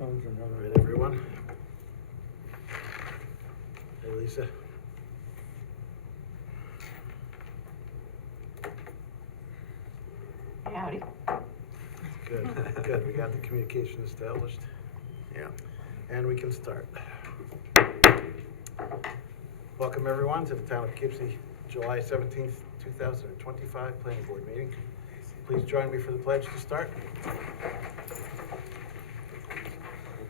Microphones are All never. right, everyone. Hey, Lisa. Howdy. Good, good. We got the communication established. Yeah. And we can start. Welcome, everyone, to the Town of Poughkeepsie, July 17th, 2025 Planning Board meeting. Please join me for the pledge to start.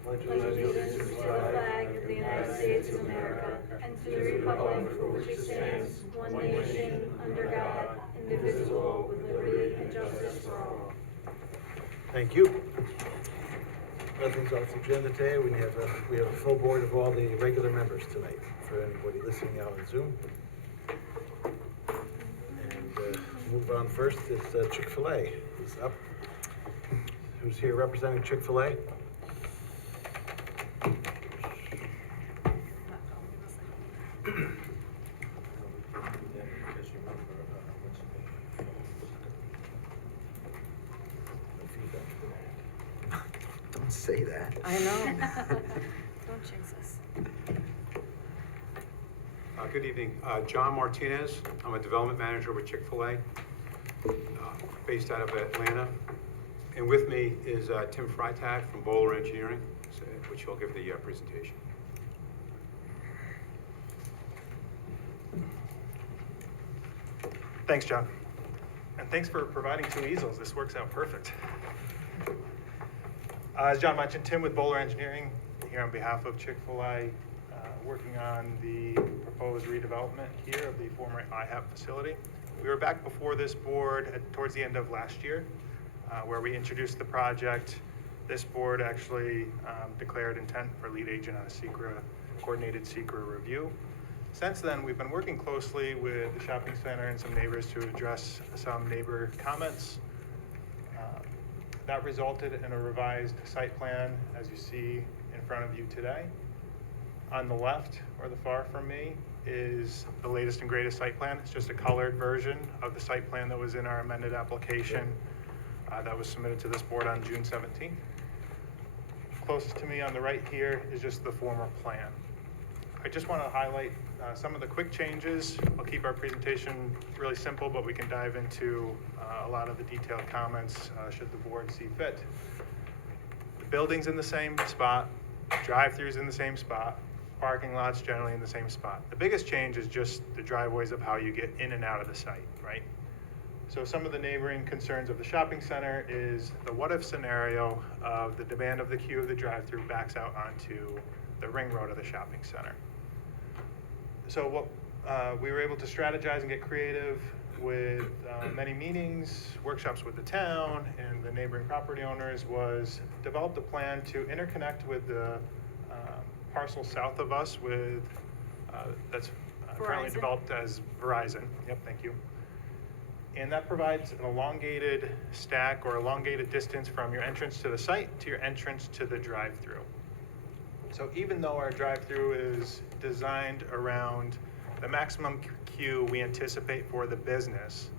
Pledge allegiance to the flag of the United States of America and to the republic for which it stands, one nation, under God, indivisible, with liberty and justice for all. Thank you. Nothing's off the agenda today. We have a full board of all the regular members tonight for anybody listening out on Zoom. And move on first is Chick-fil-A is up. Who's here representing Chick-fil-A? Don't say that. I know. Don't jinx us. Good evening. John Martinez. I'm a development manager with Chick-fil-A, based out of Atlanta. And with me is Tim Freitag from Bowler Engineering, which will give the presentation. Thanks, John. And thanks for providing 2 easels. This works out perfect. As John mentioned, Tim with Bowler Engineering, here on behalf of Chick-fil-A, working on the proposed redevelopment here of the former IHAP facility. We were back before this board towards the end of last year, where we introduced the project. This board actually declared intent for lead agent on a coordinated secret review. Since then, we've been working closely with the shopping center and some neighbors to address some neighbor comments. That resulted in a revised site plan, as you see in front of you today. On the left, or the far from me, is the latest and greatest site plan. It's just a colored version of the site plan that was in our amended application that was submitted to this board on June 17th. Closest to me on the right here is just the former plan. I just want to highlight some of the quick changes. I'll keep our presentation really simple, but we can dive into a lot of the detailed comments should the board see fit. The building's in the same spot, drive-through's in the same spot, parking lot's generally in the same spot. The biggest change is just the driveways of how you get in and out of the site, right? So some of the neighboring concerns of the shopping center is the what-if scenario of the demand of the queue of the drive-through backs out onto the ring road of the shopping center. So what we were able to strategize and get creative with many meetings, workshops with the town and the neighboring property owners was developed a plan to interconnect with the parcel south of us with that's currently Verizon. developed as Verizon. Yep, thank you. And that provides an elongated stack or elongated distance from your entrance to the site to your entrance to the drive-through. So even though our drive-through is designed around the maximum queue we anticipate for the business,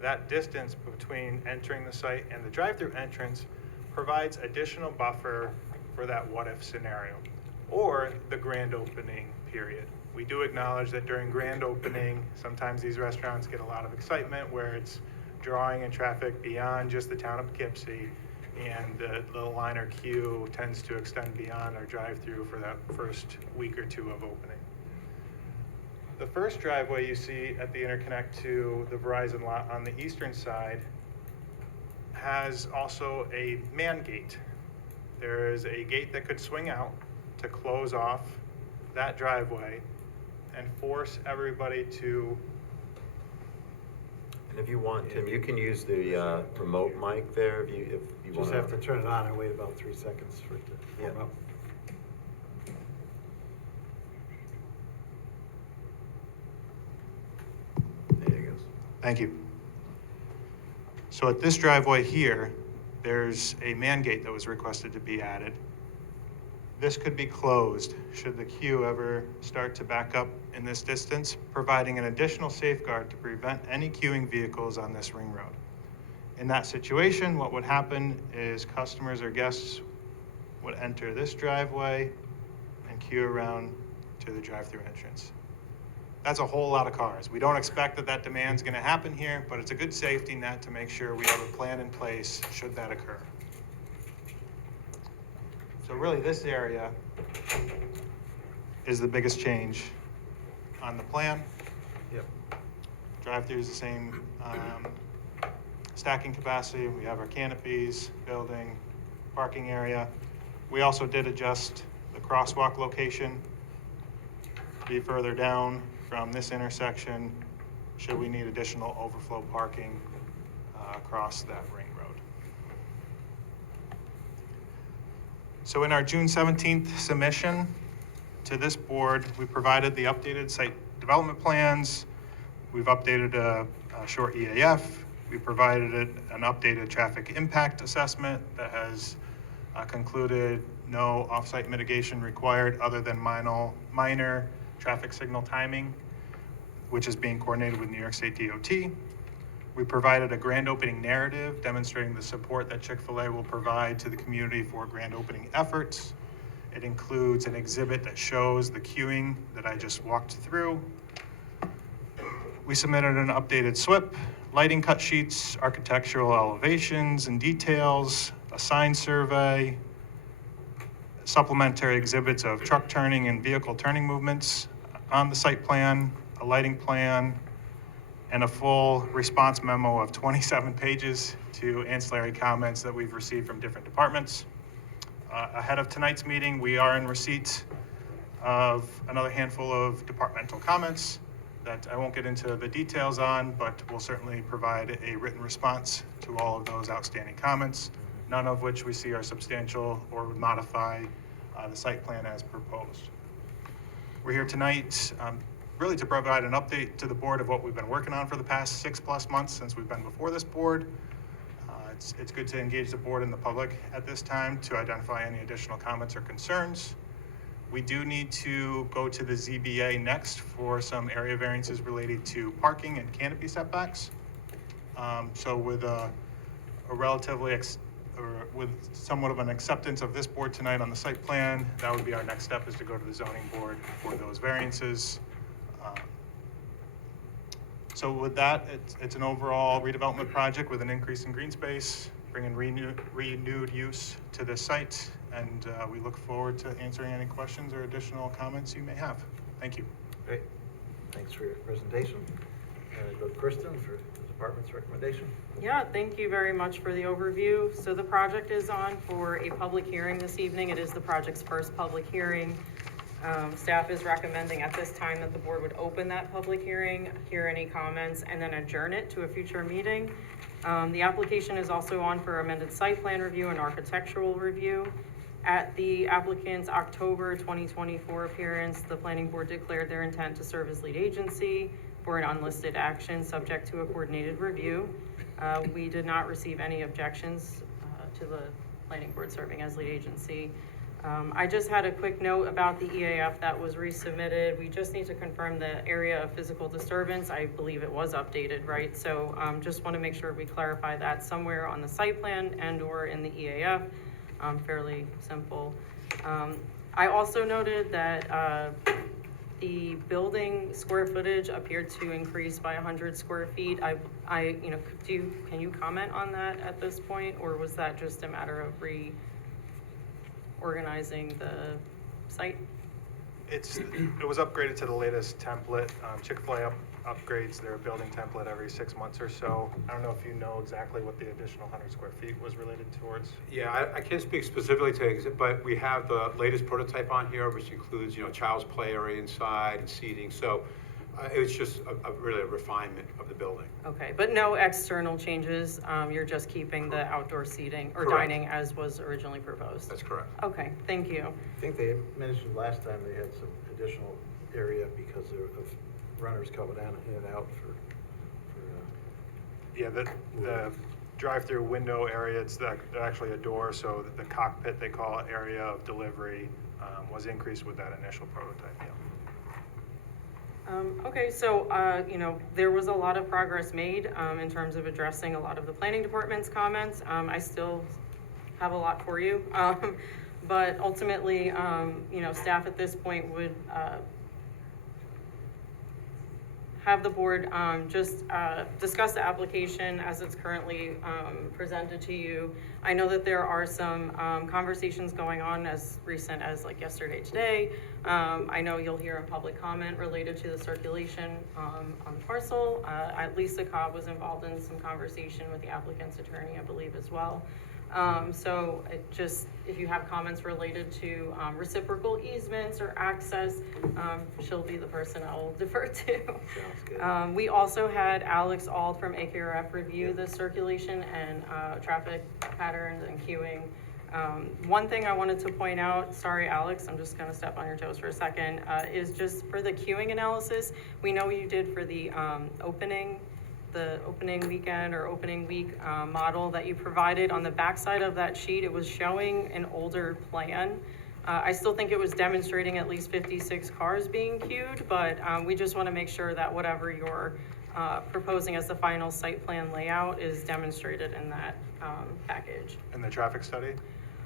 that distance between entering the site and the drive-through entrance provides additional buffer for that what-if scenario or the grand opening period. We do acknowledge that during grand opening, sometimes these restaurants get a lot of excitement where it's drawing in traffic beyond just the town of Poughkeepsie, and the line or queue tends to extend beyond our drive-through for that first week or 2 of opening. The first driveway you see at the interconnect to the Verizon lot on the eastern side has also a man gate. There is a gate that could swing out to close off that driveway and force everybody to. And if you want, Tim, you can use the remote mic there if you want. Just have to turn it on and wait about 3 seconds for it to warm Yeah. up. There you go. Thank you. So at this driveway here, there's a man gate that was requested to be added. This could be closed should the queue ever start to back up in this distance, providing an additional safeguard to prevent any queuing vehicles on this ring road. In that situation, what would happen is customers or guests would enter this driveway and queue around to the drive-through entrance. That's a whole lot of cars. We don't expect that that demand's gonna happen here, but it's a good safety net to make sure we have a plan in place should that occur. So really, this area is the biggest change on the plan. Yep. Drive-through is the same stacking capacity. We have our canopies, building, parking area. We also did adjust the crosswalk location to be further down from this intersection should we need additional overflow parking across that ring road. So in our June 17th submission to this board, we provided the updated site development plans. We've updated a short EAF. We provided an updated traffic impact assessment that has concluded no off-site mitigation required other than minor traffic signal timing, which is being coordinated with New York State DOT. We provided a grand opening narrative demonstrating the support that Chick-fil-A will provide to the community for grand opening efforts. It includes an exhibit that shows the queuing that I just walked through. We submitted an updated SWIP, lighting cut sheets, architectural elevations and details, a sign survey, supplementary exhibits of truck turning and vehicle turning movements on the site plan, a lighting plan, and a full response memo of 27 pages to ancillary comments that we've received from different departments. Ahead of tonight's meeting, we are in receipt of another handful of departmental comments that I won't get into the details on, but we'll certainly provide a written response to all of those outstanding comments, none of which we see are substantial or would modify the site plan as proposed. We're here tonight really to provide an update to the board of what we've been working on for the past 6+ months since we've been before this board. It's good to engage the board and the public at this time to identify any additional comments or concerns. We do need to go to the ZBA next for some area variances related to parking and canopy setbacks. So with a relatively with somewhat of an acceptance of this board tonight on the site plan, that would be our next step, is to go to the zoning board for those variances. So with that, it's an overall redevelopment project with an increase in green space, bringing renewed use to this site, and we look forward to answering any questions or additional comments you may have. Thank you. Great. Thanks for your presentation. Go to Kristen for the department's recommendation. Yeah, thank you very much for the overview. So the project is on for a public hearing this evening. It is the project's first public hearing. Staff is recommending at this time that the board would open that public hearing, hear any comments, and then adjourn it to a future meeting. The application is also on for amended site plan review and architectural review. At the applicant's October 2024 appearance, the planning board declared their intent to serve as lead agency for an unlisted action subject to a coordinated review. We did not receive any objections to the planning board serving as lead agency. I just had a quick note about the EAF that was resubmitted. We just need to confirm the area of physical disturbance. I believe it was updated, right? So just want to make sure we clarify that somewhere on the site plan and or in the EAF. Fairly simple. I also noted that the building square footage appeared to increase by 100 square feet. Can you comment on that at this point, or was that just a matter of reorganizing the site? It was upgraded to the latest template. Chick-fil-A upgrades their building template every 6 months or so. I don't know if you know exactly what the additional 100 square feet was related towards. Yeah, I can't speak specifically to it, but we have the latest prototype on here, which includes, child's play area inside and seating. So it was just really a refinement of the building. Okay, but no external changes. You're just keeping the outdoor seating or Correct. dining as was originally proposed. That's correct. Okay, thank you. I think they mentioned last time they had some additional area because of runners coming in and out for Yeah, the drive-through window area, they're actually a door, so the cockpit, they call it, area of delivery, was increased with that initial prototype, yeah. Okay, so, there was a lot of progress made in terms of addressing a lot of the planning department's comments. I still have a lot for you. But ultimately, you know, staff at this point would have the board just discuss the application as it's currently presented to you. I know that there are some conversations going on as recent as like yesterday, today. I know you'll hear a public comment related to the circulation on the parcel. Lisa Cobb was involved in some conversation with the applicant's attorney, I believe, as well. So it just, if you have comments related to reciprocal easements or access, she'll be the person I'll defer to. Sounds good. We also had Alex Ald from AKRF review the circulation and traffic patterns and queuing. One thing I wanted to point out, sorry Alex, I'm just gonna step on your toes for a second, is just for the queuing analysis. We know you did for the opening weekend or opening week model that you provided. On the backside of that sheet, it was showing an older plan. I still think it was demonstrating at least 56 cars being queued, but we just want to make sure that whatever you're proposing as the final site plan layout is demonstrated in that package. In the traffic study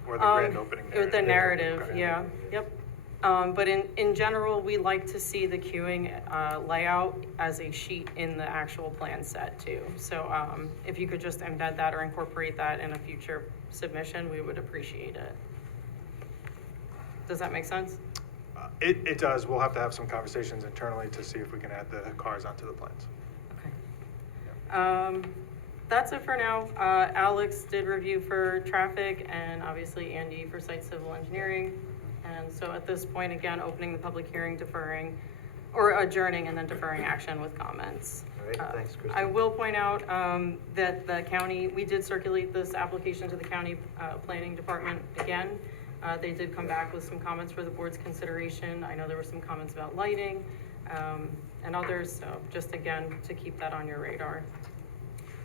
or the grand opening narrative? The narrative, Okay. yeah, yep. But in general, we like to see the queuing layout as a sheet in the actual plan set too. So if you could just embed that or incorporate that in a future submission, we would appreciate it. Does that make sense? It does. We'll have to have some conversations internally to see if we can add the cars onto the plans. Okay. That's it for now. Alex did review for traffic and obviously Andy for site civil engineering. And so at this point, again, opening the public hearing, deferring, or adjourning and then deferring action with comments. All right, thanks, Kristen. I will point out that the county, we did circulate this application to the county planning department again. They did come back with some comments for the board's consideration. I know there were some comments about lighting and others, so just again, to keep that on your radar.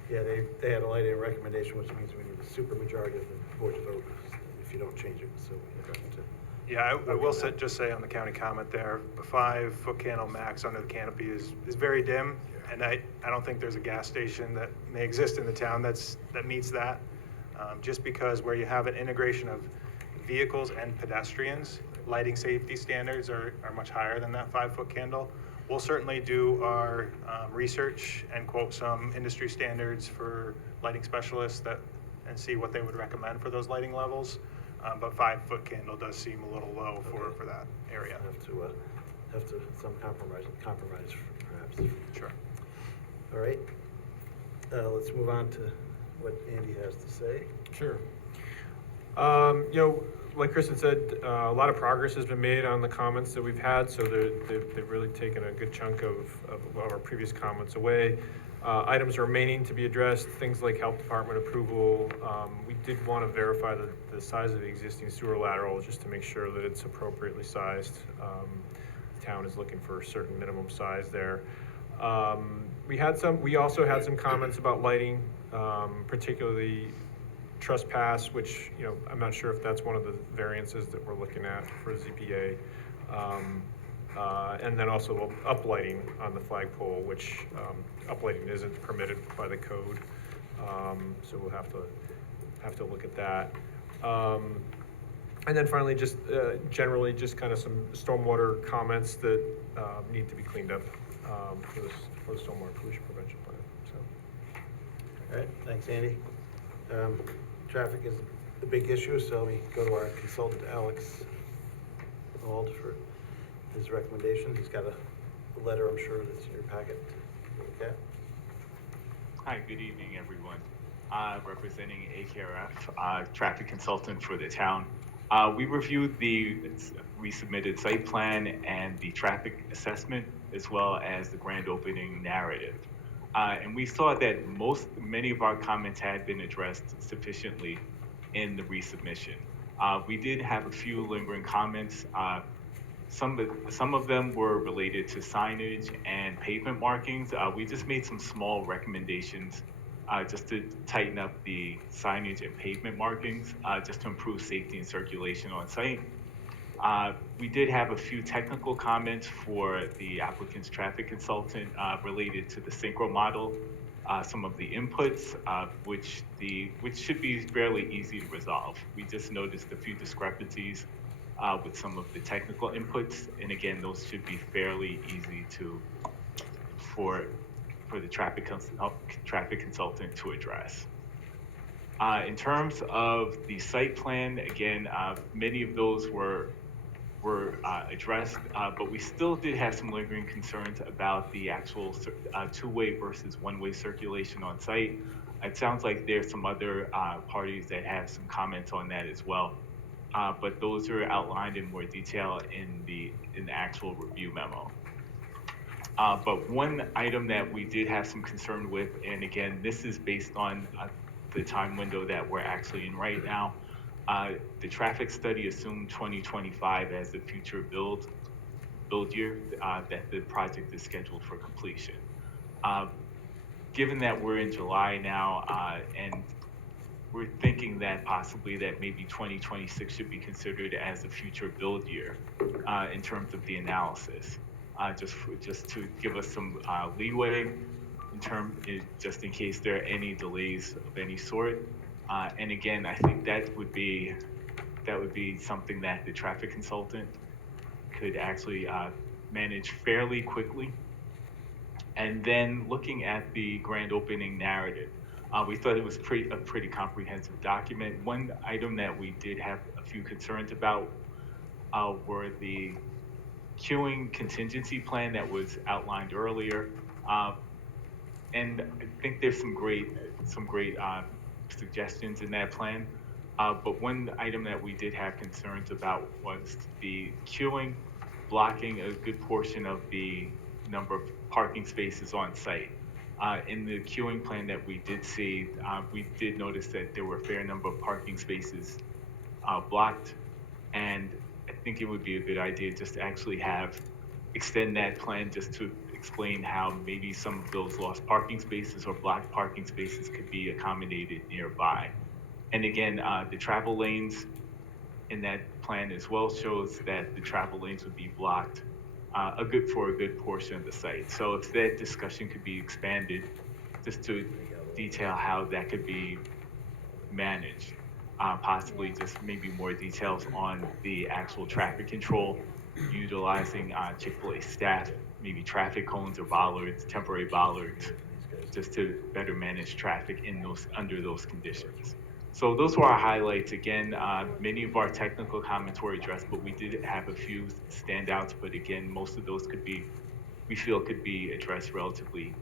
Yeah, they had a lighting recommendation, which means we need a super majority of the board to vote if you don't change it, so we have to. Yeah, I will just say on the county comment there, a 5-foot candle max under the canopy is very dim. And I don't think there's a gas station that may exist in the town that meets that. Just because where you have an integration of vehicles and pedestrians, lighting safety standards are much higher than that 5-foot candle. We'll certainly do our research and quote some industry standards for lighting specialists and see what they would recommend for those lighting levels. But 5-foot candle does seem a little low for that area. Have to some compromise perhaps. Sure. All right, let's move on to what Andy has to say. Sure. You know, like Kristen said, a lot of progress has been made on the comments that we've had, so they've really taken a good chunk of our previous comments away. Items remaining to be addressed, things like health department approval. We did want to verify the size of the existing sewer lateral just to make sure that it's appropriately sized. The town is looking for a certain minimum size there. We also had some comments about lighting, particularly trespass, which, you know, I'm not sure if that's one of the variances that we're looking at for ZPA. And then also uplighting on the flagpole, which uplighting isn't permitted by the code. So we'll have to look at that. And then finally, just generally, just kind of some stormwater comments that need to be cleaned up for the stormwater pollution prevention plan. So. All right, thanks, Andy. Traffic is a big issue, so let me go to our consultant, Alex Ald, for his recommendation. He's got a letter, I'm sure, that's in your packet. Okay. Hi, good evening, everyone. Representing AKRF, traffic consultant for the town. We reviewed the resubmitted site plan and the traffic assessment, as well as the grand opening narrative. And we saw that many of our comments had been addressed sufficiently in the resubmission. We did have a few lingering comments. Some of them were related to signage and pavement markings. We just made some small recommendations just to tighten up the signage and pavement markings, just to improve safety and circulation on site. We did have a few technical comments for the applicant's traffic consultant related to the synchro model. some of the inputs, which should be fairly easy to resolve. We just noticed a few discrepancies with some of the technical inputs, and again, those should be fairly easy for the traffic consultant to address. In terms of the site plan, again, many of those were addressed, but we still did have some lingering concerns about the actual two-way versus one-way circulation on site. It sounds like there's some other parties that have some comments on that as well, but those are outlined in more detail in the actual review memo. But one item that we did have some concern with, and again, this is based on the time window that we're actually in right now. The traffic study assumed 2025 as the future build year that the project is scheduled for completion. Given that we're in July now, and we're thinking that possibly that maybe 2026 should be considered as a future build year in terms of the analysis. Just to give us some leeway just in case there are any delays of any sort. And again, I think that would be something that the traffic consultant could actually manage fairly quickly. And then looking at the grand opening narrative, we thought it was a pretty comprehensive document. One item that we did have a few concerns about were the queuing contingency plan that was outlined earlier. And I think there's some great suggestions in that plan. But one item that we did have concerns about was the queuing, blocking a good portion of the number of parking spaces on site. In the queuing plan that we did see, we did notice that there were a fair number of parking spaces blocked, and I think it would be a good idea just to actually extend that plan just to explain how maybe some of those lost parking spaces or blocked parking spaces could be accommodated nearby. And again, the travel lanes in that plan as well shows that the travel lanes would be blocked for a good portion of the site. So if that discussion could be expanded just to detail how that could be managed, possibly just maybe more details on the actual traffic control, utilizing Chick-fil-A staff, maybe traffic cones or bollards, temporary bollards, just to better manage traffic under those conditions. So those were our highlights. Again, many of our technical comments were addressed, but we did have a few standouts. But again, most of those we feel could be addressed with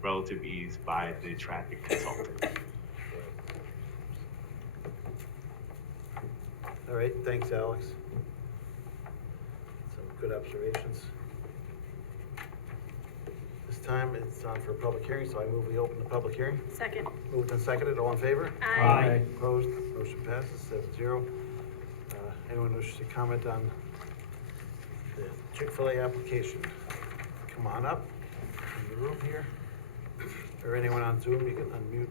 relative ease by the traffic consultant. All right, thanks, Alex. Some good observations. This time it's on for a public hearing, so I move we open the public hearing. Second. Moved and seconded, all in favor? Aye. Opposed, motion passes 7-0. Anyone wish to comment on the Chick-fil-A application? Come on up in the room here. Or anyone on Zoom, you can unmute.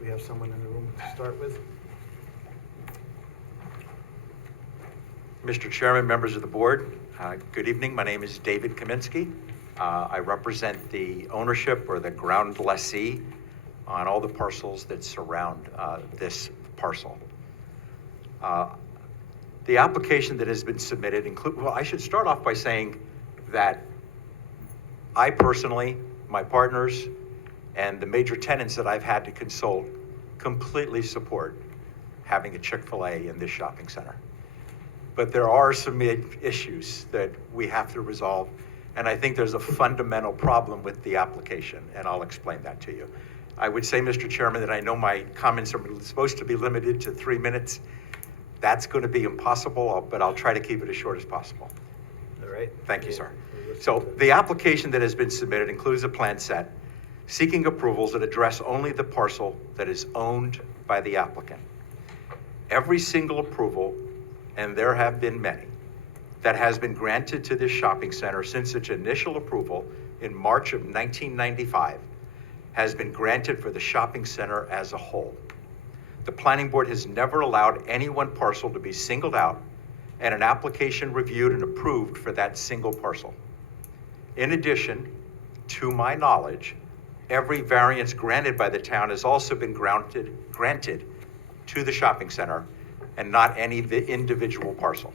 We have someone in the room to start with. Mr. Chairman, members of the board, good evening. My name is David Kaminsky. I represent the ownership or the ground lessee on all the parcels that surround this parcel. The application that has been submitted well, I should start off by saying that I personally, my partners, and the major tenants that I've had to consult completely support having a Chick-fil-A in this shopping center. But there are some issues that we have to resolve, and I think there's a fundamental problem with the application, and I'll explain that to you. I would say, Mr. Chairman, that I know my comments are supposed to be limited to 3 minutes. That's going to be impossible, but I'll try to keep it as short as possible. All right. Thank you, sir. So the application that has been submitted includes a plan set seeking approvals that address only the parcel that is owned by the applicant. Every single approval, and there have been many, that has been granted to this shopping center since its initial approval in March of 1995 has been granted for the shopping center as a whole. The planning board has never allowed any one parcel to be singled out and an application reviewed and approved for that single parcel. In addition, to my knowledge, every variance granted by the town has also been granted to the shopping center and not any individual parcel.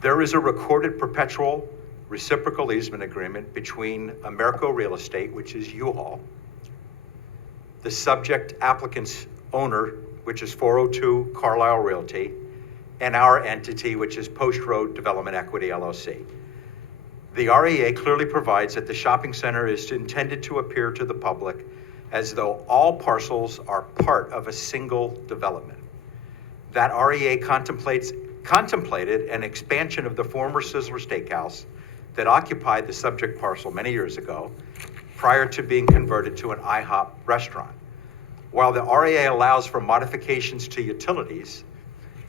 There is a recorded perpetual reciprocal easement agreement between Americo Real Estate, which is U-Haul, the subject applicant's owner, which is 402 Carlisle Realty, and our entity, which is Post Road Development Equity LLC. The REA clearly provides that the shopping center is intended to appear to the public as though all parcels are part of a single development. That REA contemplated an expansion of the former Sizzler Steakhouse that occupied the subject parcel many years ago, prior to being converted to an IHOP restaurant. While the REA allows for modifications to utilities,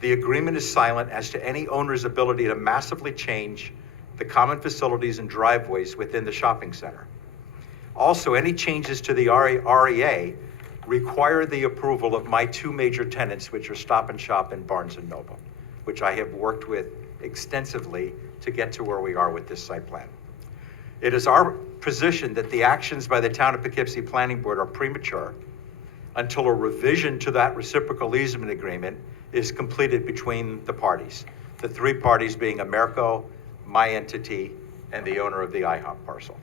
the agreement is silent as to any owner's ability to massively change the common facilities and driveways within the shopping center. Also, any changes to the REA require the approval of my two major tenants, which are Stop & Shop and Barnes & Noble, which I have worked with extensively to get to where we are with this site plan. It is our position that the actions by the Town of Poughkeepsie Planning Board are premature until a revision to that reciprocal easement agreement is completed between the parties. The three parties being Americo, my entity, and the owner of the IHOP parcel.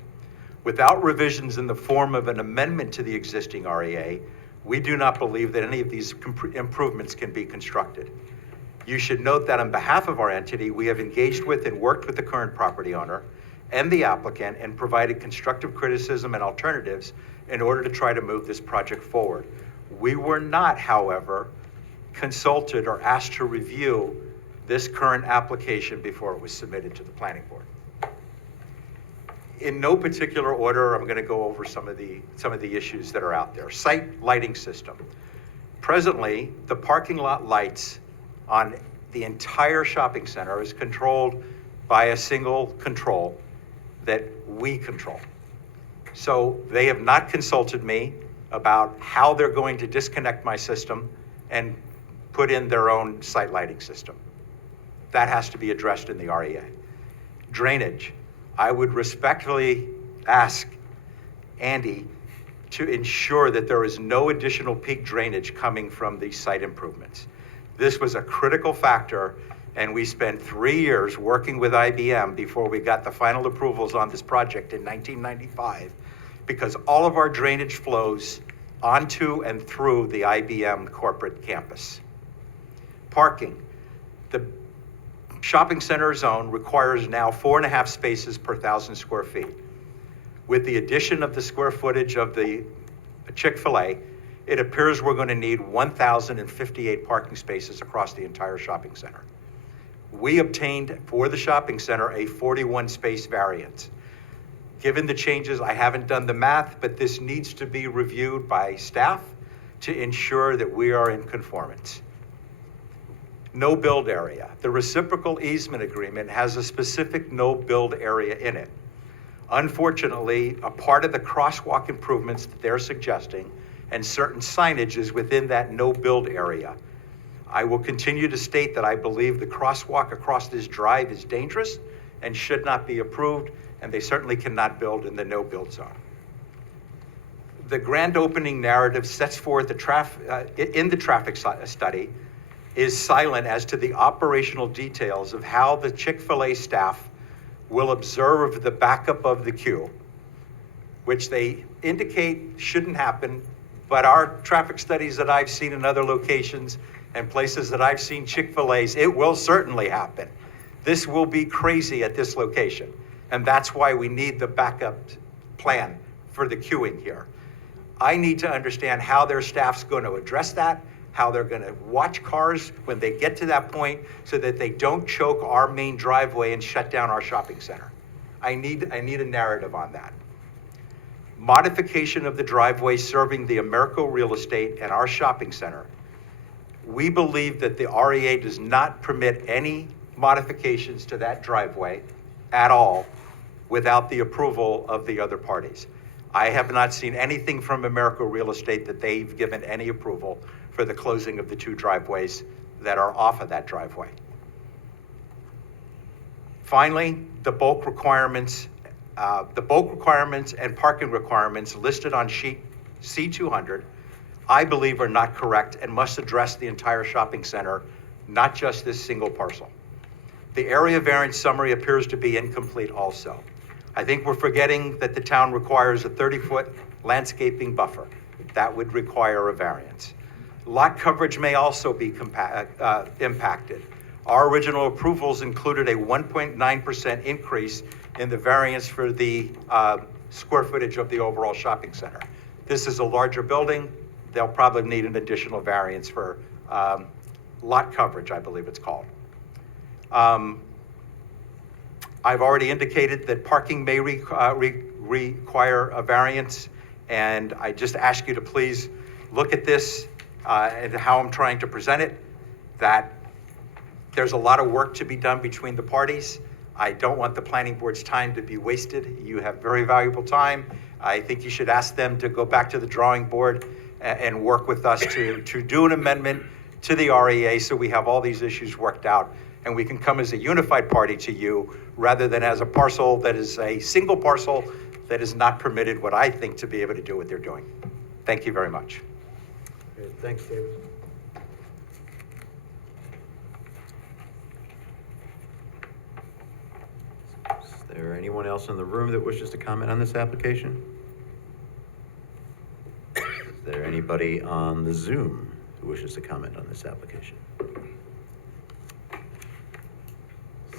Without revisions in the form of an amendment to the existing REA, we do not believe that any of these improvements can be constructed. You should note that on behalf of our entity, we have engaged with and worked with the current property owner and the applicant and provided constructive criticism and alternatives in order to try to move this project forward. We were not, however, consulted or asked to review this current application before it was submitted to the planning board. In no particular order, I'm going to go over some of the issues that are out there. Site lighting system. Presently, the parking lot lights on the entire shopping center is controlled by a single control that we control. So they have not consulted me about how they're going to disconnect my system and put in their own site lighting system. That has to be addressed in the REA. Drainage. I would respectfully ask Andy to ensure that there is no additional peak drainage coming from these site improvements. This was a critical factor, and we spent 3 years working with IBM before we got the final approvals on this project in 1995, because all of our drainage flows onto and through the IBM corporate campus. Parking. The shopping center zone requires now 4.5 spaces per 1,000 square feet. With the addition of the square footage of the Chick-fil-A, it appears we're going to need 1,058 parking spaces across the entire shopping center. We obtained for the shopping center a 41 space variance. Given the changes, I haven't done the math, but this needs to be reviewed by staff to ensure that we are in conformance. No build area. The reciprocal easement agreement has a specific no build area in it. Unfortunately, a part of the crosswalk improvements that they're suggesting and certain signage is within that no build area. I will continue to state that I believe the crosswalk across this drive is dangerous and should not be approved, and they certainly cannot build in the no build zone. The grand opening narrative sets forth in the traffic study is silent as to the operational details of how the Chick-fil-A staff will observe the backup of the queue, which they indicate shouldn't happen, but our traffic studies that I've seen in other locations and places that I've seen Chick-fil-A's, it will certainly happen. This will be crazy at this location, and that's why we need the backup plan for the queuing here. I need to understand how their staff's going to address that, how they're going to watch cars when they get to that point so that they don't choke our main driveway and shut down our shopping center. I need a narrative on that. Modification of the driveway serving the Americo Real Estate and our shopping center. We believe that the REA does not permit any modifications to that driveway at all without the approval of the other parties. I have not seen anything from Americo Real Estate that they've given any approval for the closing of the two driveways that are off of that driveway. Finally, the bulk requirements The bulk requirements and parking requirements listed on sheet C200, I believe are not correct and must address the entire shopping center, not just this single parcel. The area variance summary appears to be incomplete also. I think we're forgetting that the town requires a 30-foot landscaping buffer. That would require a variance. Lot coverage may also be impacted. Our original approvals included a 1.9% increase in the variance for the square footage of the overall shopping center. This is a larger building. They'll probably need an additional variance for lot coverage, I believe it's called. I've already indicated that parking may require a variance, and I just ask you to please look at this and how I'm trying to present it, that there's a lot of work to be done between the parties. I don't want the planning board's time to be wasted. You have very valuable time. I think you should ask them to go back to the drawing board and work with us to do an amendment to the REA so we have all these issues worked out and we can come as a unified party to you rather than as a parcel that is a single parcel that is not permitted what I think to be able to do what they're doing. Thank you very much. Great, thanks, David. Is there anyone else in the room that wishes to comment on this application? Is there anybody on the Zoom who wishes to comment on this application?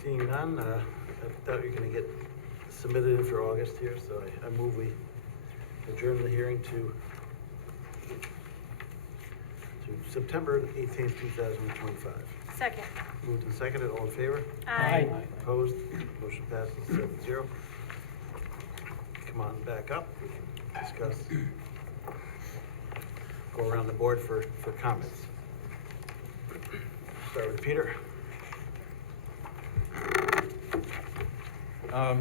Seeing none, I thought you were gonna get submitted in for August here, so I move we adjourn the hearing to September 18th, 2025. Second. Moved and seconded, all in favor? Aye. Opposed? Motion passes 7-0. Come on back up, discuss. Go around the board for comments. Start with Peter. I'd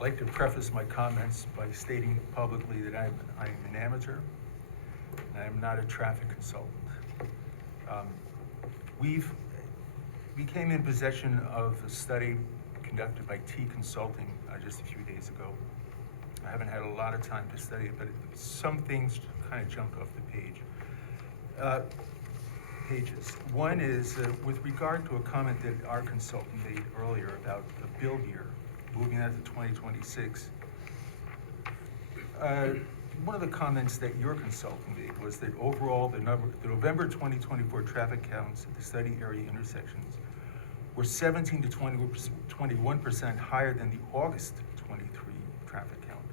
like to preface my comments by stating publicly that I'm an amateur, and I'm not a traffic consultant. We came in possession of a study conducted by T Consulting just a few days ago. I haven't had a lot of time to study it, but some things kind of jumped off the pages. One is with regard to a comment that our consultant made earlier about the build year, moving that to 2026. One of the comments that your consultant made was that overall the November 2024 traffic counts at the study area intersections were 17 to 21% higher than the August 23 traffic count,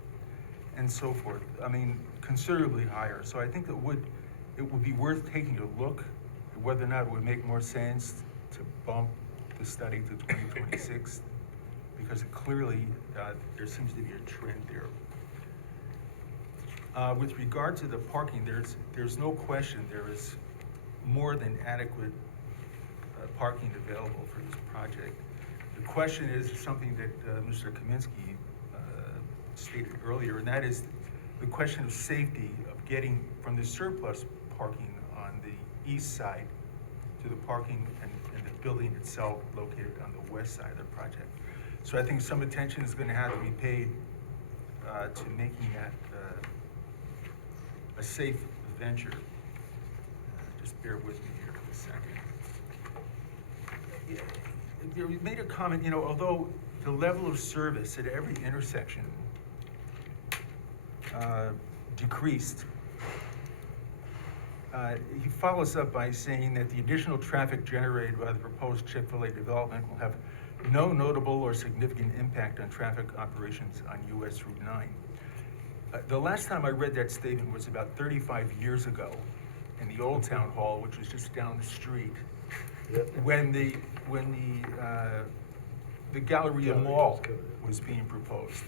and so forth. I mean, considerably higher. So I think it would be worth taking a look at whether or not it would make more sense to bump the study to 2026, because clearly there seems to be a trend there. With regard to the parking, there's no question there is more than adequate parking available for this project. The question is something that Mr. Kaminsky stated earlier, and that is the question of safety of getting from the surplus parking on the east side to the parking and the building itself located on the west side of the project. So I think some attention is going to have to be paid to making that a safe venture. Just bear with me here for a second. You made a comment, although the level of service at every intersection decreased, he follows up by saying that the additional traffic generated by the proposed Chick-fil-A development will have no notable or significant impact on traffic operations on US Route 9. The last time I read that statement was about 35 years ago in the Old Town Hall, which was just down the street, when the Galleria Mall was being proposed.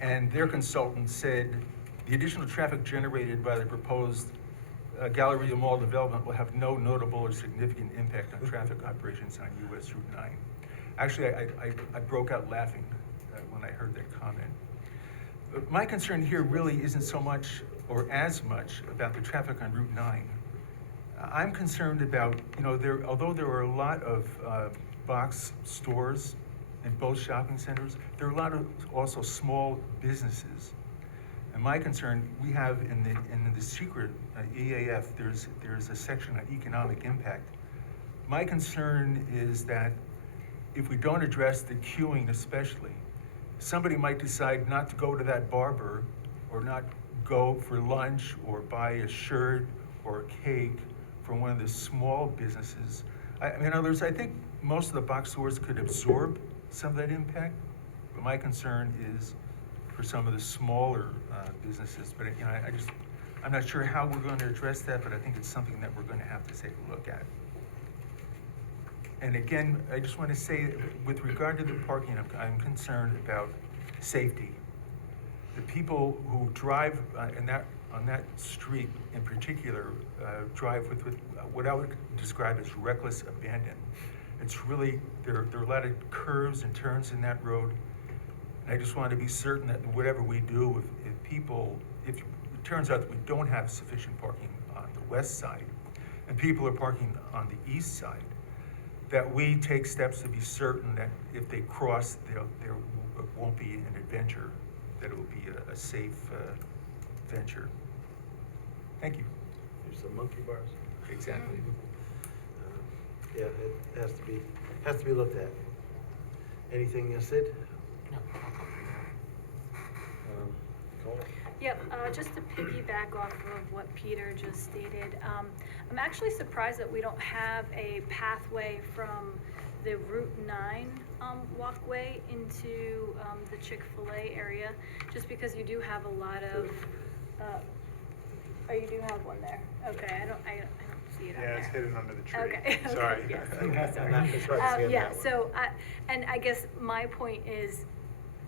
And their consultant said the additional traffic generated by the proposed Galleria Mall development will have no notable or significant impact on traffic operations on US Route 9. Actually, I broke out laughing when I heard that comment. My concern here really isn't so much or as much about the traffic on Route 9. I'm concerned about, although there are a lot of box stores in both shopping centers. There are a lot of also small businesses. And my concern, we have in the secret EAF, there's a section on economic impact. My concern is that if we don't address the queuing especially, somebody might decide not to go to that barber or not go for lunch or buy a shirt or a cake from one of the small businesses. In other words, I think most of the box stores could absorb some of that impact, but my concern is for some of the smaller businesses. But I'm not sure how we're going to address that, but I think it's something that we're going to have to take a look at. And again, I just want to say, with regard to the parking, I'm concerned about safety. The people who drive on that street in particular drive with what I would describe as reckless abandon. It's really, there are a lot of curves and turns in that road. And I just want to be certain that whatever we do, if it turns out that we don't have sufficient parking on the west side, and people are parking on the east side, that we take steps to be certain that if they cross, there won't be an adventure, that it will be a safe venture. Thank you. There's some monkey bars. Exactly. Yeah, it has to be looked at. Anything, Sid? No. Cole? Yep, just to piggyback off of what Peter just stated, I'm actually surprised that we don't have a pathway from the Route 9 walkway into the Chick-fil-A area, just because you do have a lot of, you do have one there. Okay, I don't see it on there. Yeah, it's hidden under the tree. Okay. Sorry. Yes, okay, sorry. It's hard to see it Yeah, that way. so, and I guess my point is,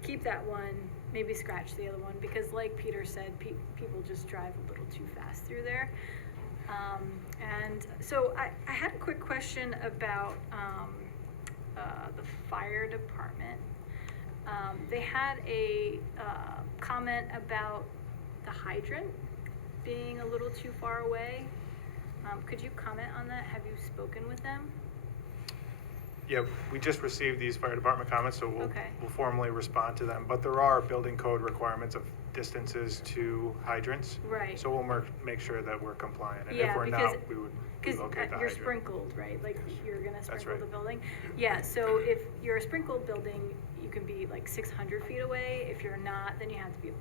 keep that one, maybe scratch the other one, because like Peter said, people just drive a little too fast through there. And so I had a quick question about the fire department. They had a comment about the hydrant being a little too far away. Could you comment on that? Have you spoken with them? Yeah, we just received these fire department comments, so Okay. we'll formally respond to them. But there are building code requirements of distances to hydrants. Right. So we'll make sure that we're compliant. And Yeah, if we're because- not, we would Because relocate the you're hydrant. sprinkled, right? Like you're gonna sprinkle right. the building? Yeah, so if you're a sprinkled building, you can be like 600 feet away. If you're not, then you have to be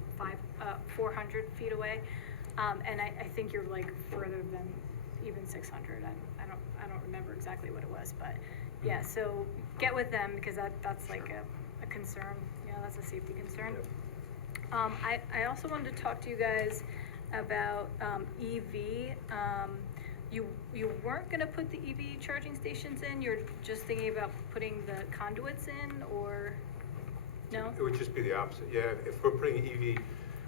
400 feet away. And I think you're like further than even 600. I don't remember exactly what it was, but yeah, so get with them because that's like a concern. You know, that's a safety concern. Yep. I also wanted to talk to you guys about EV. You weren't gonna put the EV charging stations in, you're just thinking about putting the conduits in, or, no? It would just be the opposite, yeah, if we're putting EV,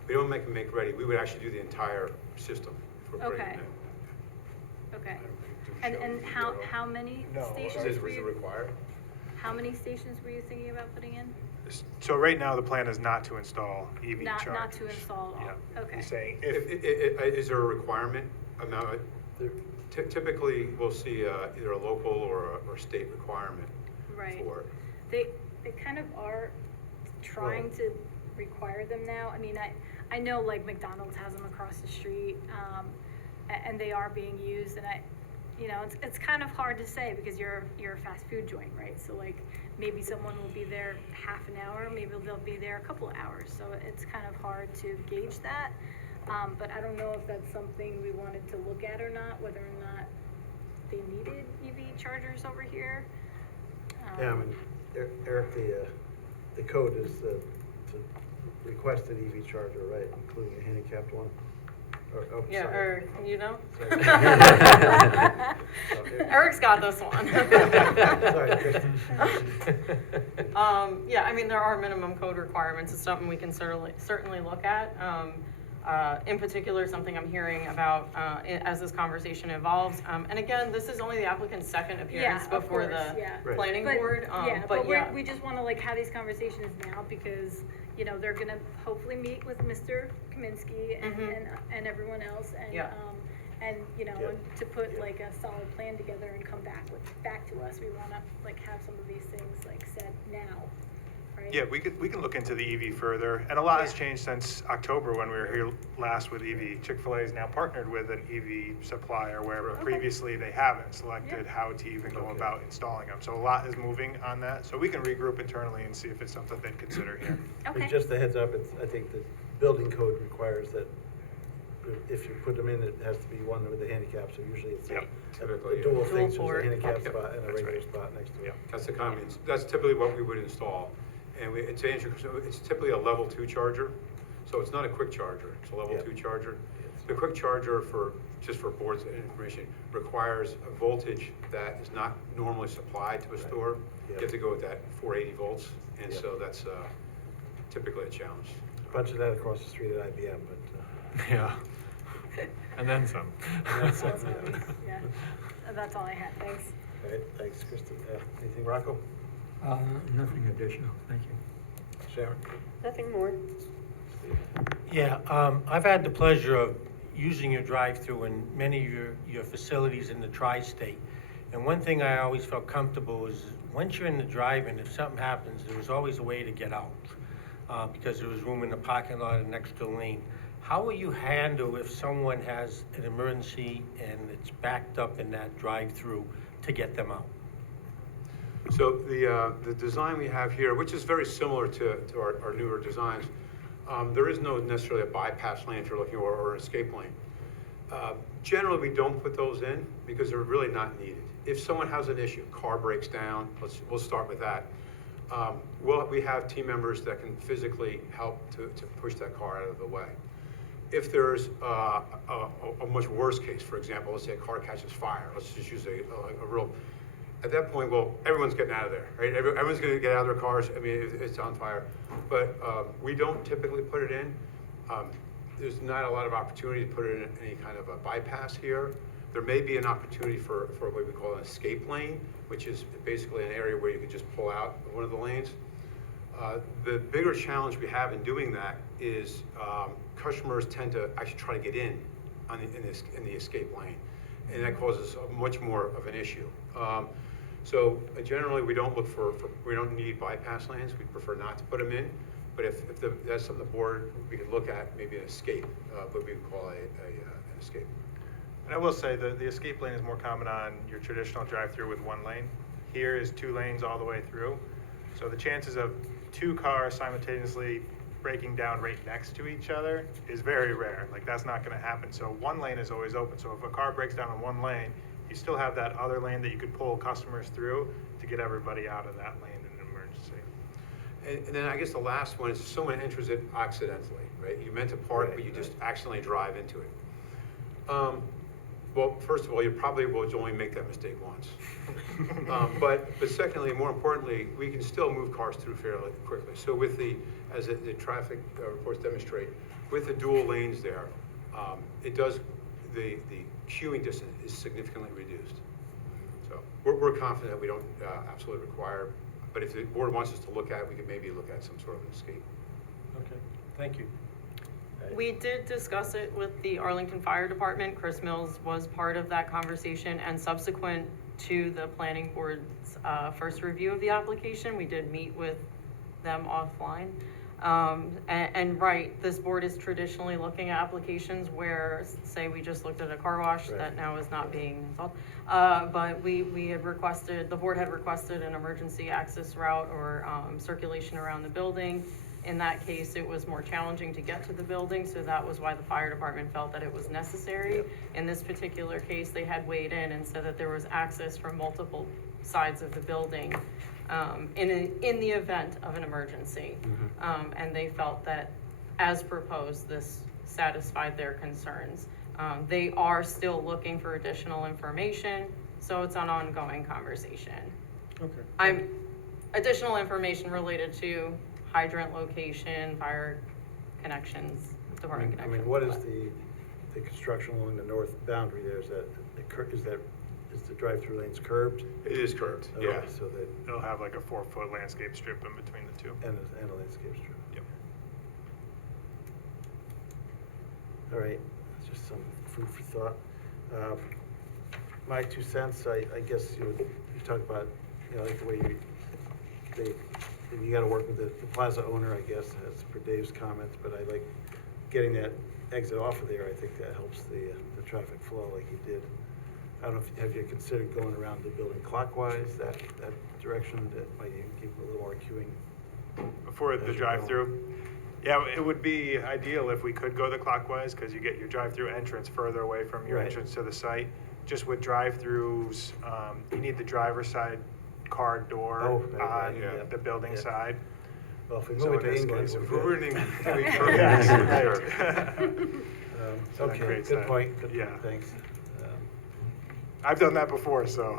we don't make ready, we would actually do the entire system if we're putting Okay. it in. Okay. I don't think to And, show and you how, zero. how many No, stations Is were it you, required? how many stations were you thinking about putting in? So right now, the plan is not to install EV chargers. Not to install all, Yeah. okay. He's saying Is there a requirement amount? Typically, we'll see either a local or a state requirement Right. for it. They kind of are trying to require them now. I mean, I know like McDonald's has them across the street, and they are being used, and it's kind of hard to say because you're a fast food joint, right? So like maybe someone will be there half an hour, maybe they'll be there a couple of hours. So it's kind of hard to gauge that. But I don't know if that's something we wanted to look at or not, whether or not they needed EV chargers over here. Yeah, I mean, Eric, the code is to request an EV charger, right, including a handicapped one? Oh, Yeah, sorry. or, you know? Sorry. Eric's got this one. Sorry, Kristen. Yeah, I mean, there are minimum code requirements. It's something we can certainly look at. In particular, something I'm hearing about as this conversation evolves. And again, this is only the applicant's second appearance Yeah, of before course, the yeah. Right. planning But- board. But yeah. we just wanna like have these conversations now because, they're gonna hopefully meet with Mr. Kaminsky and, Mhm. and everyone else and, Yeah. And, you know, Yeah. and to put Yeah. like a solid plan together and come back to us, we wanna like have some of these things like said now, right? Yeah, we can look into the EV further, and a lot has Yeah. changed since October when we were here last with EV. Chick-fil-A is now partnered with an EV supplier where Okay. previously they haven't selected Yeah. how to even go Okay. about installing them. So a lot is moving on that, so we can regroup internally and see if it's something they'd consider here. Okay. Just a heads up, I think the building code requires that if you put them in, it has to be one with a handicap, so usually it's Yep. a dual thing, so port. there's a handicap Yep. spot and a That's regular right. spot next to it. Yep. That's the common, that's typically what we would install. And to answer, so it's typically a level 2 charger, so it's not a quick charger, it's a level Yeah. 2 charger. The quick charger just for boards and information, requires a voltage that is not normally supplied to a store. You Yeah. have to go with that 480 volts, and Yeah. so that's typically a challenge. Bunch of that across the street at IBM, but, Yeah. And then some. that's it, That's all, yeah. That's all I had, thanks. all right, thanks, Kristen. Anything, Rocco? Nothing additional, thank you. Sharon? Nothing more. Yeah, I've had the pleasure of using your drive-through in many of your facilities in the tri-state. And one thing I always felt comfortable is, once you're in the drive-in, if something happens, there was always a way to get out, because there was room in the parking lot and extra lane. How will you handle if someone has an emergency and it's backed up in that drive-through to get them out? So the design we have here, which is very similar to our newer designs, there is no necessarily a bypass lane if you're looking, or an escape lane. Generally, we don't put those in because they're really not needed. If someone has an issue, car breaks down, we'll start with that. We have team members that can physically help to push that car out of the way. If there's a much worse case, for example, let's say a car catches fire, let's just use a real, at that point, well, everyone's getting out of there, right? Everyone's gonna get out of their cars, I mean, it's on fire. But we don't typically put it in. There's not a lot of opportunity to put it in any kind of a bypass here. There may be an opportunity for what we call an escape lane, which is basically an area where you can just pull out one of the lanes. The bigger challenge we have in doing that is customers tend to actually try to get in the escape lane, and that causes much more of an issue. So generally, we don't look we don't need bypass lanes. We prefer not to put them in. But if that's something the board, we could look at, maybe an escape, what we would call an escape. And I will say that the escape lane is more common on your traditional drive-through with one lane. Here is 2 lanes all the way through. So the chances of 2 cars simultaneously breaking down right next to each other is very rare. Like, that's not gonna happen. So one lane is always open. So if a car breaks down in one lane, you still have that other lane that you could pull customers through to get everybody out of that lane in an emergency. And then I guess the last one is if someone enters it accidentally, right? You meant to park, but you just accidentally drive into it. Well, first of all, you probably will only make that mistake once. But secondly, more importantly, we can still move cars through fairly quickly. So with as the traffic reports demonstrate, with the dual lanes there, the queuing distance is significantly reduced. So we're confident we don't absolutely require, but if the board wants us to look at it, we could maybe look at some sort of an escape. Okay, thank you. We did discuss it with the Arlington Fire Department. Chris Mills was part of that conversation, and subsequent to the planning board's first review of the application, we did meet with them offline. And right, this board is traditionally looking at applications where, say, we just looked at a car wash Right. that now is not being installed. But we had requested, the board had requested an emergency access route or circulation around the building. In that case, it was more challenging to get to the building, so that was why the fire department felt that it was necessary. Yep. In this particular case, they had weighed in and said that there was access from multiple sides of the building in the event of an emergency. And they felt that, as proposed, this satisfied their concerns. They are still looking for additional information, so it's an ongoing conversation. Okay. Additional information related to hydrant location, fire connections, department I connections. mean, what is the construction along the north boundary there? Is the drive-through lanes curved? It is curved, Okay, yeah. So that, It'll have like a 4-foot landscape strip in between the 2. and a landscape strip. Yep. All right, just some food for thought. My 2 cents, I guess you talk about, like the way you gotta work with the plaza owner, I guess, as per Dave's comments, but I like getting that exit off of there. I think that helps the traffic flow like you did. I don't know have you considered going around the building clockwise, that direction, that might give a little more queuing? For the drive-through? Yeah, it would be ideal if we could go the clockwise, because you get your drive-through entrance further away from your Right. entrance to the site. Just with drive-throughs, you need the driver's side car door Oh, right, on yeah. the building Yeah. side. Well, if we So move it in to this England, case, we're if we're good. running- Yes, Right. So that Okay, creates good that. point, good Yeah. point, thanks. I've done that before, so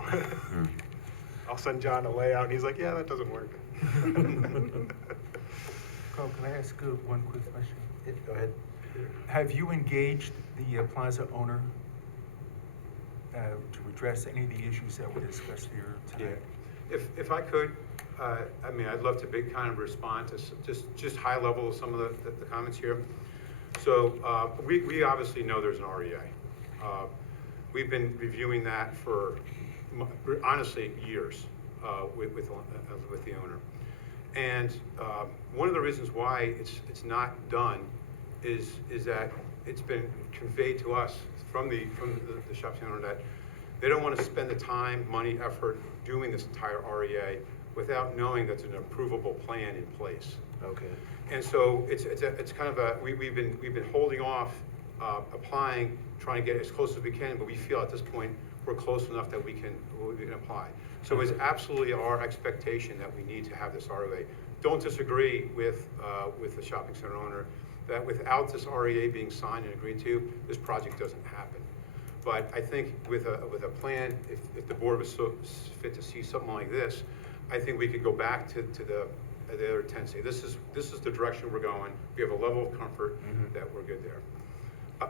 I'll send John a layout, and he's like, yeah, that doesn't work. Carl, can I ask one quick question? Go ahead. Have you engaged the plaza owner to address any of the issues that were discussed here Yeah, tonight? if I could, I mean, I'd love to kind of respond to just high level of some of the comments here. So, we obviously know there's an REA. We've been reviewing that for, honestly, years, with the owner. And, one of the reasons why it's not done is that it's been conveyed to us from the shop owner that they don't want to spend the time, money, effort doing this entire REA without knowing that there's an approvable plan in place. Okay. And so it's kind of we've been holding off applying, trying to get as close as we can, but we feel at this point we're close enough that we can apply. So it's absolutely our expectation that we need to have this REA. Don't disagree with the shopping center owner that without this REA being signed and agreed to, this project doesn't happen. But I think with a plan, if the board was so fit to see something like this, I think we could go back to the other tenants, say this is the direction we're going. We have a level of comfort that we're good there.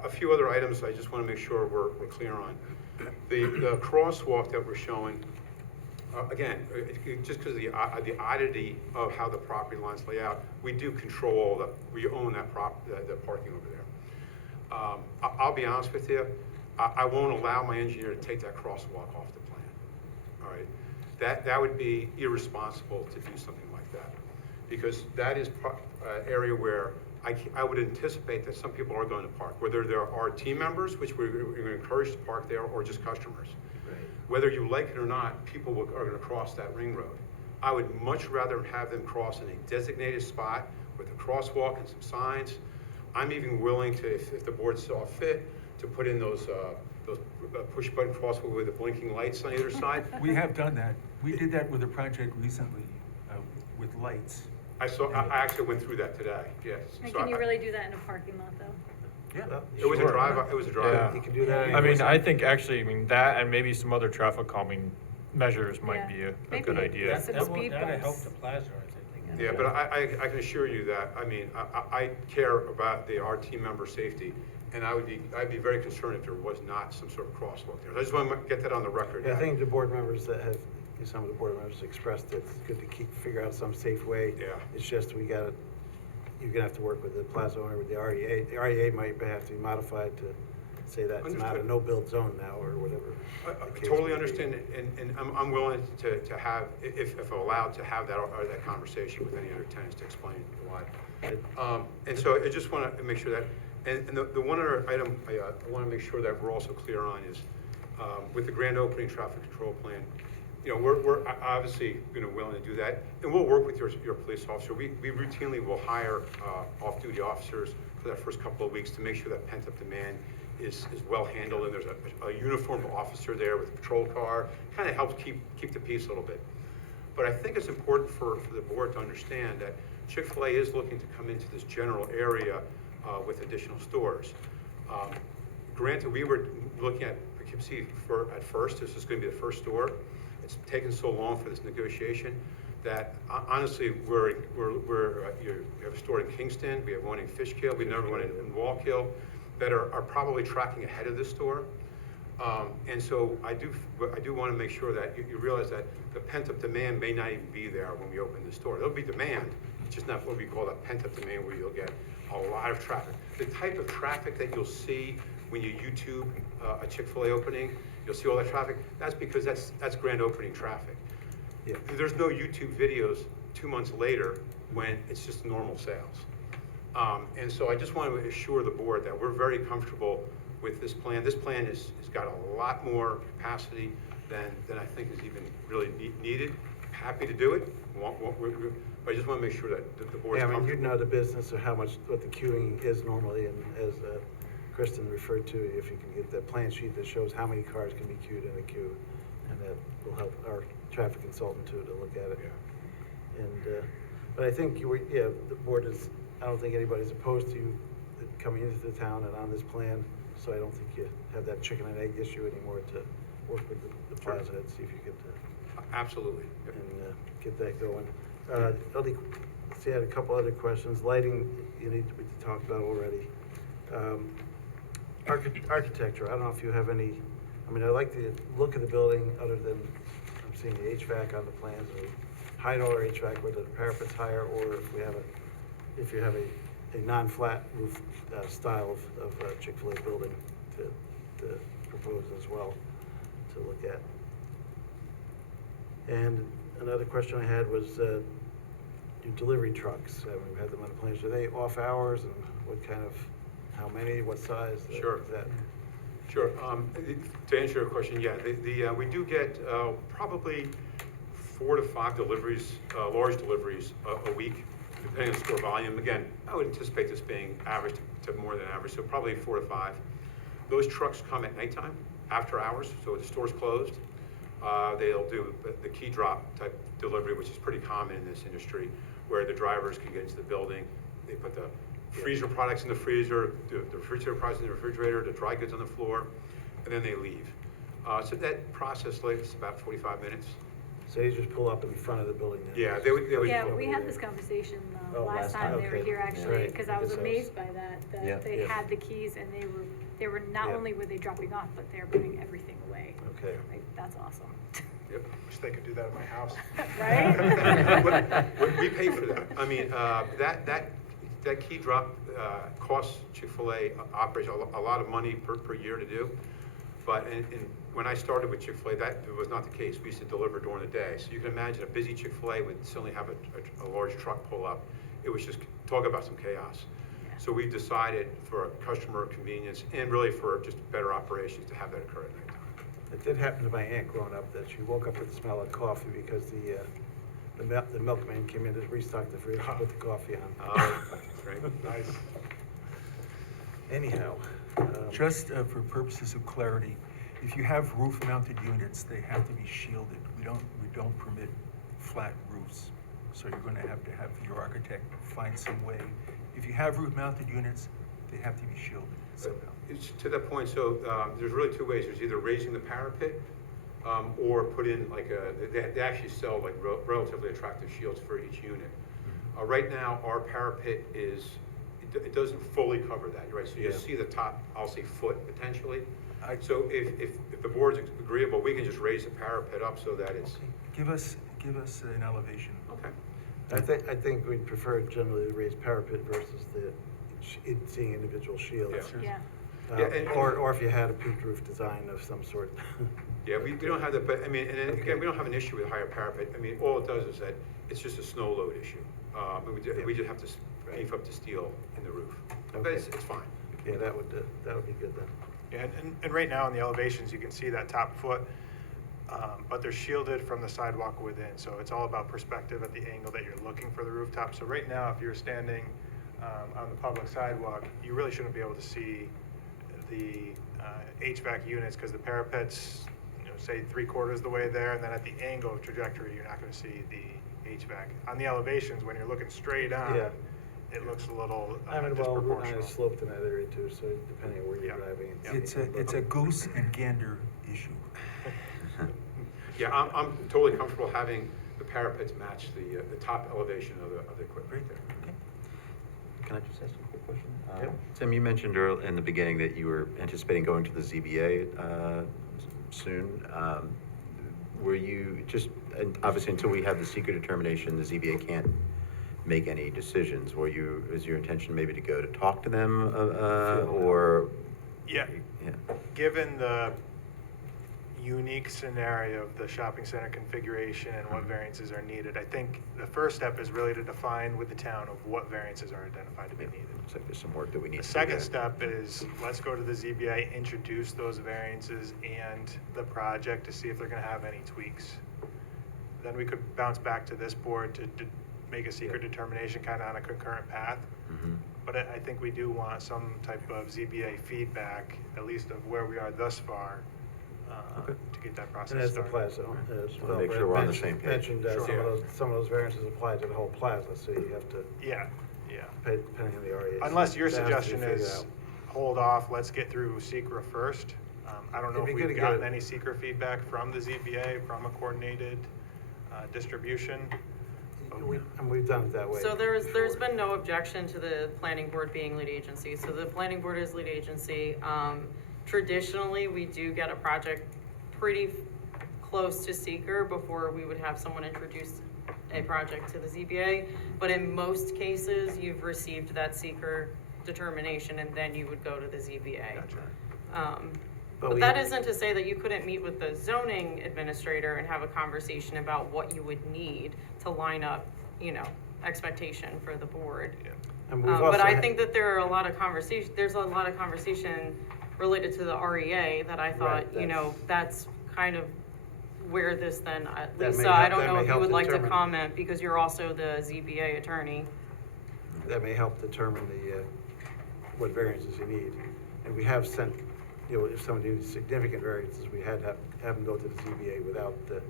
A few other items I just want to make sure we're clear on. The crosswalk that we're showing, again, just because of the oddity of how the property lines lay out, we do control we own that the parking over there. I'll be honest with you, I won't allow my engineer to take that crosswalk off the plan. All right, that would be irresponsible to do something like that, because that is area where I would anticipate that some people are going to park, whether there are team members, which we're encouraged to park there, or just customers. Right. Whether you like it or not, people are going to cross that ring road. I would much rather have them cross in a designated spot with a crosswalk and some signs. I'm even willing to, if the board saw fit, to put in those push button crosswalk with the blinking lights on either side. We have done that. We did that with a project recently, with lights. I actually went through that today, yes. And So can you really do that in a parking lot, though? Yeah. Well, It was a sure. drive, it was a drive. Yeah. You can do that. I mean, I think actually, that and maybe some other traffic calming measures might Yeah. be a Maybe good idea. some speed That'll help bumps. the plaza, I think. Yeah, but I can assure you that, I mean, I care about our team member safety, and I'd be very concerned if there was not some sort of crosswalk there. I just want to get that on the record. Yeah, I think the board members some of the board members expressed that it's good to figure out some safe way. Yeah. It's just you're gonna have to work with the plaza owner, with the REA. The REA might have to be modified to say that it's not a Understood. no-build zone now, or whatever. I the case totally may be. understand, and I'm willing to have, if allowed, to have that conversation with any other tenants to explain why. And so I just want to make sure that, and the one other item I want to make sure that we're also clear on is, with the grand opening traffic control plan, we're obviously, willing to do that, and we'll work with your police officer. We routinely will hire off-duty officers for that first couple of weeks to make sure that pent-up demand is well handled, and there's a uniformed officer there with a patrol car, kind of helps keep the peace a little bit. But I think it's important for the board to understand that Chick-fil-A is looking to come into this general area with additional stores. Granted, we were looking at Poughkeepsie at first. This is going to be the first store. It's taken so long for this negotiation that honestly, we have a store in Kingston, we have one in Fishkill, we have another one in Wallkill that are probably tracking ahead of this store. And so I do want to make sure that you realize that the pent-up demand may not even be there when we open the store. There'll be demand, it's just not what we call that pent-up demand where you'll get a lot of traffic. The type of traffic that you'll see when you YouTube a Chick-fil-A opening, you'll see all that traffic. That's because that's grand opening traffic. Yeah. There's no YouTube videos 2 months later when it's just normal sales. And so I just want to assure the board that we're very comfortable with this plan. This plan has got a lot more capacity than I think is even really needed. Happy to do it, but I just want to make sure that the board's Yeah, I mean, comfortable. you know the business or how much, what the queuing is normally, and as Kristen referred to, if you can get that plan sheet that shows how many cars can be queued in a queue, and that will help our traffic consultant too, to look at it. And, but I think the board is, I don't think anybody's opposed to you coming into the town and on this plan, so I don't think you have that chicken and egg issue anymore to work with the plaza and see if you could, Absolutely. Yep. and get that going. See, I had a couple other questions. Lighting, we talked about already. Architecture, I don't know if you have any, I mean, I like the look of the building, other than I'm seeing the HVAC on the plans, or high dollar HVAC, whether the parapet's higher, or if you have a non-flat roof style of Chick-fil-A building to propose as well, to look at. And another question I had was, your delivery trucks, we've had them on the plans, are they off hours, and what kind of, how many, what size? Sure. Is that? Sure. To answer your question, yeah, we do get probably 4 to 5 deliveries, large deliveries a week, depending on store volume. Again, I would anticipate this being average to more than average, so probably 4 to 5. Those trucks come at nighttime, after hours, so the store's closed. They'll do the key drop type delivery, which is pretty common in this industry, where the drivers can get into the building. They put the freezer products in the freezer, the refrigerator products in the refrigerator, the dry goods on the floor, and then they leave. So that process takes about 45 minutes. So you just pull up in front of the building? Then? Yeah, they would. Yeah, we had this conversation last time they were Okay. here, actually, Right. because I was Because amazed by that Yeah. they Yeah. had the keys and they were not Yeah. only were they dropping off, but they're putting everything away. Okay. Like, that's awesome. Yep. Wish they could do that at my house. Right? We pay for that. I mean, that key drop costs Chick-fil-A operators a lot of money per year to do. But when I started with Chick-fil-A, that was not the case. We used to deliver during the day. So you can imagine a busy Chick-fil-A would suddenly have a large truck pull up. It was just, talk about some chaos. So we decided for customer convenience and really for just better operations to have that occur at nighttime. It did happen to my aunt growing up, that she woke up with the smell of coffee because the milkman came in to restock the fridge and put the coffee on. Oh, that's right. Nice. Anyhow. Just for purposes of clarity, if you have roof-mounted units, they have to be shielded. We don't permit flat roofs. So you're gonna have your architect find some way. If you have roof-mounted units, they have to be shielded somehow. It's to that point, so there's really 2 ways. There's either raising the parapet or put in like they actually sell like relatively attractive shields for each unit. Right now, our parapet it doesn't fully cover that, right? So you Yeah. see the top, I'll say foot potentially. So if the board's agreeable, we can just raise the parapet up so that it's. Give us an elevation. Okay. I think we'd prefer generally to raise parapet versus seeing individual shields. Yeah. Sure. Yeah. Yeah, and- Or if you had a peaked roof design of some sort. Yeah, we don't have that, but I mean, and then again, we don't have an issue with higher parapet. I mean, all it does is that it's just a snow load issue. And we just have to beef up the steel in the roof. But Okay. it's fine. Yeah, that would be good then. Yeah, and right now in the elevations, you can see that top foot, but they're shielded from the sidewalk within. So it's all about perspective at the angle that you're looking for the rooftop. So right now, if you're standing on the public sidewalk, you really shouldn't be able to see the HVAC units because the parapet's, say 3/4 the way there, and then at the angle of trajectory, you're not going to see the HVAC. On the elevations, when you're looking straight on, Yeah. it looks a little I mean, well, Route 9 disproportional. is sloped in that area too, so depending on where you're Yeah. driving. It's a goose and gander issue. Yeah, I'm totally comfortable having the parapets match the top elevation of the equipment there. Can I just ask a quick question? Yep. Tim, you mentioned earlier in the beginning that you were anticipating going to the ZBA soon. Were you just, and obviously until we have the secret determination, the ZBA can't make any decisions. Is your intention maybe to go to talk to them or? Yeah. Yeah. Given the unique scenario of the shopping center configuration and what variances are needed, I think the first step is really to define with the town of what variances are identified to be needed. Looks like there's some work that we need The to do second there. step is, let's go to the ZBA, introduce those variances and the project to see if they're gonna have any tweaks. Then we could bounce back to this board to make a secret determination kind of on a concurrent path. Mhm. But I think we do want some type of ZBA feedback, at least of where we are thus far, Okay. to get that process And as the started. plaza, wanna make sure we're on the same page. mentioned, Sure. some of those variances apply to the whole plaza, so you have to Yeah, yeah. pay, depending on the REA. Unless your That has to be suggestion figured is, out. hold off, let's get through SECR first. I don't know It'd if be good we've to get gotten it- any SECR feedback from the ZBA, from a coordinated distribution. And we've done it that way. So there's before. been no objection to the planning board being lead agency. So the planning board is lead agency. Traditionally, we do get a project pretty close to seeker before we would have someone introduce a project to the ZBA. But in most cases, you've received that seeker determination and then you would go to the ZBA. Gotcha. But that isn't to say that you couldn't meet with the zoning administrator and have a conversation about what you would need to line up, expectation for the board. Yeah. And we've But also I had- think that there's a lot of conversation related to the REA that I thought, Right, that's kind of where this then, That may Lisa, I help- don't that know may if you help would like to determine- comment because you're also the ZBA attorney. That may help determine what variances you need. And we have sent, if somebody needs significant variances, we had to have them go to the ZBA without the,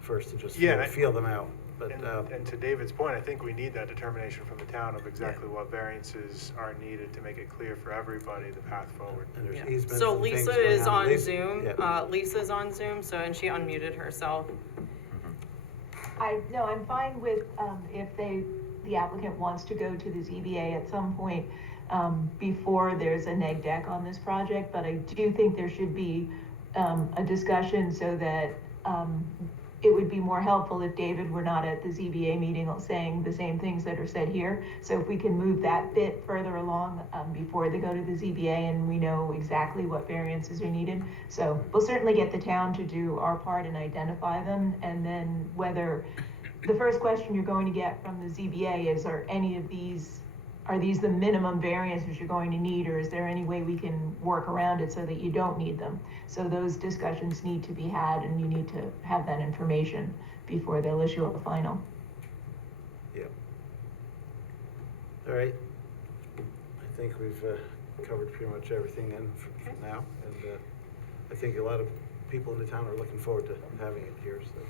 first to just Yeah, and I- feel them out. But, And to David's point, I think we need that determination from the town of exactly what variances are needed to make it clear for everybody the path forward. and there's Yeah. easements So and things Lisa going is on Lisa- Zoom, yeah. Lisa's on Zoom, and she unmuted herself. I'm fine with, if the applicant wants to go to the ZBA at some point, before there's a neg deck on this project, but I do think there should be, a discussion so that, it would be more helpful if David were not at the ZBA meeting saying the same things that are said here. So if we can move that bit further along, before they go to the ZBA and we know exactly what variances are needed. So we'll certainly get the town to do our part and identify them, and then whether, the first question you're going to get from the ZBA is, are these the minimum variances you're going to need, or is there any way we can work around it so that you don't need them? So those discussions need to be had, and you need to have that information before they'll issue a final. Yeah. All right. I think we've covered pretty much everything then for now. And I think a lot of people in the town are looking forward to having it here, so.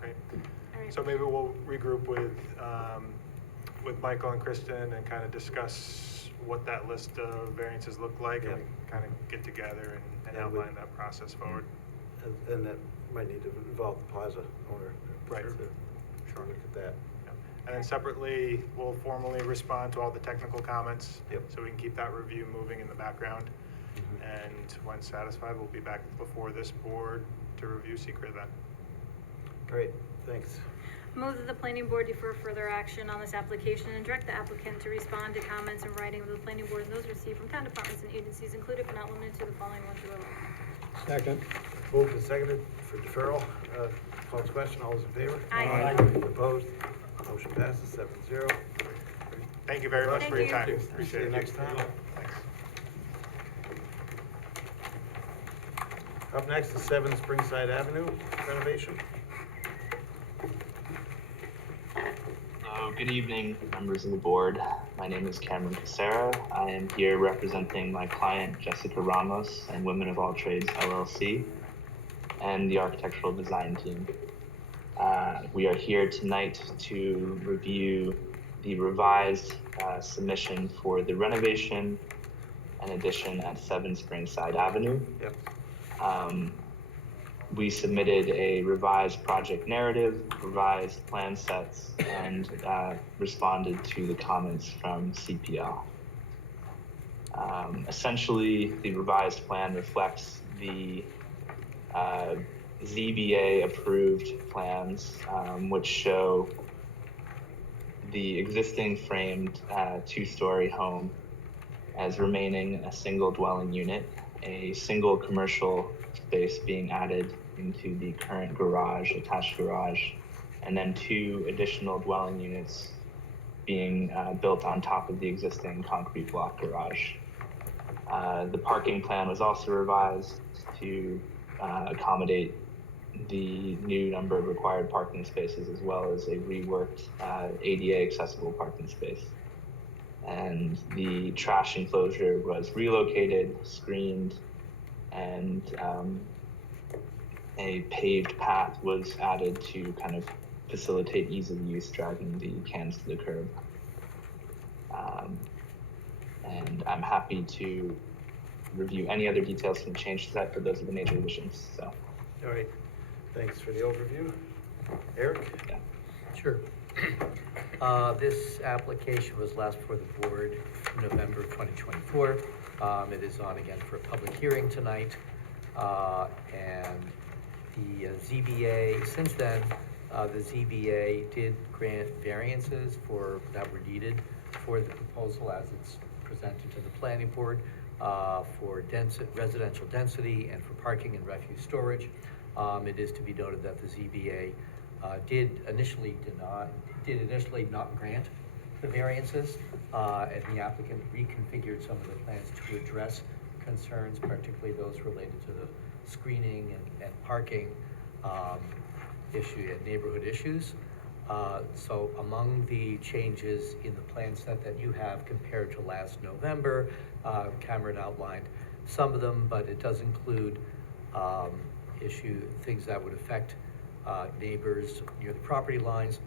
Great. All right. So maybe we'll regroup with Michael and Kristen and kind of discuss what that list of variances look like, Yeah. and kind of get together and And we- outline that process forward. And that might need to involve the plaza owner. Right. To look at that. And then separately, we'll formally respond to all the technical comments. Yep. So we can keep that review moving in the background. And when satisfied, we'll be back before this board to review secret then. Great, thanks. Move that the planning board defer further action on this application and direct the applicant to respond to comments in writing of the planning board and those received from town departments and agencies included but not limited to the following 1 through 11. Second. Moved and seconded for deferral. Call to question, all those in favor? Aye. Opposed? Motion passes 7-0. Thank you very much for your Thank time. you. See Appreciate you it. next time. Thanks. Up next is 7 Springside Avenue renovation. Good evening, members of the board. My name is Cameron Casera. I am here representing my client, Jessica Ramos, and Women of All Trades LLC, and the architectural design team. We are here tonight to review the revised submission for the renovation and addition at 7 Springside Avenue. Yep. We submitted a revised project narrative, revised plan sets, and responded to the comments from CPL. Essentially, the revised plan reflects the ZBA-approved plans, which show the existing framed two-story home as remaining a single dwelling unit a single commercial space being added into the current garage, attached garage, and then 2 additional dwelling units being built on top of the existing concrete block garage. The parking plan was also revised to accommodate the new number of required parking spaces, as well as a reworked ADA accessible parking space. And the trash enclosure was relocated, screened, and a paved path was added to kind of facilitate ease of use, dragging the cans to the curb. And I'm happy to review any other details from the change to that, but those are the major additions. So, All right, thanks for the overview. Eric? yeah. Sure. This application was last before the board in November of 2024. It is on again for a public hearing tonight. And the ZBA, since then, the ZBA did grant variances that were needed for the proposal as it's presented to the planning board, for residential density and for parking and refuse storage. It is to be noted that the ZBA did initially not grant the variances, and the applicant reconfigured some of the plans to address concerns, particularly those related to the screening and parking issue and neighborhood issues. So among the changes in the plan set that you have compared to last November, Cameron outlined some of them, but it does include things that would affect neighbors near the property lines.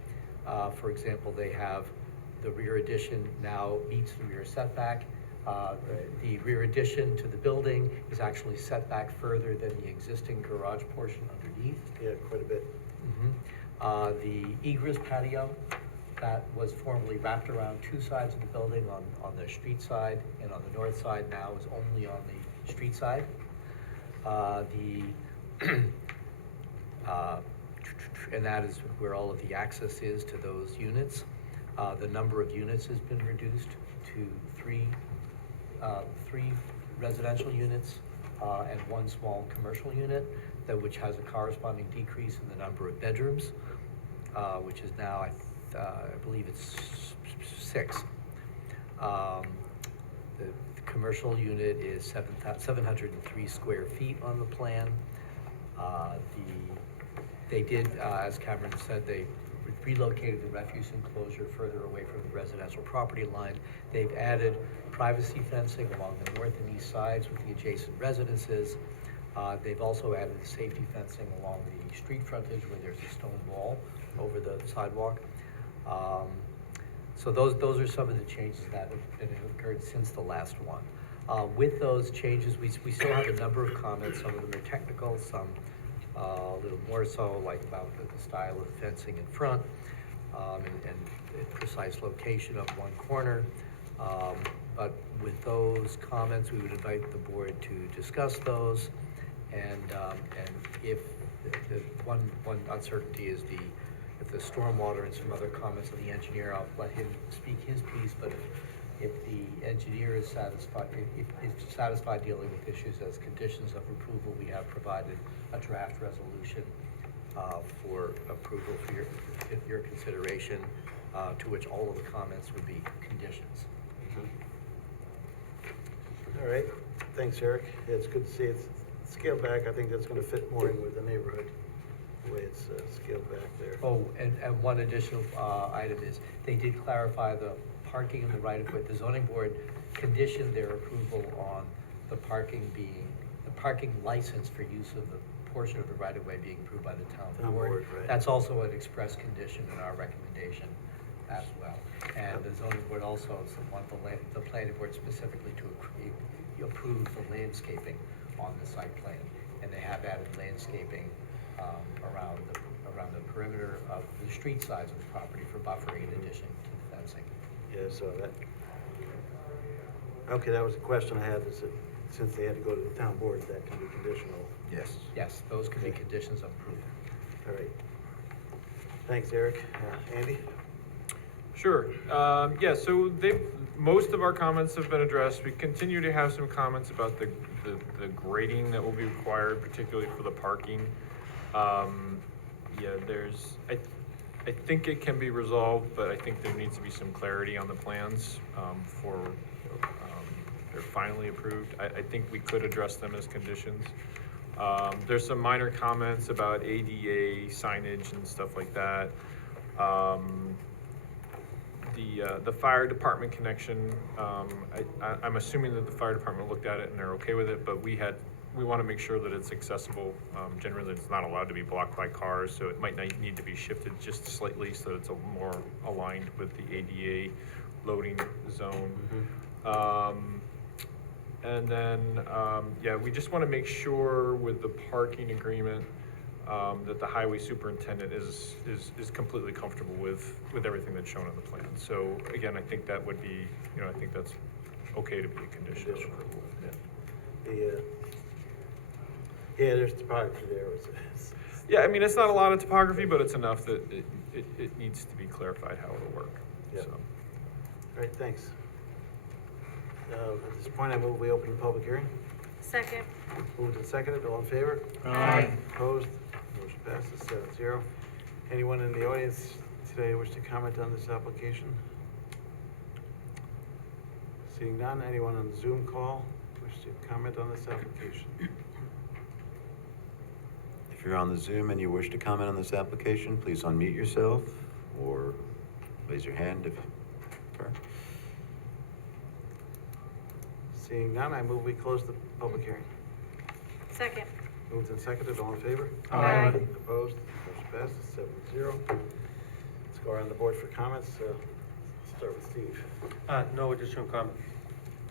For example, they have the rear addition now meets the rear setback. The rear addition to the building is actually set back further than the existing garage portion underneath. Yeah, quite a bit. The egress patio that was formerly wrapped around 2 sides of the building on the street side and on the north side now is only on the street side. And that is where all of the access is to those units. The number of units has been reduced to 3 residential units and 1 small commercial unit, which has a corresponding decrease in the number of bedrooms, which is now, I believe it's 6. The commercial unit is 703 square feet on the plan. They did, as Cameron said, they relocated the refuse enclosure further away from the residential property line. They've added privacy fencing along the north and east sides with the adjacent residences. They've also added safety fencing along the street frontage where there's a stone wall over the sidewalk. So those are some of the changes that have occurred since the last one. With those changes, we still have a number of comments. Some of them are technical, some a little more so, like about the style of the fencing in front, and the precise location of one corner. But with those comments, we would invite the board to discuss those. And if the one uncertainty is if the stormwater and some other comments of the engineer, I'll let him speak his piece. But if the engineer is satisfied, if is satisfied dealing with issues as conditions of approval, we have provided a draft resolution for approval for your consideration, to which all of the comments would be conditions. All right, thanks, Eric. Yeah, it's good to see it's scaled back. I think that's gonna fit more in with the neighborhood, the way it's scaled back there. Oh, and one additional item is, they did clarify the parking in the right-of-way. The zoning board conditioned their approval on the parking license for use of the portion of the right-of-way being approved by the town board. Right. That's also an express condition in our recommendation as well. And the zoning board also want the planning board specifically to approve the landscaping on the site plan. And they have added landscaping around the perimeter of the street sides of the property for buffering in addition to the fencing. Yeah, so that. Okay, that was a question I had, is that since they had to go to the town board, that can be conditional. Yes, those could be conditions of approval. All right. Thanks, Eric. Andy? Sure. Yeah, so most of our comments have been addressed. We continue to have some comments about the the grading that will be required, particularly for the parking. Yeah, I think it can be resolved, but I think there needs to be some clarity on the plans, for, they're finally approved. I think we could address them as conditions. There's some minor comments about ADA signage and stuff like that. The fire department connection, I'm assuming that the fire department looked at it and they're okay with it, but we want to make sure that it's accessible. Generally, it's not allowed to be blocked by cars, so it might need to be shifted just slightly so that it's more aligned with the ADA loading zone. And then, yeah, we just want to make sure with the parking agreement, that the highway superintendent is completely comfortable with everything that's shown on the plan. So again, I think that would be, I think that's okay to be a condition of approval. Yeah, there's topography there. Yeah, I mean, it's not a lot of topography, but it's enough that it needs to be clarified how it'll work, Yeah. so. All right, thanks. At this point, I move we open the public hearing. Second. Moved and seconded, all in favor? Aye. Opposed? Motion passes 7-0. Anyone in the audience today wish to comment on this application? Seeing none, anyone on the Zoom call wish to comment on this application? If you're on the Zoom and you wish to comment on this application, please unmute yourself or raise your hand if you prefer. Seeing none, I move we close the public hearing. Second. Moved and seconded, all in favor? Aye. Opposed? Motion passes 7-0. Let's go around the board for comments. Start with Steve. No additional comment.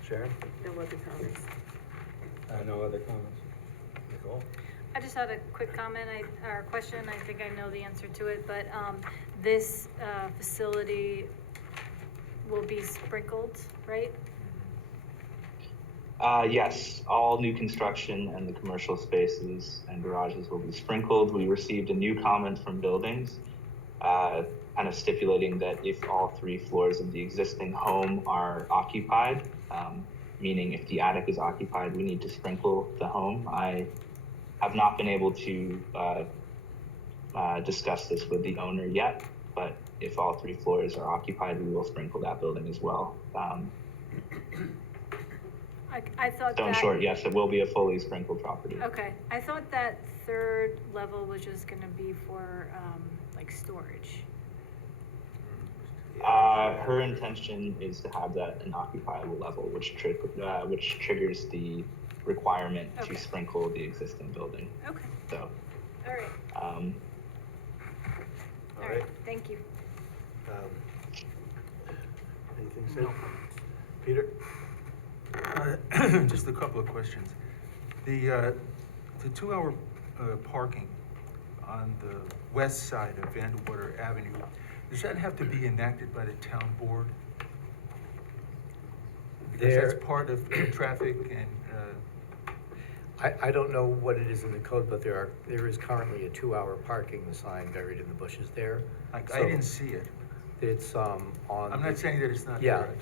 Sharon? No other comments. No other comments. Nicole? I just had a quick comment, or question, I think I know the answer to it, but, this, facility will be sprinkled, right? Yes, all new construction and the commercial spaces and garages will be sprinkled. We received a new comment from buildings, kind of stipulating that if all 3 floors of the existing home are occupied, meaning if the attic is occupied, we need to sprinkle the home. I have not been able to discuss this with the owner yet, but if all 3 floors are occupied, we will sprinkle that building as well. I thought So in that. short, yes, it will be a fully sprinkled property. Okay, I thought that 3rd level was just gonna be for, like, storage. Her intention is to have that an occupiable level, which triggers the requirement Okay. to sprinkle the existing building. Okay, So, all right, um, all right, thank you. Anything to say? Peter? Just a couple of questions. The 2-hour parking on the west side of Vanderwater Avenue, does that have to be enacted by the town board? Because There- that's part of traffic and, I don't know what it is in the code, but there is currently a 2-hour parking sign buried in the bushes there. I So didn't see it. It's, on. I'm not saying that it's not Yeah. there.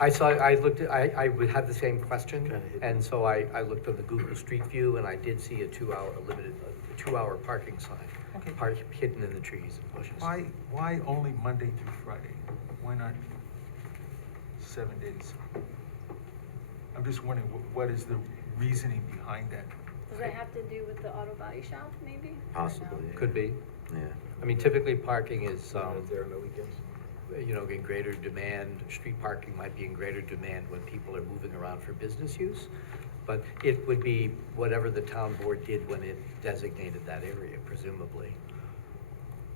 I would have the same question, Kinda hidden. and so I looked on the Google Street View, and I did see a 2-hour parking sign. Okay. Hidden in the trees and bushes. Why only Monday through Friday? Why not 7 days? I'm just wondering, what is the reasoning behind that? Does that have to do with the auto body shop, maybe? Or no? Possibly. Could be. Yeah. I mean, typically, parking is, There on the weekends? in greater demand. Street parking might be in greater demand when people are moving around for business use. But it would be whatever the town board did when it designated that area, presumably.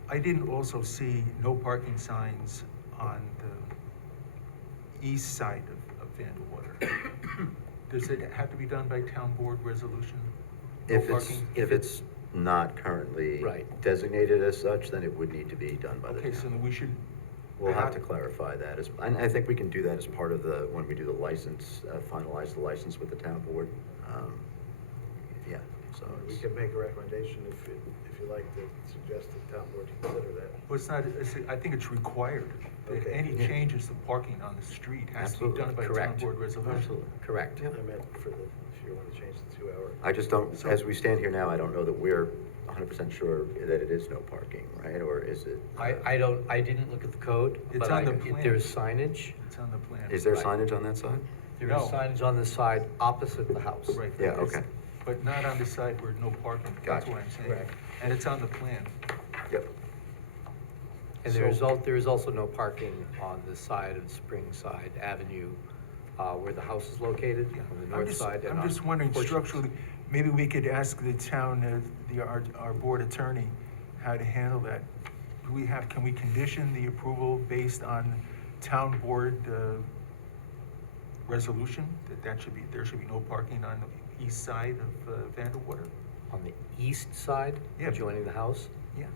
I didn't also see no parking signs on the east side of Vanderwater. Does it have to be done by town board resolution? No parking? If it's not currently Right. designated as such, then it would need to be done by the Okay, so town. then we should. We'll have to clarify that, and I think we can do that as part of when we do the license, finalize the license with the town board. Yeah, so. We could make a recommendation if you like to suggest the town board to consider that. Well, it's not, I think it's required that Okay. any Yeah. changes to parking on the street has to be done by town Correct. board resolution. Absolutely, correct. I meant for the if you want to change the 2 hour. I just don't, as we stand here now, I don't know that we're 100% sure that it is no parking, right? Or is it? I didn't look at the code, It's but on the if plan. there's signage, It's on the plan. Is there Right. signage on that side? there No. is signage on the side opposite the house. Right. Yeah, it's- okay. But not on the side where no parking, that's Gotcha. what I'm saying. Correct. And it's on the plan. Yep. And there is also no parking on the side of Springside Avenue, where the house is located, on the I'm north just- side. and I'm on just wondering portions. structurally, maybe we could ask the town, our board attorney, how to handle that. Can we condition the approval based on town board, resolution, there should be no parking on the east side of Vanderwater? On the east side, Yeah. adjoining the house? Yeah,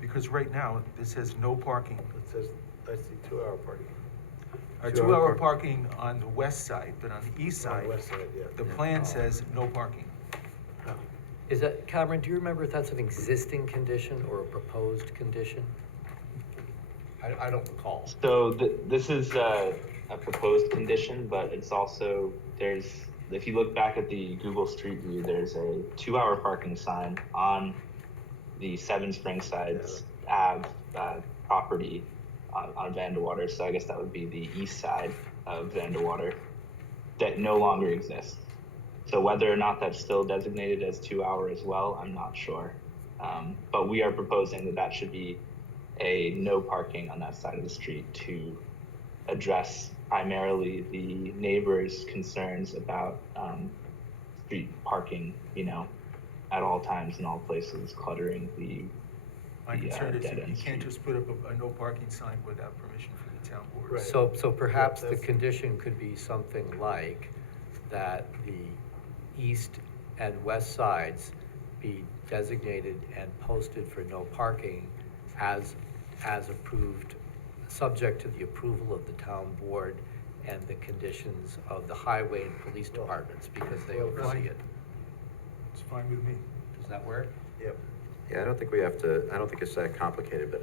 because right now, this says no parking. It says, I see 2 hour parking. A 2 hour two-hour park- parking on the west side, but on the east On the side, west side, yeah. the plan says no parking. Oh. Is that, Cameron, do you remember if that's an existing condition or a proposed condition? I don't recall. So this is a proposed condition, but it's also, if you look back at the Google Street View, there's a 2-hour parking sign on the 7 Springsides Ave property on Vanderwater. So I guess that would be the east side of Vanderwater that no longer exists. So whether or not that's still designated as 2-hour as well, I'm not sure. But we are proposing that should be a no parking on that side of the street to address primarily the neighbors' concerns about street parking, at all times in all places, cluttering the My concern is dead you end can't street. just put up a no parking sign without permission from the town board. Right. So perhaps Yeah, the that's- condition could be something like that the east and west sides be designated and posted for no parking as approved, subject to the approval of the town board and the conditions of the highway and police departments, because they oversee it. It's fine with me. Does that work? Yep. Yeah, I don't think it's that complicated, but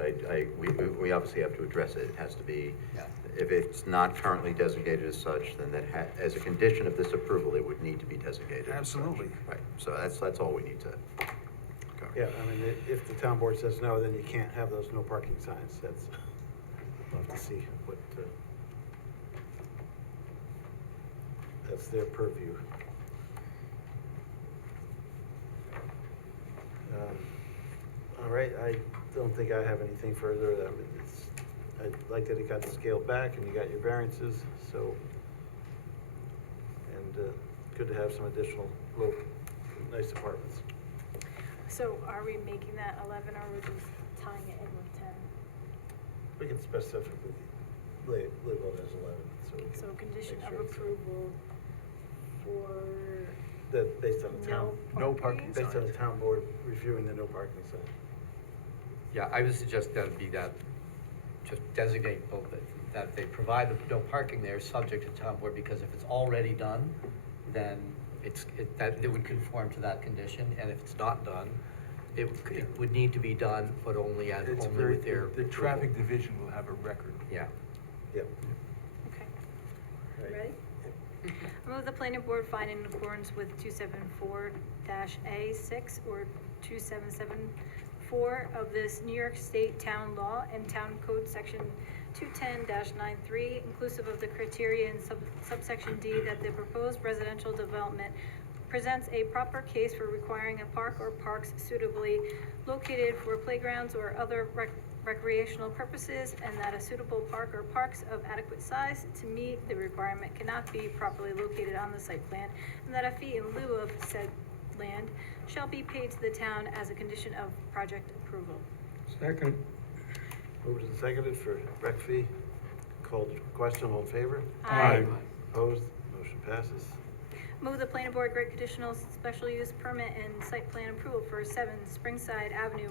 we obviously have to address it. It has to be, Yeah. if it's not currently designated as such, then as a condition of this approval, it would need to be designated as such. Absolutely. Right, so that's all we need to cover. Yeah, I mean, if the town board says no, then you can't have those no parking signs. We'll have to see what, that's their purview. All right, I don't think I have anything further. I mean, I like that it got scaled back and you got your variances, so. And good to have some additional little nice apartments. So are we making that 11 or are we just tying it in with 10? We can specifically label it as 11, so. we can So condition make of sure it's- approval for That, based on the town, No parking based on the town board reviewing the no parking sign. Yeah, I would suggest that would be that, just designate both, that they provide the no parking there, subject to town board, because if it's already done, then it would conform to that condition, and if it's not done, it would need to be done, but only It's only very, with their. the traffic approval. division will have a record. Yeah. Yep. Okay, Right. ready? I move the planning board find in accordance with 274-A6 or 2774 of this New York State Town Law and Town Code Section 210-93, inclusive of the criteria in subsection D, that the proposed residential development presents a proper case for requiring a park or parks suitably located for playgrounds or other recreational purposes, and that a suitable park or parks of adequate size to meet the requirement cannot be properly located on the site plan, and that a fee in lieu of said land shall be paid to the town as a condition of project approval. Second. Moved and seconded for rec fee. Called to question, all in favor? Aye. Opposed? Motion passes. Move the planning board grant conditional special use permit and site plan approval for 7 Springside Avenue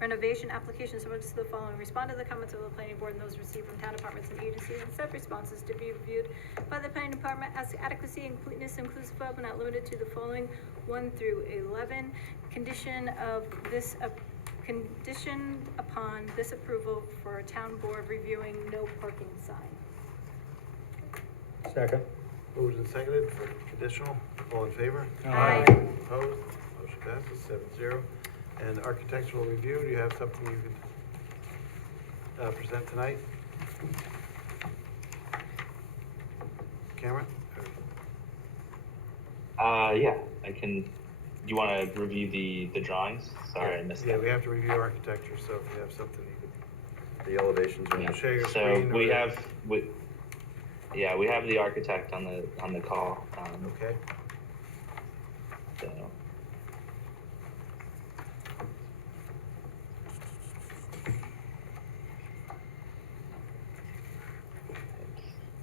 renovation application subject to the following. Respond to the comments of the planning board and those received from town departments and agencies, and said responses to be reviewed by the planning department as to adequacy and completeness inclusive of but not limited to the following 1 through 11. Condition upon this approval for a town board reviewing no parking sign. Second. Moved and seconded for conditional, all in favor? Aye. Opposed? Motion passes 7-0. And architectural review, do you have something you could present tonight? Cameron? Yeah, I can, you want to review the drawings? Sorry, I missed that. Yeah, we have to review architecture, so if you have something you could The elevations are. Yeah. share your So screen. we or- have, we have the architect on the call. Okay. So,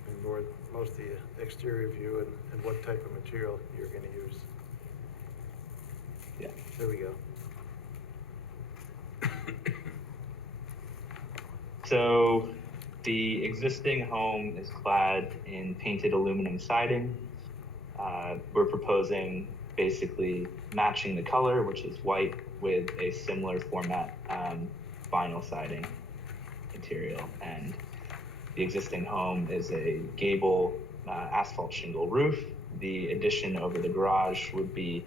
And more, most of the exterior view and what type of material you're gonna use. yeah. There we go. So the existing home is clad in painted aluminum siding. We're proposing basically matching the color, which is white, with a similar format vinyl siding material. And the existing home is a gable asphalt shingle roof. The addition over the garage would be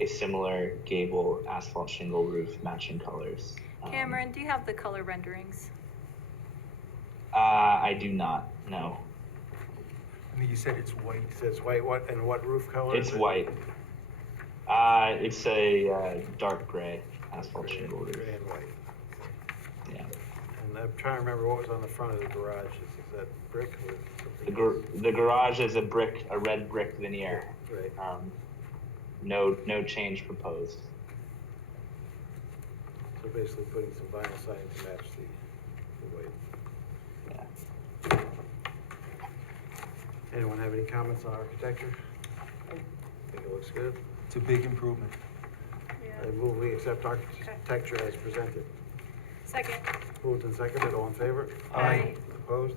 a similar gable asphalt shingle roof, matching colors. Cameron, do you have the color renderings? I do not, no. I think you said it's white. It says white, what, and what roof color? It's is it? white. It's a dark gray asphalt shingle roof. Gray and white. Yeah. And I'm trying to remember what was on the front of the garage. Is that brick or something? The garage is a red brick veneer. Right. No change proposed. So basically putting some vinyl siding to match the white. Yeah. Anyone have any comments on architecture? Think it looks good? It's a big improvement. I move we accept architecture as presented. Second. Moved and seconded, all in favor? Aye. Opposed?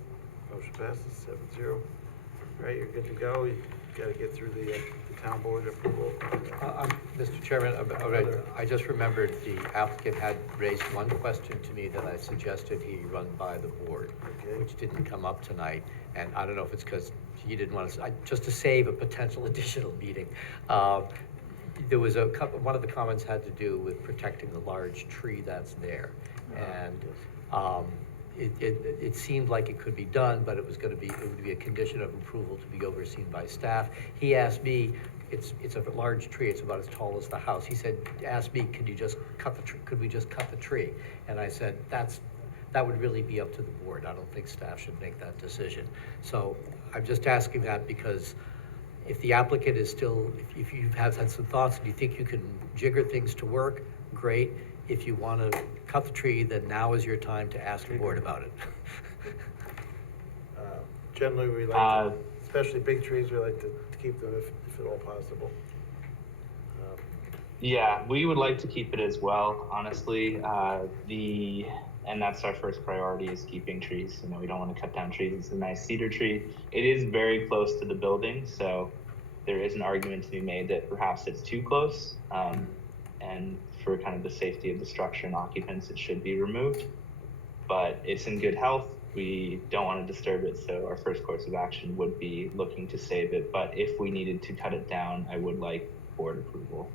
Motion passes 7-0. All right, you're good to go. You gotta get through the town board approval. Mr. Chairman, I just remembered the applicant had raised one question to me that I suggested he run by the board, Okay. which didn't come up tonight. And I don't know if it's because he didn't want to, just to save a potential additional meeting. There was one of the comments had to do with protecting the large tree that's there. And it seemed like it could be done, but it would be a condition of approval to be overseen by staff. He asked me, it's a large tree, it's about as tall as the house. He said, ask me, could we just cut the tree? And I said, that would really be up to the board. I don't think staff should make that decision. So I'm just asking that because if the applicant is still, if you have had some thoughts and you think you can jigger things to work, great. If you want to cut the tree, then now is your time to ask the board about it. Generally, we like, especially big trees, we like to keep them if at all possible. Yeah, we would like to keep it as well, honestly. And that's our first priority is keeping trees. We don't want to cut down trees. It's a nice cedar tree. It is very close to the building, so there is an argument to be made that perhaps it's too close. And for kind of the safety of the structure and occupants, it should be removed. But it's in good health. We don't want to disturb it, so our first course of action would be looking to save it. But if we needed to cut it down, I would like board approval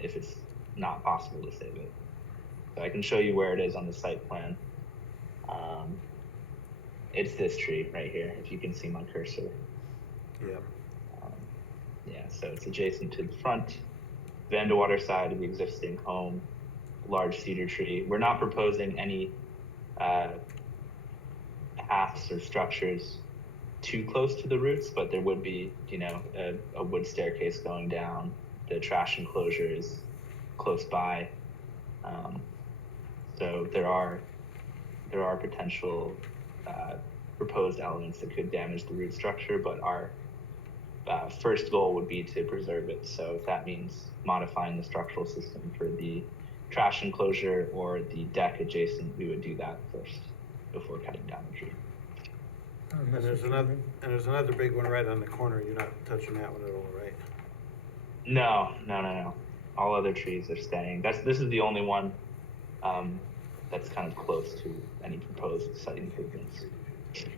if it's not possible to save it. So I can show you where it is on the site plan. It's this tree right here, if you can see my cursor. Yeah. Yeah, so it's adjacent to the front Vandewater side of the existing home, large cedar tree. We're not proposing any paths or structures too close to the roots, but there would be, a wood staircase going down. The trash enclosure is close by. So there are potential proposed elements that could damage the root structure, but our first goal would be to preserve it. So if that means modifying the structural system for the trash enclosure or the deck adjacent, we would do that first before cutting down the tree. And there's another big one right on the corner. You're not touching that one at all, right? No. All other trees are staying. This is the only one that's kind of close to any proposed site improvements.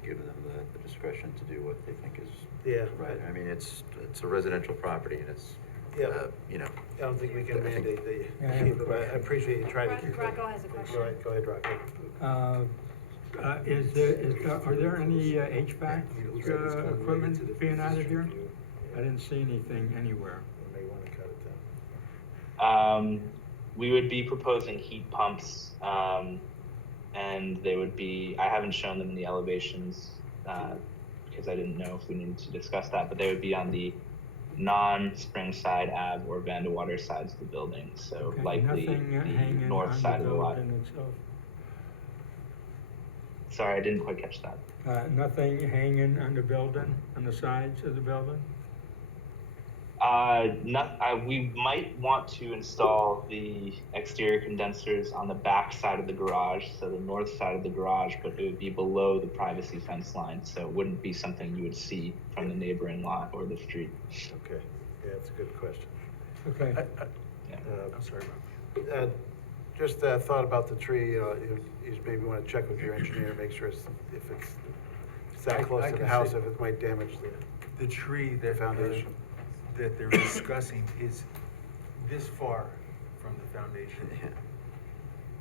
Given them the description. discretion to do what they think is Yeah. right. I mean, it's a residential property and it's, Yeah. you know. I don't think we can I think- mandate the, but I appreciate you trying to. Rocco has a question. Go ahead, Rocco. Are there any HVAC equipment being added here? I didn't see anything anywhere. You may want to cut it down. We would be proposing heat pumps, and they would be, I haven't shown them in the elevations, because I didn't know if we needed to discuss that, but they would be on the non-Springside Ave or Vandewater sides of the building, so Okay, likely nothing the hanging north on side of the lot. building itself? Sorry, I didn't quite catch that. Nothing hanging on the building, on the sides of the building? We might want to install the exterior condensers on the back side of the garage, so the north side of the garage, but it would be below the privacy fence line, so it wouldn't be something you would see from the neighboring lot or the street. Okay, yeah, that's a good question. Okay. Yeah. I'm sorry, Rob. Just thought about the tree, you maybe want to check with your engineer, make sure if it's that close I to the can house, see- if it might damage The tree the that, foundation. that they're discussing is this far from the foundation. Yeah.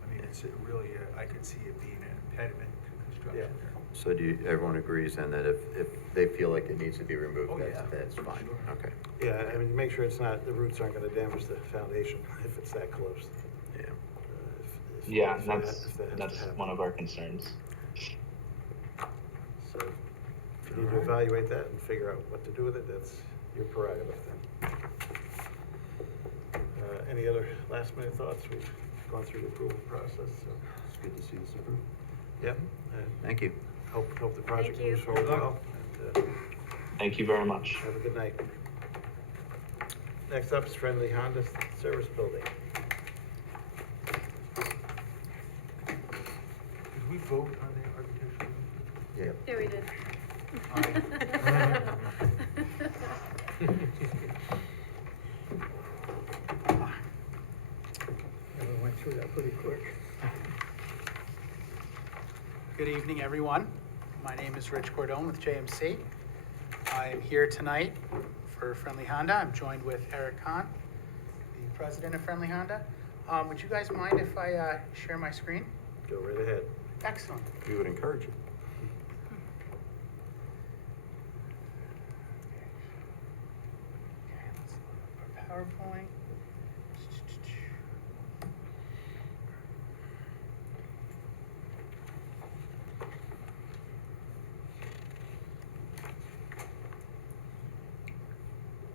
I mean, it's really, I could see it being an impediment to construction Yeah. there. So everyone agrees then that if they feel like it needs to be removed, Oh, yeah. that's fine, okay, Yeah, I mean, make sure it's not, the roots aren't going to damage the foundation if it's that close. yeah. Yeah, if that's, that has to that's happen. one of our concerns. So if you need to evaluate that and figure out what to do with it, that's your prerogative then. Any other last minute thoughts? We've gone through the approval process, so. It's good to see this approved. Yep. Thank you. Hope the project Thank you. moves forward well. And, Thank you very much. have a good night. Next up is Friendly Honda Service Building. Did we vote on the architectural? Yeah. Yeah, we did. We went through that pretty quick. Good evening, everyone. My name is Rich Cordone with JMC. I am here tonight for Friendly Honda. I'm joined with Eric Kahn, the president of Friendly Honda. Would you guys mind if I share my screen? Go right ahead. Excellent. We would encourage you. Okay, let's load up our PowerPoint.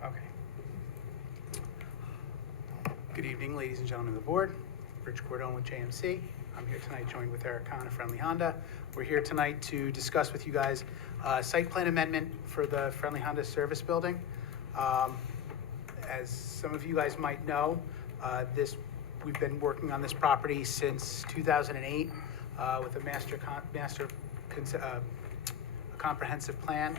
Okay. Good evening, ladies and gentlemen of the board. Rich Cordone with JMC. I'm here tonight joined with Eric Kahn of Friendly Honda. We're here tonight to discuss with you guys site plan amendment for the Friendly Honda service building. As some of you guys might know, we've been working on this property since 2008 with a comprehensive plan.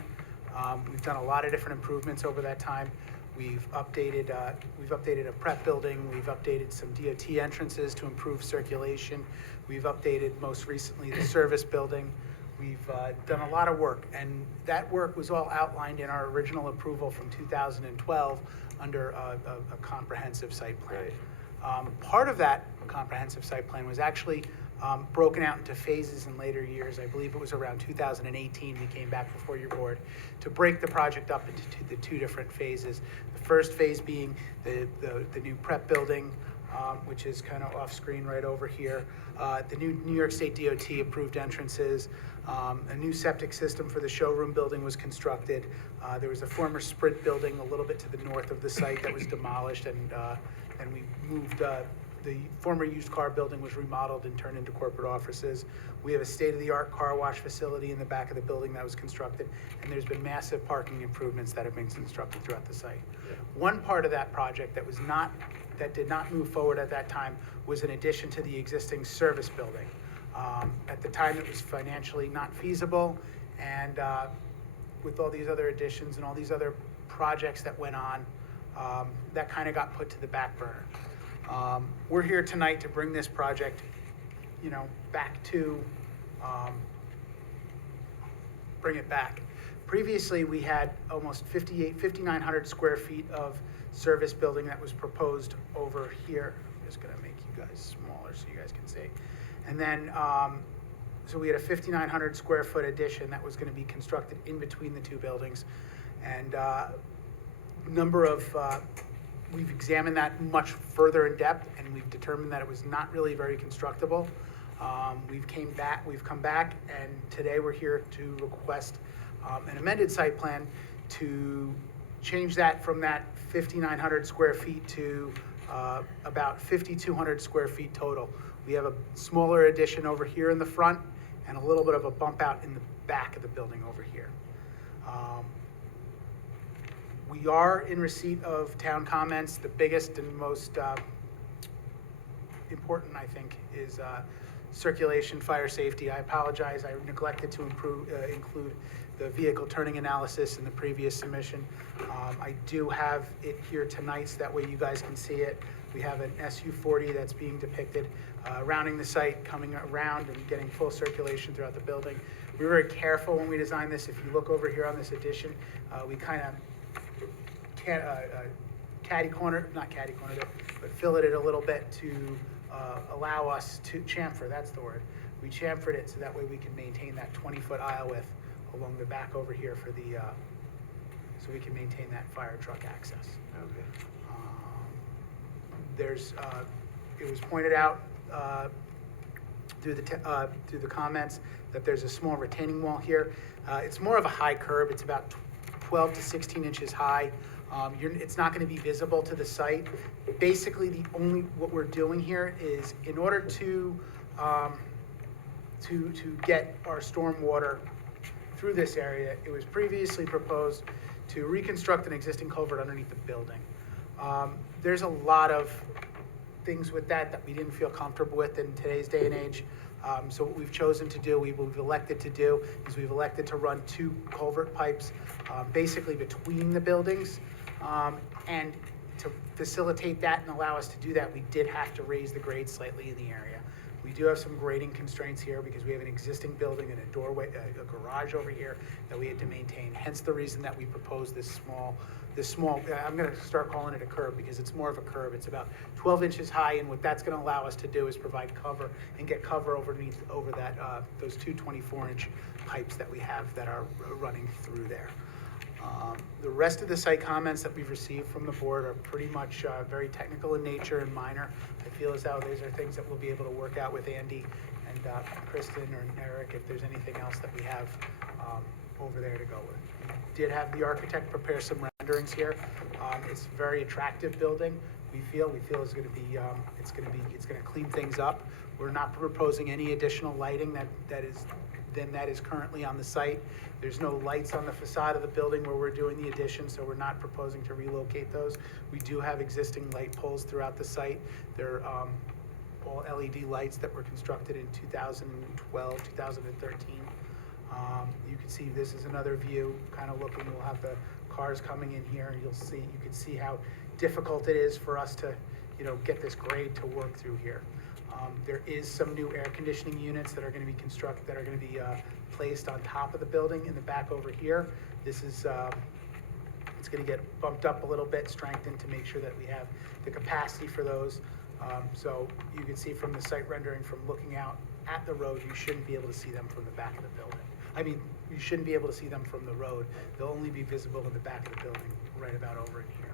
We've done a lot of different improvements over that time. We've updated a prep building. We've updated some DOT entrances to improve circulation. We've updated most recently the service building. We've done a lot of work, and that work was all outlined in our original approval from 2012 under a comprehensive site plan. Right. Part of that comprehensive site plan was actually broken out into phases in later years. I believe it was around 2018 we came back before your board to break the project up into the two different phases. The first phase being the new prep building, which is kind of off screen right over here. The new New York State DOT approved entrances. A new septic system for the showroom building was constructed. There was a former Sprint building a little bit to the north of the site that was demolished, and we moved, the former used car building was remodeled and turned into corporate offices. We have a state-of-the-art car wash facility in the back of the building that was constructed, and there's been massive parking improvements that have been constructed throughout the site. Yeah. One part of that project that did not move forward at that time was an addition to the existing service building. At the time, it was financially not feasible, and with all these other additions and all these other projects that went on, that kind of got put to the back burner. We're here tonight to bring this project, back to, bring it back. Previously, we had almost 5,900 square feet of service building that was proposed over here. I'm just gonna make you guys smaller so you guys can see. And then, so we had a 5,900 square foot addition that was gonna be constructed in between the two buildings. And we've examined that much further in depth, and we've determined that it was not really very constructible. We've come back, and today we're here to request an amended site plan to change that from that 5,900 square feet to about 5,200 square feet total. We have a smaller addition over here in the front and a little bit of a bump out in the back of the building over here. We are in receipt of town comments. The biggest and most important, I think, is circulation, fire safety. I apologize, I neglected to include the vehicle turning analysis in the previous submission. I do have it here tonight, so that way you guys can see it. We have an SU-40 that's being depicted, rounding the site, coming around and getting full circulation throughout the building. We were very careful when we designed this. If you look over here on this addition, we kind of but filleted it a little bit to allow us to chamfer, that's the word. We chamfered it so that way we can maintain that 20-foot aisle width along the back over here for the, so we can maintain that fire truck access. Okay. It was pointed out through the comments that there's a small retaining wall here. It's more of a high curb. It's about 12 to 16 inches high. It's not going to be visible to the site. Basically, what we're doing here is, in order to get our storm water through this area, it was previously proposed to reconstruct an existing culvert underneath the building. There's a lot of things with that we didn't feel comfortable with in today's day and age. So what we've chosen to do, we've elected to do, is we've elected to run 2 culvert pipes basically between the buildings. And to facilitate that and allow us to do that, we did have to raise the grade slightly in the area. We do have some grading constraints here because we have an existing building and a doorway, a garage over here that we had to maintain. Hence the reason that we proposed this small, I'm gonna start calling it a curb because it's more of a curb. It's about 12 inches high, and what that's gonna allow us to do is provide cover and get cover over that, those 2 24-inch pipes that we have that are running through there. The rest of the site comments that we've received from the board are pretty much very technical in nature and minor. I feel as though those are things that we'll be able to work out with Andy and Kristen or Eric if there's anything else that we have over there to go with. We did have the architect prepare some renderings here. It's a very attractive building. We feel it's going to be it's going to clean things up. We're not proposing any additional lighting that is currently on the site. There's no lights on the facade of the building where we're doing the addition, so we're not proposing to relocate those. We do have existing light poles throughout the site. They're all LED lights that were constructed in 2012, 2013. You can see this is another view, kind of looking. We'll have the cars coming in here, and you can see how difficult it is for us to, get this grade to work through here. There is some new air conditioning units that are going to be constructed, that are going to be placed on top of the building in the back over here. This is, it's going to get bumped up a little bit, strengthened to make sure that we have the capacity for those. So you can see from the site rendering, from looking out at the road, you shouldn't be able to see them from the back of the building. I mean, you shouldn't be able to see them from the road. They'll only be visible in the back of the building, right about over in here.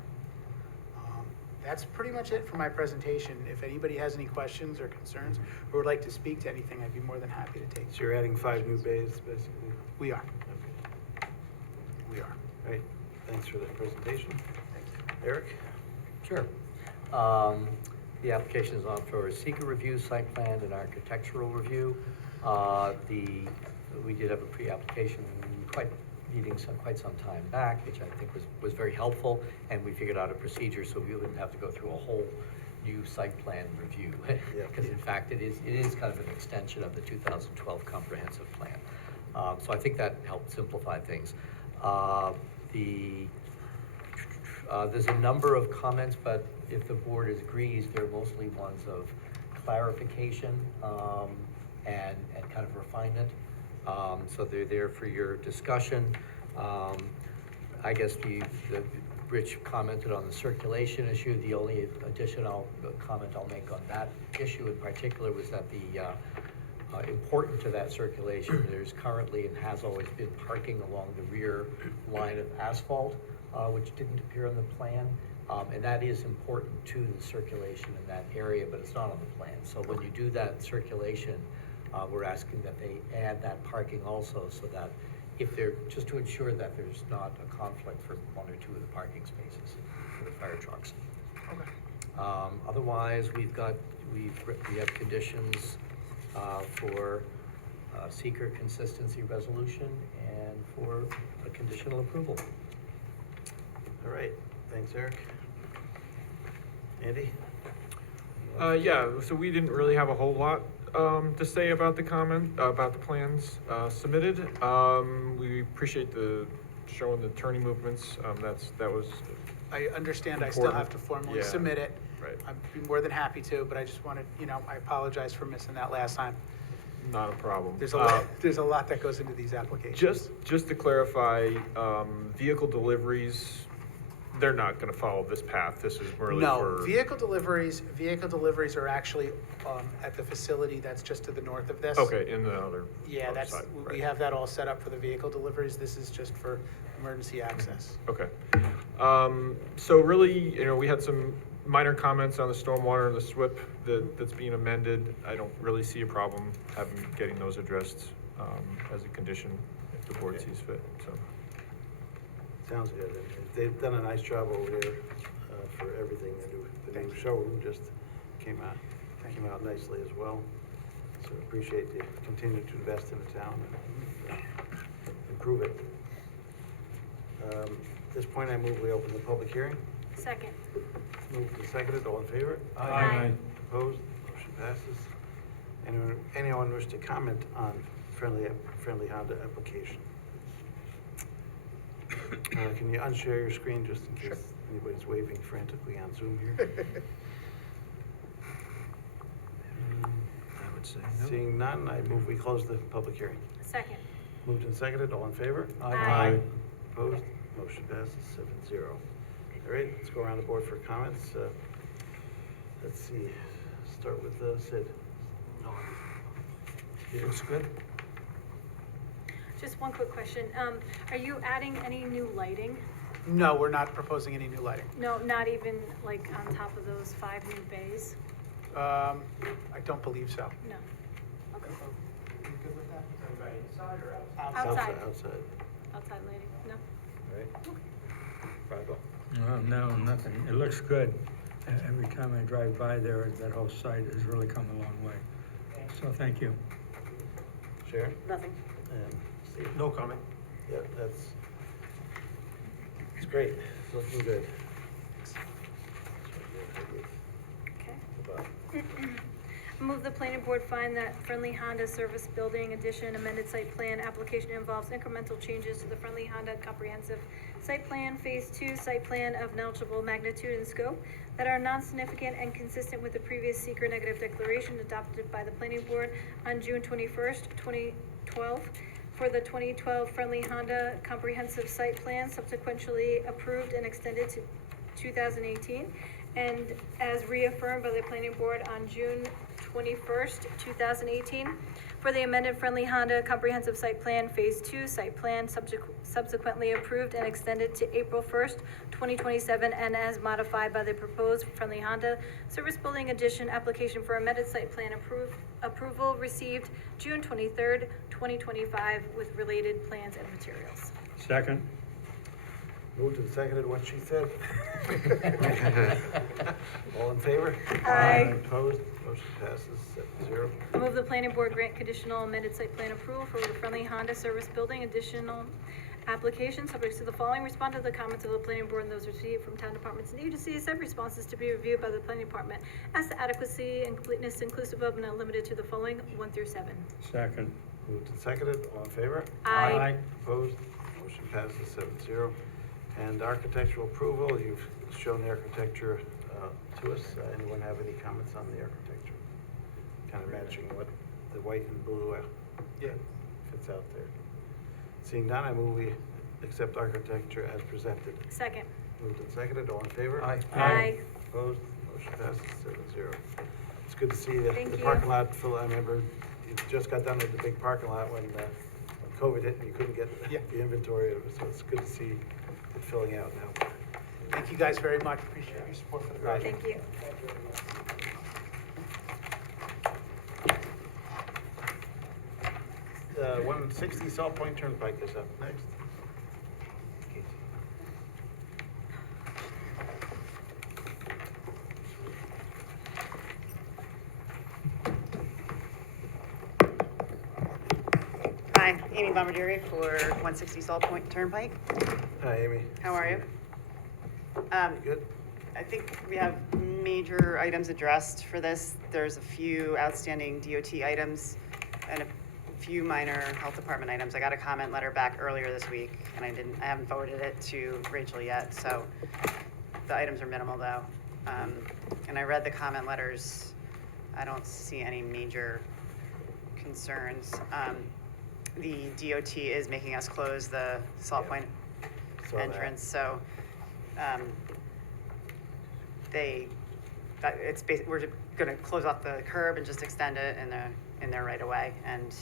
That's pretty much it for my presentation. If anybody has any questions or concerns or would like to speak to anything, I'd be more than happy to take. So you're adding 5 new bays, basically? We are. Okay. We are. Great, thanks for the presentation. Thank you. Eric? Sure. The application is on for a seeker review, site plan, and architectural review. We did have a pre-application meeting quite some time back, which I think was very helpful, and we figured out a procedure so we wouldn't have to go through a whole new site plan review. Because in fact, it is kind of an extension of the 2012 comprehensive plan. So I think that helped simplify things. There's a number of comments, but if the board agrees, they're mostly ones of clarification and kind of refinement. So they're there for your discussion. I guess Rich commented on the circulation issue. The only additional comment I'll make on that issue in particular was that important to that circulation, there's currently and has always been parking along the rear line of asphalt, which didn't appear on the plan. And that is important to the circulation in that area, but it's not on the plan. So when you do that circulation, we're asking that they add that parking also, so that just to ensure that there's not a conflict for one or two of the parking spaces for the fire trucks. Okay. Otherwise, we have conditions for seeker consistency resolution and for a conditional approval. All right, thanks, Eric. Andy? Yeah, so we didn't really have a whole lot to say about the plans submitted. We appreciate showing the turning movements. That was I understand I still important. have to formally Yeah. submit it. Right. I'd be more than happy to, but I just wanted, I apologize for missing that last time. not a problem. There's a lot that goes into these applications. Just to clarify, vehicle deliveries, they're not gonna follow this path. This is really No, for. vehicle deliveries are actually at the facility that's just to the north of this. Okay, in the other. Yeah, other side, we right. have that all set up for the vehicle deliveries. This is just for emergency access. Okay. So really, we had some minor comments on the stormwater and the SWIP that's being amended. I don't really see a problem getting those addressed, as a condition if the board sees fit, so. Sounds good. They've done a nice job over there for everything. The new showroom just came out nicely as well. So appreciate the continue to invest in the town and improve it. At this point, I move we open the public hearing. Second. Moved and seconded, all in favor? Aye. Opposed? Motion passes. Anyone wish to comment on friendly Honda application? Can you unshare your screen just in case anybody's waving frantically on Zoom here? I would say no. Seeing none, I move we close the public hearing. Second. Moved and seconded, all in favor? Aye. Opposed? Motion passes 7-0. All right, let's go around the board for comments. Let's see, start with Sid. Looks good. Just one quick question. Are you adding any new lighting? No, we're not proposing any new lighting. No, not even like on top of those 5 new bays? I don't believe so. No. Okay. You good with that? Outside. Outside. Outside lighting? No? All right. No, nothing. It looks good. Every time I drive by there, that whole site has really come a long way. So thank you. Sharon? Nothing. And Steve? No comment. Yeah, it's great. It's looking good. Okay. About- Move the planning board find that Friendly Honda Service Building Addition amended site plan application involves incremental changes to the Friendly Honda Comprehensive Site Plan, Phase 2 site plan of negligible magnitude and scope that are non-significant and consistent with the previous seeker negative declaration adopted by the planning board on June 21st, 2012 for the 2012 Friendly Honda Comprehensive Site Plan, subsequently approved and extended to 2018, and as reaffirmed by the planning board on June 21st, 2018, for the amended Friendly Honda Comprehensive Site Plan, Phase 2 site plan, subsequently approved and extended to April 1st, 2027, and as modified by the proposed Friendly Honda Service Building Addition application for amended site plan approval received June 23rd, 2025, with related plans and materials. Second. Moved and seconded what she said. All in favor? Aye. Opposed? Motion passes 7-0. I move the planning board grant conditional amended site plan approval for the Friendly Honda Service Building additional application, subject to the following. Respond to the comments of the planning board and those received from town departments and agencies. Said responses to be reviewed by the planning department as to adequacy and completeness inclusive of and not limited to the following 1 through 7. Second. Moved and seconded, all in favor? Aye. Opposed? Motion passes 7-0. And architectural approval, you've shown the architecture to us. Anyone have any comments on the architecture? Kind of matching what the white and blue fits out there. Seeing none, I move we accept architecture as presented. Second. Moved and seconded, all in favor? Aye. Aye. Opposed? Motion passes 7-0. It's good to see the Thank the you. parking lot full. I remember you just got done with the big parking lot when COVID hit and you couldn't get Yeah. the inventory. So it's good to see it filling out now. Thank you guys very much. Appreciate your support for the project. Thank you. 160 Salt Point Turnpike is up next. Hi, Amy Bombardieri for 160 Salt Point Turnpike. Hi, Amy. How are you? Good? I think we have major items addressed for this. There's a few outstanding DOT items and a few minor health department items. I got a comment letter back earlier this week, and I haven't forwarded it to Rachel yet, so the items are minimal though. And I read the comment letters. I don't see any major concerns. The DOT is making us close the Salt Point Saw that. entrance, so, we're just gonna close off the curb and just extend it in their right of way and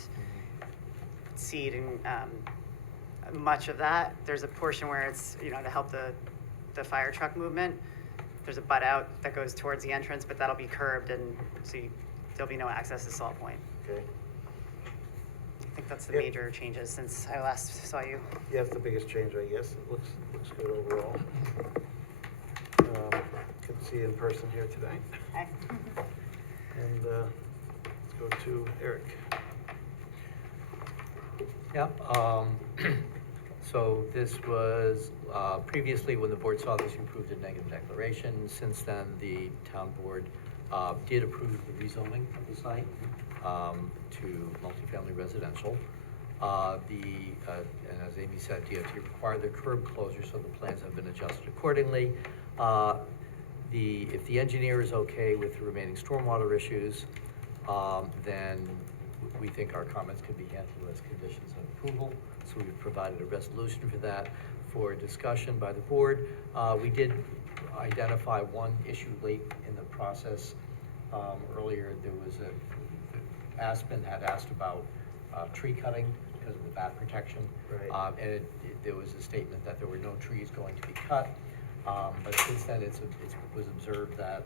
seed and, much of that. There's a portion where it's, to help the fire truck movement. There's a butt out that goes towards the entrance, but that'll be curbed and so there'll be no access to Salt Point. Okay. I think that's the Yep. major changes since I last saw you. Yeah, it's the biggest change, I guess. It looks good overall. Good to see you in person here today. Hi. And let's go to Eric. Yeah, so this was, previously when the board saw this, you approved a negative declaration. Since then, the town board did approve the rezoning of the site to multifamily residential. And as Amy said, DOT required the curb closure, so the plans have been adjusted accordingly. If the engineer is okay with the remaining stormwater issues, then we think our comments can be handled as conditions of approval. So we've provided a resolution for that for discussion by the board. We did identify one issue late in the process. Earlier, there was Aspen had asked about tree cutting because of the bat protection. Right. And there was a statement that there were no trees going to be cut. But since then, it was observed that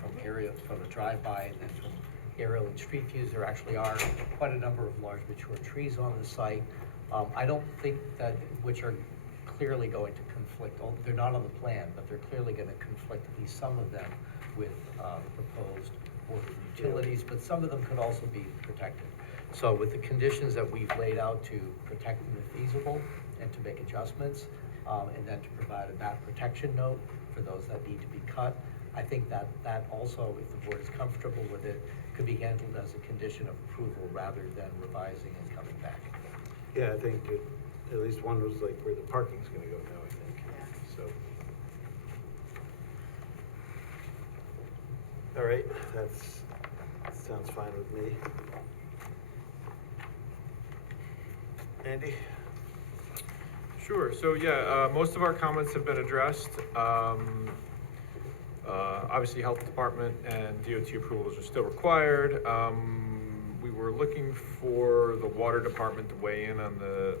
from a drive-by and then from aerial and street views, there actually are quite a number of large mature trees on the site. I don't think that, which are clearly going to conflict, they're not on the plan, but they're clearly going to conflict, at least some of them, with proposed order of utilities, but some of them could also be protected. So with the conditions that we've laid out to protect them if feasible and to make adjustments, and then to provide a bat protection note for those that need to be cut, I think that also, if the board is comfortable with it, could be handled as a condition of approval rather than revising and coming back. Yeah, I think at least one was like where the parking's gonna go now, I think. So. All right, that sounds fine with me. Andy? Sure, so yeah, most of our comments have been addressed. Obviously, health department and DOT approvals are still required. We were looking for the water department to weigh in on the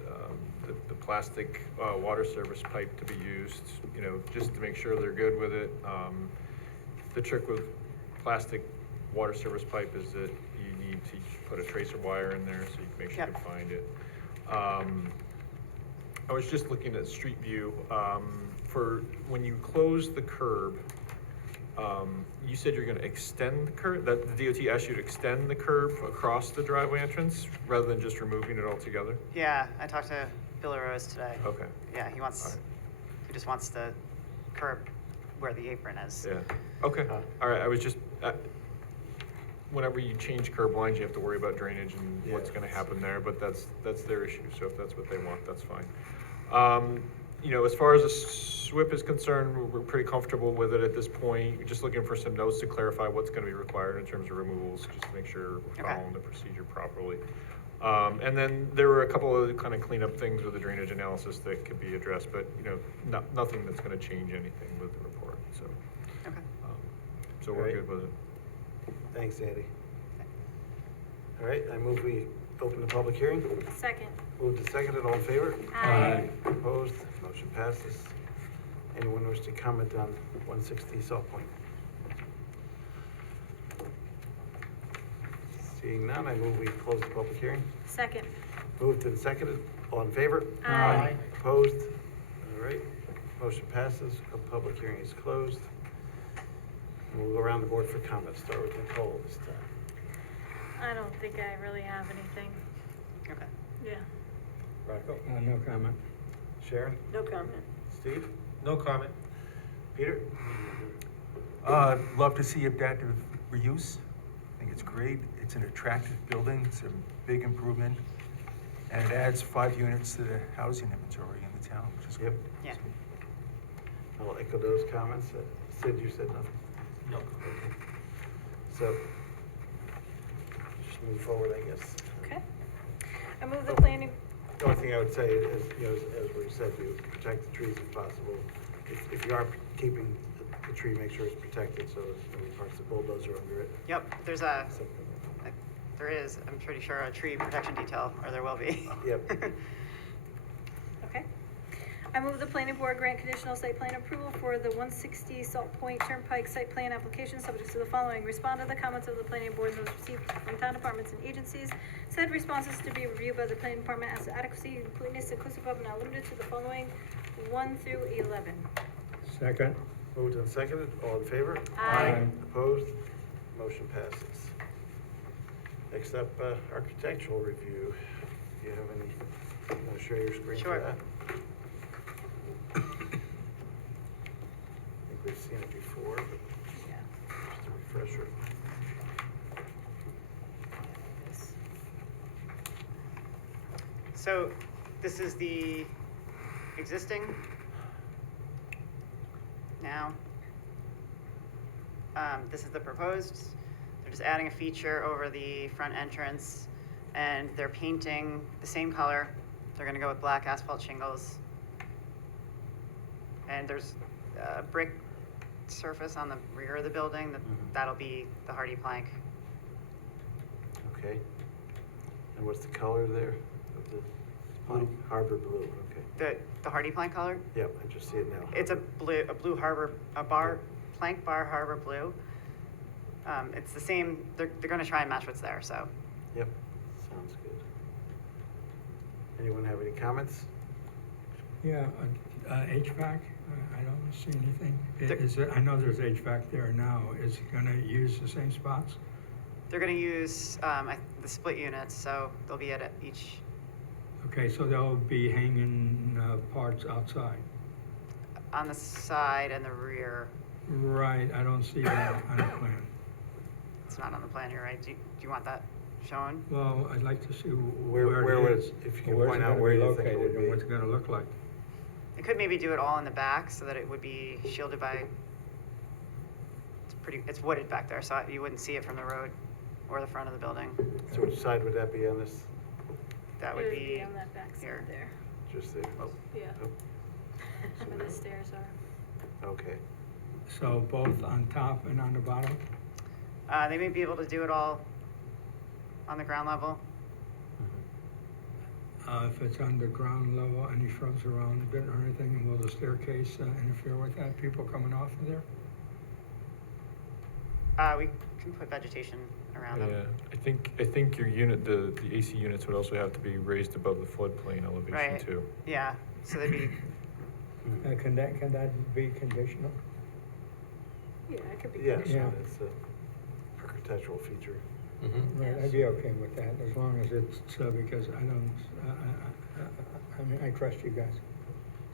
plastic water service pipe to be used, just to make sure they're good with it. The trick with plastic water service pipe is that you need to put a tracer wire in there so you can make sure you can find it. I was just looking at street view, for when you close the curb, you said you're gonna extend the curb, that the DOT asked you to extend the curb across the driveway entrance rather than just removing it altogether? Yeah, I talked to Bill Rose today. Okay. Yeah, he just wants the curb where the apron is. Yeah, okay, all right, I was just, whenever you change curb lines, you have to worry about drainage and what's gonna happen there, but that's their issue, so if that's what they want, that's fine. As far as the SWIP is concerned, we're pretty comfortable with it at this point. We're just looking for some notes to clarify what's gonna be required in terms of removals, just to make sure we're following the procedure properly. And then there were a couple of kind of cleanup things with the drainage analysis that could be addressed, but, nothing that's gonna change anything with the report, so. Okay. So we're Alright. good with it. Thanks, Andy. All right, I move we open the public hearing. Second. Moved and seconded, all in favor? Aye. Opposed, motion passes. Anyone wish to comment on 160 Salt Point? Seeing none, I move we close the public hearing. Second. Moved and seconded, all in favor? Aye. Opposed? All right, motion passes, the public hearing is closed. And we'll go around the board for comments, start with Nicole this time. I don't think I really have anything. Okay. Yeah. Rocco? No comment. Sharon? No comment. Steve? No comment. Peter? Love to see adaptive reuse. I think it's great. It's an attractive building. It's a big improvement. And it adds 5 units to the housing inventory in the town, which is Yep. good. Yeah. I'll echo those comments. Sid, you said nothing? No. Okay. So, just move forward, I guess. Okay. I move the planning, The only thing I would say is, as we said, we would protect the trees if possible. If you are keeping the tree, make sure it's protected, so there's no parts of the bulldozer under it. Yep, there is, I'm pretty sure, a tree protection detail, or there will be. Yep. okay. I move the planning board grant conditional site plan approval for the 160 Salt Point Turnpike site plan application subject to the following. Respond to the comments of the planning board notes received from town departments and agencies. Said responses to be reviewed by the planning department as to adequacy and completeness inclusive of and not limited to the following 1 through 11. Second. Moved and seconded, all in favor? Aye. Opposed? Motion passes. Next up, architectural review. Do you have any, you want to share your screen for Sure. that? I think we've seen it before, but Yeah. just a refresher. So this is the existing now. This is the proposed. They're just adding a feature over the front entrance, and they're painting the same color. They're gonna go with black asphalt shingles. And there's a brick surface on the rear of the building, that'll be the hardy plank. Okay. And what's the color there of the Blue. Harbor blue, okay. The hardy plank color? Yep, I just see it now. It's a blue harbor, plank bar harbor blue. It's the same, they're gonna try and match what's there, so. Yep, sounds good. Anyone have any comments? Yeah, HVAC, I don't see anything. The- Is there, I know there's HVAC there now. Is it gonna use the same spots? They're gonna use, the split units, so they'll be at each, Okay, so they'll be hanging parts outside. on the side and the rear. Right, I don't see that on the plan. It's not on the plan, you're right. Do you want that shown? Well, I'd like to see Where where would it it- is. if you can Where's point it out gonna where be you think it would located be. and what's it gonna look like. They could maybe do it all in the back so that it would be shielded by, it's wooded back there, so you wouldn't see it from the road or the front of the building. So which side would that be on this? That would be on that back here. side there. Just there? Oh, Yeah. oh, Where the stairs are. okay. So both on top and on the bottom? They may be able to do it all on the ground level. If it's on the ground level, any shrubs around it or anything, will the staircase interfere with that, people coming off of there? We can put vegetation around them. Yeah, I think your unit, the AC units would also have to be raised above the floodplain elevation Right. too. Yeah, so they'd be, Can that be conditional? Yeah, it could be. Yeah, Yeah. it's a architectural feature. Right, I'd be okay with that, as long as it's, because I don't, I mean, I trust you guys.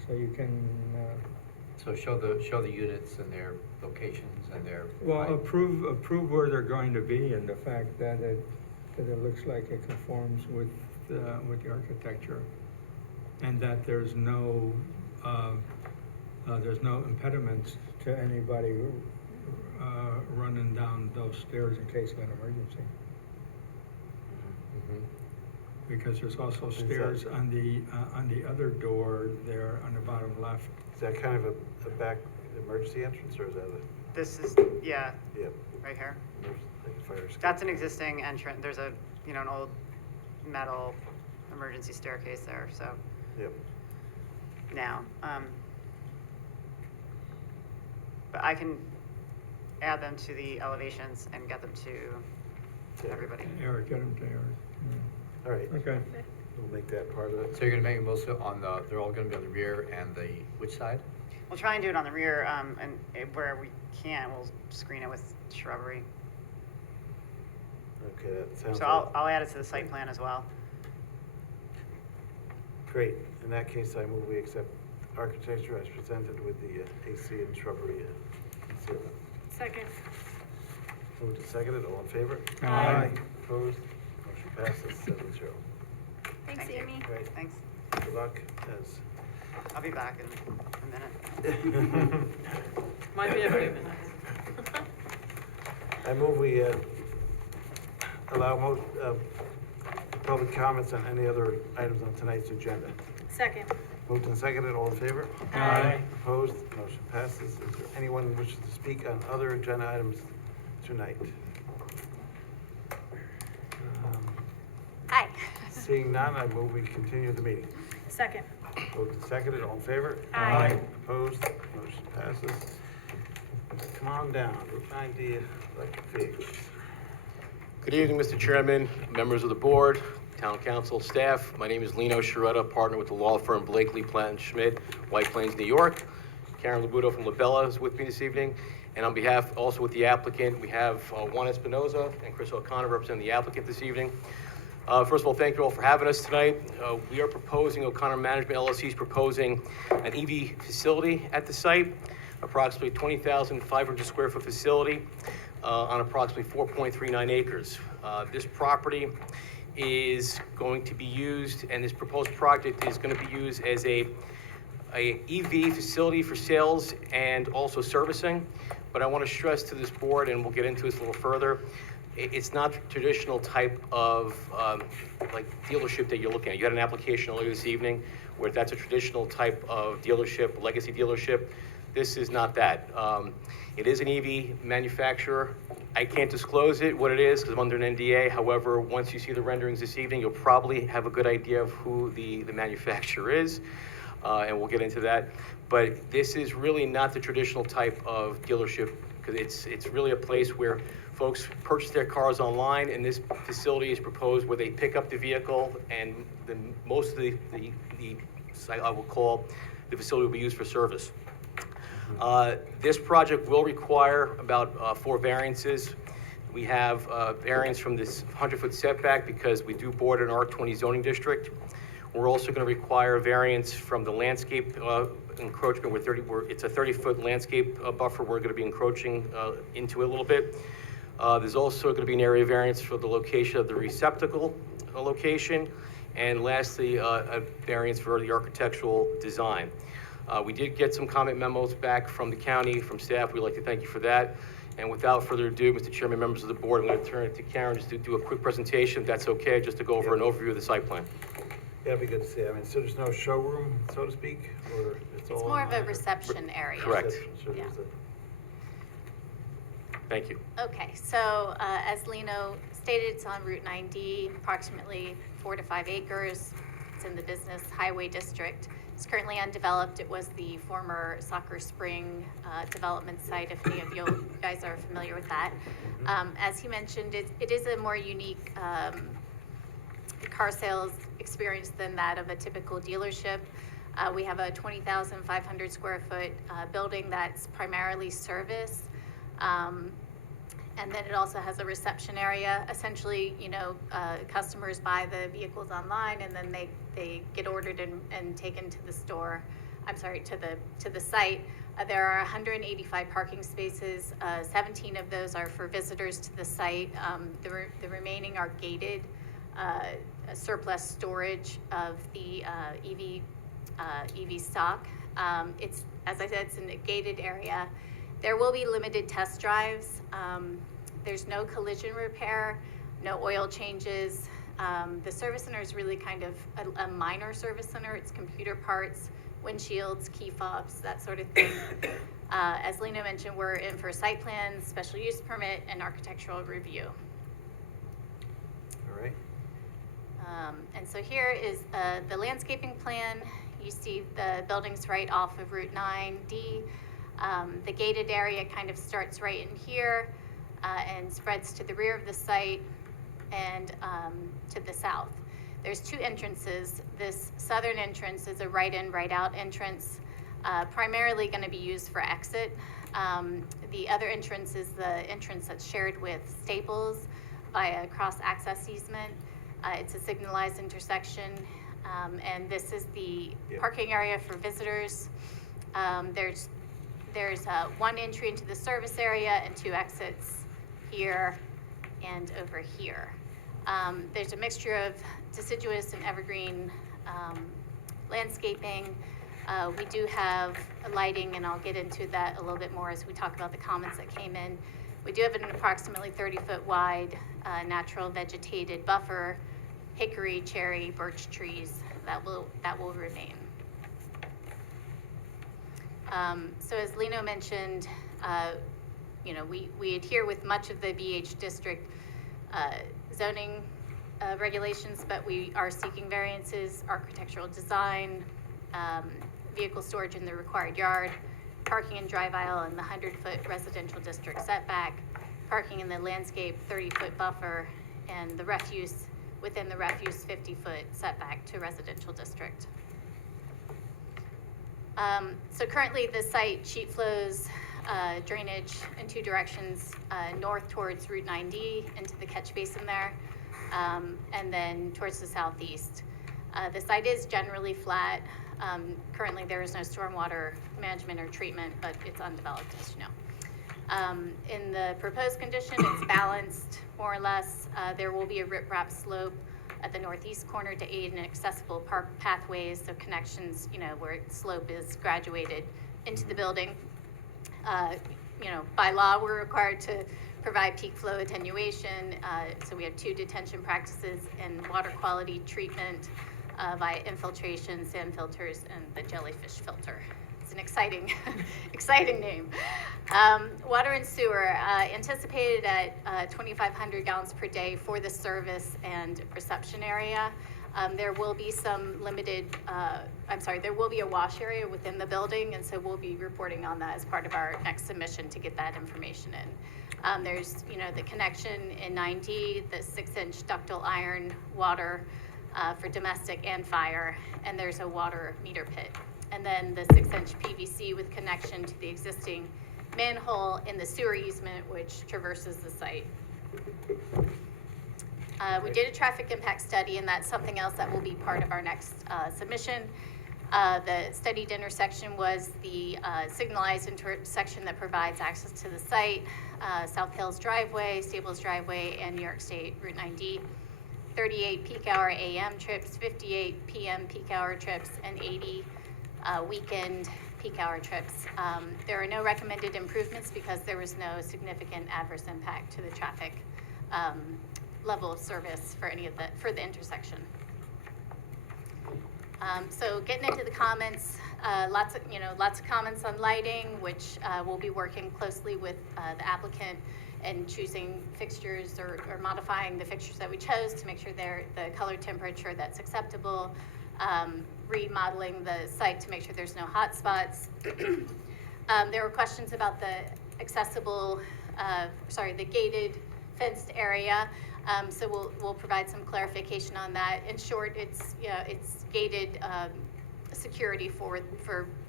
So you can, So show the units and their locations and their. well, approve where they're going to be and the fact that it looks like it conforms with the architecture. And that there's no impediments to anybody running down those stairs in case of an emergency. because there's also stairs on the other door there on the bottom left. Is that kind of a back emergency entrance, or is that a, This is, yeah, yeah, right here. like a fire escape? That's an existing entrance. There's a, you know, an old metal emergency staircase there, so Yep. now, but I can add them to the elevations and get them to Yeah. everybody. Eric, get him to Eric. All right, Yeah. Okay. we'll make that part of it. So you're gonna make them also on the, they're all gonna be on the rear and the, which side? We'll try and do it on the rear, and where we can, we'll screen it with shrubbery. Okay, that sounds So like, I'll add it to the site plan as well. great. In that case, I move we accept architecture as presented with the AC and shrubbery concealment. Second. Moved and seconded, all in favor? Aye. Opposed? Motion passes 7-0. Thanks, Thank you. Amy. Great, Thanks. good luck, as I'll be back in a minute. Might be a few minutes. I move we allow public comments on any other items on tonight's agenda. Second. Moved and seconded, all in favor? Aye. Opposed? Motion passes. Is there anyone who wishes to speak on other agenda items tonight? Aye. Seeing none, I move we continue the meeting. Second. Moved and seconded, all in favor? Aye. Opposed? Motion passes. Come on down, Route 90 electric vehicles. Good evening, Mr. Chairman, members of the board, town council, staff. My name is Lino Sciaretta, partner with the law firm Blakely Platt & Schmidt, White Plains, New York. Karen Labuto from Labella is with me this evening. And on behalf, also with the applicant, we have Juan Espinoza and Chris O'Connor representing the applicant this evening. First of all, thank you all for having us tonight. We are proposing, O'Connor Management LLC is proposing an EV facility at the site, approximately 20,500 square foot facility on approximately 4.39 acres. This property is going to be used, and this proposed project is going to be used as a EV facility for sales and also servicing. But I want to stress to this board, and we'll get into this a little further, it's not the traditional type of like dealership that you're looking at. You had an application earlier this evening where that's a traditional type of dealership, legacy dealership. This is not that. It is an EV manufacturer. I can't disclose it, what it is, because I'm under an NDA. However, once you see the renderings this evening, you'll probably have a good idea of who the manufacturer is, and we'll get into that. But this is really not the traditional type of dealership, because it's really a place where folks purchase their cars online, and this facility is proposed where they pick up the vehicle, and most of the I will call the facility will be used for service. This project will require about 4 variances. We have variance from this 100-foot setback because we do border an R20 zoning district. We're also going to require variance from the landscape encroachment where it's a 30-foot landscape buffer. We're going to be encroaching into it a little bit. There's also going to be an area variance for the location of the receptacle location. And lastly, a variance for the architectural design. We did get some comment memos back from the county, from staff. We'd like to thank you for that. And without further ado, Mr. Chairman, members of the board, I'm going to turn it to Karen just to do a quick presentation, if that's okay, just to go over an overview of the site plan. Yeah, it'd be good to see. I mean, so there's no showroom, so to speak, or it's all It's more of a online, or- reception area. Correct. Reception, so Yeah. there's Thank you. Okay, so as Lino stated, it's on Route 9D, approximately 4 to 5 acres. It's in the business highway district. It's currently undeveloped. It was the former Soccer Spring development site, if any of you guys are familiar with that. As he mentioned, it is a more unique car sales experience than that of a typical dealership. We have a 20,500 square foot building that's primarily service. And then it also has a reception area. Essentially, you know, customers buy the vehicles online and then they get ordered and taken to the store. I'm sorry, to the site. There are 185 parking spaces. 17 of those are for visitors to the site. The remaining are gated surplus storage of the EV stock. It's, as I said, it's in a gated area. There will be limited test drives. There's no collision repair, no oil changes. The service center is really kind of a minor service center. It's computer parts, windshields, key fobs, that sort of thing. As Lena mentioned, we're in for site plans, special use permit, and architectural review. All right. And so here is the landscaping plan. You see the buildings right off of Route 9D. The gated area kind of starts right in here and spreads to the rear of the site and to the south. There's two entrances. This southern entrance is a right-in, right-out entrance, primarily going to be used for exit. The other entrance is the entrance that's shared with Staples by a cross-access easement. It's a signalized intersection, and this is the parking area for visitors. There's one entry into the service area and two exits here and over here. There's a mixture of deciduous and evergreen landscaping. We do have lighting, and I'll get into that a little bit more as we talk about the comments that came in. We do have an approximately 30-foot wide natural vegetated buffer, hickory, cherry, birch trees that will remain. So as Lino mentioned, we adhere with much of the BH district zoning regulations, but we are seeking variances, architectural design, vehicle storage in the required yard, parking in drive aisle in the 100-foot residential district setback, parking in the landscape 30-foot buffer, and the refuse within the refuse 50-foot setback to residential district. So currently the site sheet flows drainage in two directions, north towards Route 9D into the catch basin there, and then towards the southeast. The site is generally flat. Currently there is no stormwater management or treatment, but it's undeveloped, as you know. In the proposed condition, it's balanced more or less. There will be a riprap slope at the northeast corner to aid in accessible park pathways, so connections, where slope is graduated into the building. By law, we're required to provide peak flow attenuation. So we have 2 detention practices and water quality treatment via infiltration, sand filters, and the jellyfish filter. It's an exciting, exciting name. Water and sewer, anticipated at 2,500 gallons per day for the service and reception area. There will be some limited, there will be a wash area within the building, and so we'll be reporting on that as part of our next submission to get that information in. There's, the connection in 9D, the 6-inch ductile iron water for domestic and fire, and there's a water meter pit. And then the 6-inch PVC with connection to the existing manhole in the sewer easement, which traverses the site. We did a traffic impact study, and that's something else that will be part of our next submission. The studied intersection was the signalized intersection that provides access to the site, South Hills Driveway, Stables Driveway, and New York State Route 9D. 38 peak hour AM trips, 58 PM peak hour trips, and 80 weekend peak hour trips. There are no recommended improvements because there was no significant adverse impact to the traffic level of service for for the intersection. So getting into the comments, lots of comments on lighting, which we'll be working closely with the applicant and choosing fixtures or modifying the fixtures that we chose to make sure they're the color temperature that's acceptable, remodeling the site to make sure there's no hot spots. There were questions about the the gated fenced area. So we'll provide some clarification on that. In short, it's gated security for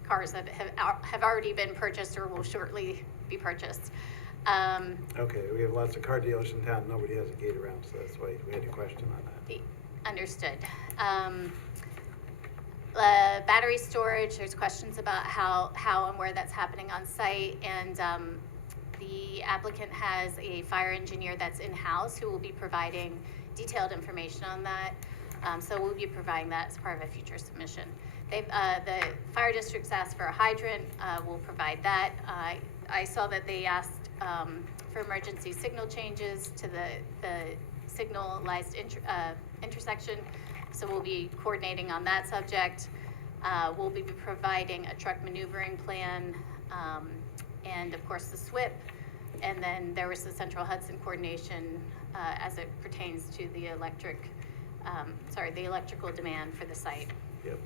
cars that have already been purchased or will shortly be purchased. Okay, we have lots of car dealers in town, nobody has a gate around, so that's why we had a question on that. Understood. Battery storage, there's questions about how and where that's happening on site, and the applicant has a fire engineer that's in-house who will be providing detailed information on that. So we'll be providing that as part of a future submission. The fire district's asked for a hydrant. We'll provide that. I saw that they asked for emergency signal changes to the signalized intersection. So we'll be coordinating on that subject. We'll be providing a truck maneuvering plan, and of course the SWIP. And then there was the Central Hudson coordination as it pertains to the the electrical demand for the site. Yep.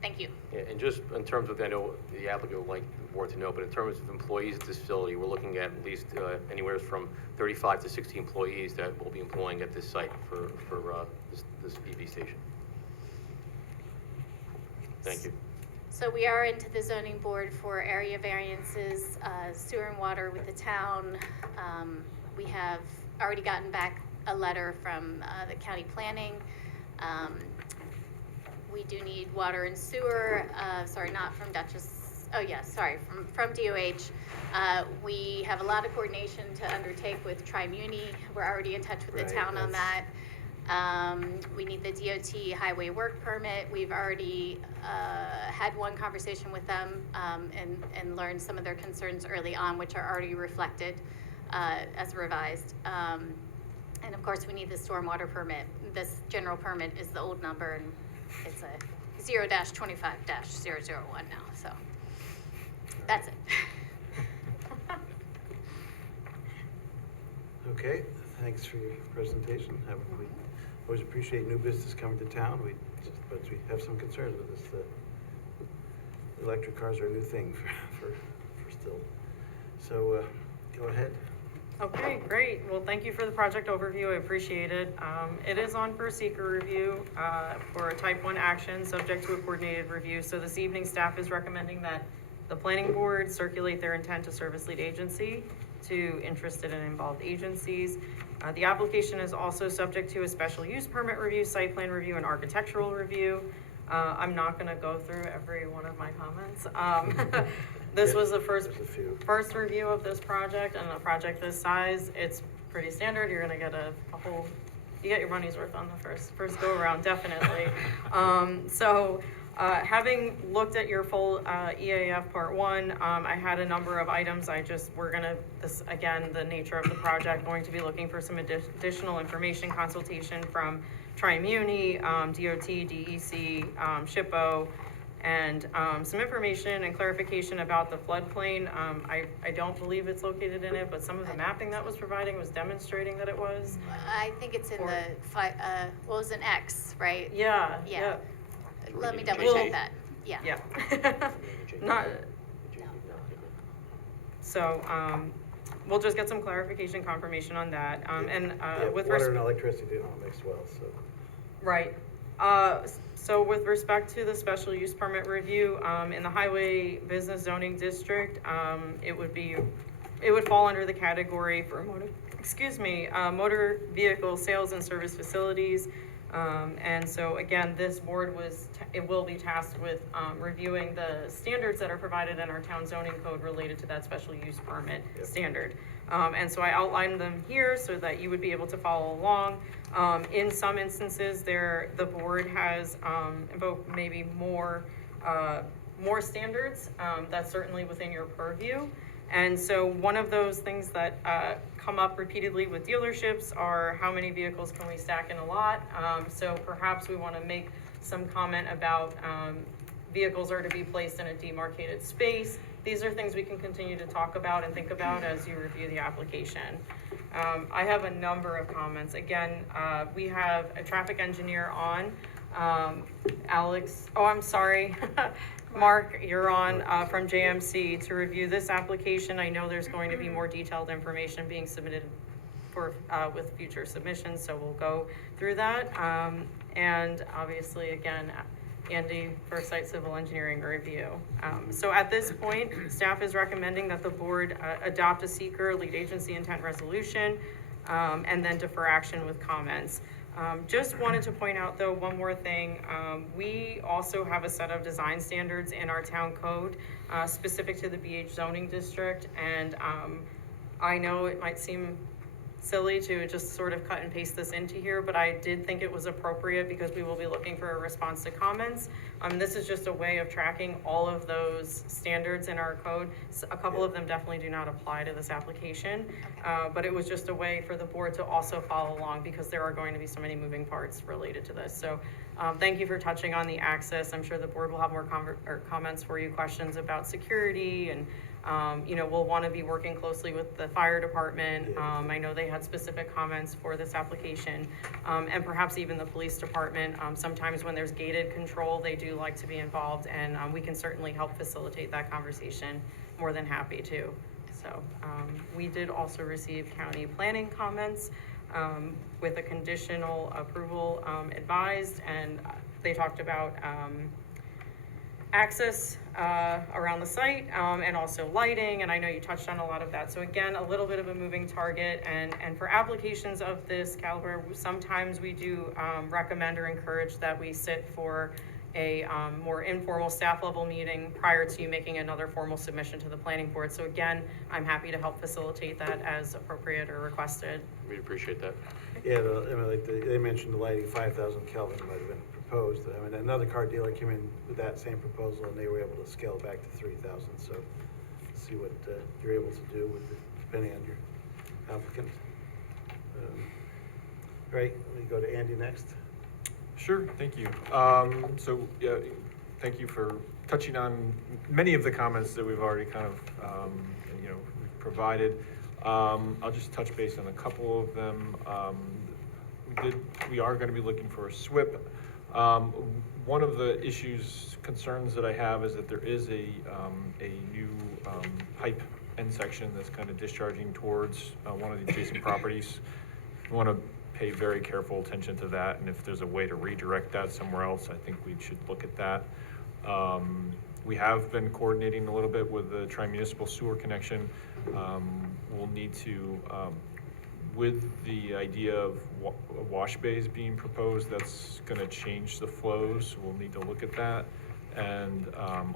Thank you. Yeah, and just in terms of, I know the applicant would like the board to know, but in terms of employees at this facility, we're looking at least anywhere from 35 to 60 employees that we'll be employing at this site for this EV station. Thank you. So we are into the zoning board for area variances, sewer and water with the town. We have already gotten back a letter from the county planning. We do need water and sewer, sorry, not from Dutchess, oh yeah, sorry, from DOH. We have a lot of coordination to undertake with Tri-Muni. We're already in touch with the town on that. We need the DOT highway work permit. We've already had one conversation with them and learned some of their concerns early on, which are already reflected as revised. And of course, we need the stormwater permit. This general permit is the old number, and it's a 0-25-001 now, so that's it. Okay, thanks for your presentation. We always appreciate new business coming to town. But we have some concerns with this. Electric cars are a new thing for still. So go ahead. Okay, great. Well, thank you for the project overview. I appreciate it. It is on for seeker review for a type 1 action subject to a coordinated review. So this evening, staff is recommending that the planning board circulate their intent to service lead agency to interested and involved agencies. The application is also subject to a special use permit review, site plan review, and architectural review. I'm not going to go through every one of my comments. This was the first review of this project, and a project this size, it's pretty standard. You're gonna get you get your money's worth on the first go around, definitely. Having looked at your full EAF Part 1, I had a number of items. Again, the nature of the project, going to be looking for some additional information consultation from Tri-Muni, DOT, DEC, SHPO, and some information and clarification about the floodplain. I don't believe it's located in it, but some of the mapping that was providing was demonstrating that it was. I think it's in it was an X, right? Yeah. Let me double check that. Yeah. We'll just get some clarification, confirmation on that. With water and electricity do not mix well, so. Right. So with respect to the special use permit review, in the highway business zoning district, it would fall under the category for motor vehicle sales and service facilities. And so again, this board will be tasked with reviewing the standards that are provided in our town zoning code related to that special use permit standard. And so I outlined them here so that you would be able to follow along. In some instances, the board has invoked maybe more standards. That's certainly within your purview. And so one of those things that come up repeatedly with dealerships are how many vehicles can we stack in a lot? So perhaps we want to make some comment about vehicles are to be placed in a demarcated space. These are things we can continue to talk about and think about as you review the application. I have a number of comments. Again, we have a traffic engineer on. Alex, I'm sorry. Mark, you're on from JMC to review this application. I know there's going to be more detailed information being submitted with future submissions, so we'll go through that. And obviously, again, Andy for site civil engineering review. So at this point, staff is recommending that the board adopt a seeker lead agency intent resolution and then defer action with comments. Just wanted to point out though, one more thing. We also have a set of design standards in our town code specific to the BH zoning district. And I know it might seem silly to just sort of cut and paste this into here, but I did think it was appropriate because we will be looking for a response to comments. This is just a way of tracking all of those standards in our code. A couple of them definitely do not apply to this application, but it was just a way for the board to also follow along because there are going to be so many moving parts related to this. So thank you for touching on the access. I'm sure the board will have more comments for you, questions about security, and you know, we'll want to be working closely with the fire department. I know they had specific comments for this application, and perhaps even the police department. Sometimes when there's gated control, they do like to be involved, and we can certainly help facilitate that conversation. More than happy to. So we did also receive county planning comments with a conditional approval advised, and they talked about access around the site and also lighting, and I know you touched on a lot of that. So again, a little bit of a moving target, and for applications of this caliber, sometimes we do recommend or encourage that we sit for a more informal staff level meeting prior to you making another formal submission to the planning board. So again, I'm happy to help facilitate that as appropriate or requested. We'd appreciate that. Yeah, I mean, like, they mentioned the lighting, 5,000 Kelvin might have been proposed. I mean, another car dealer came in with that same proposal, and they were able to scale back to 3,000. So see what you're able to do with depending on your applicant. Right, let me go to Andy next. Sure, thank you. So, yeah, thank you for touching on many of the comments that we've already kind of, you know, provided. I'll just touch base on a couple of them. We are going to be looking for a SWIP. One of the concerns that I have is that there is a new pipe end section that's kind of discharging towards one of the adjacent properties. We want to pay very careful attention to that, and if there's a way to redirect that somewhere else, I think we should look at that. We have been coordinating a little bit with the tri-municipal sewer connection. We'll need to, with the idea of wash bays being proposed, that's going to change the flows. We'll need to look at that. And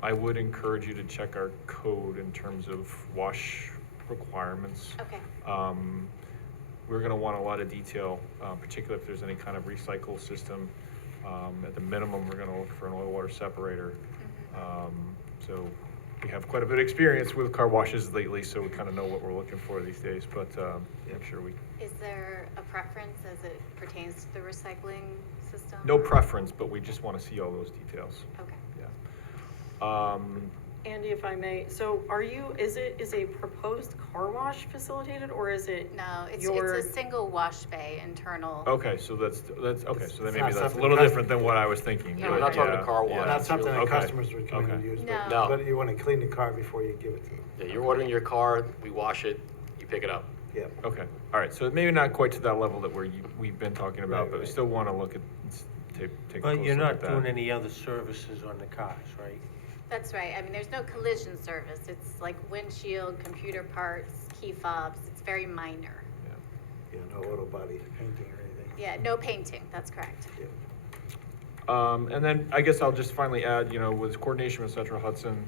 I would encourage you to check our code in terms of wash requirements. Okay. We're going to want a lot of detail, particularly if there's any kind of recycle system. At the minimum, we're going to look for an oil water separator. So we have quite a bit of experience with car washes lately, so we kind of know what we're looking for these days, but I'm sure we... Is there a preference as it pertains to the recycling system? No preference, but we just want to see all those details. Okay. Yeah. Andy, if I may, so is a proposed car wash facilitated, or is it? No, it's a single wash bay internal. Okay, so that's okay. So then It's maybe not that's a something little custom- different than what I was thinking. Yeah, we're not talking a car wash. Not something that Okay. customers would come in and use, No. No. but you want to clean the car before you give it to them. Yeah, you're ordering your car, we wash it, you pick it up. Yeah. Okay, all right, so maybe not quite to that level that we've been talking about, Right, but we right. still want to look at, take a But close you're look not at that. doing any other services on the cars, right? That's right. I mean, there's no collision service. It's like windshield, computer parts, key fobs. It's very minor. Yeah, no auto body painting or anything. Yeah, no painting. That's correct. Yeah. And then I guess I'll just finally add, you know, with coordination with Central Hudson,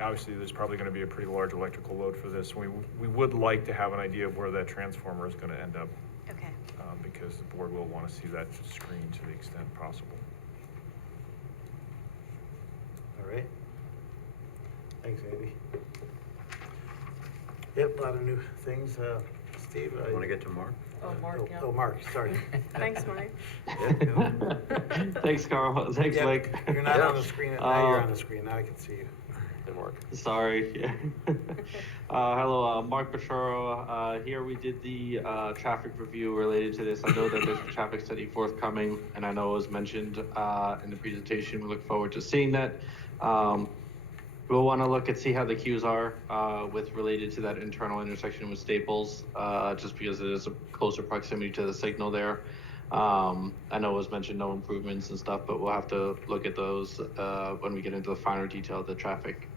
obviously there's probably going to be a pretty large electrical load for this. We would like to have an idea of where that transformer is going to end up, Okay. because the board will want to see that screen to the extent possible. All right. Thanks, Andy. Yep, a lot of new things. Steve? You want to get to Mark? Oh, Mark, yeah. Oh, Mark, sorry. Thanks, Mike. Thanks, Carl. Thanks, Yep, Mike. You're not on the screen, now you're on the screen, now I can see you. Hey, Mark. Sorry. Hello, Mark Pachoro. Here we did the traffic review related to this. I know that there's a traffic study forthcoming, and I know it was mentioned in the presentation. We look forward to seeing that. We'll want to look and see how the queues are with related to that internal intersection with Staples, just because it is a closer proximity to the signal there. I know it was mentioned no improvements and stuff, but we'll have to look at those when we get into the finer detail of the traffic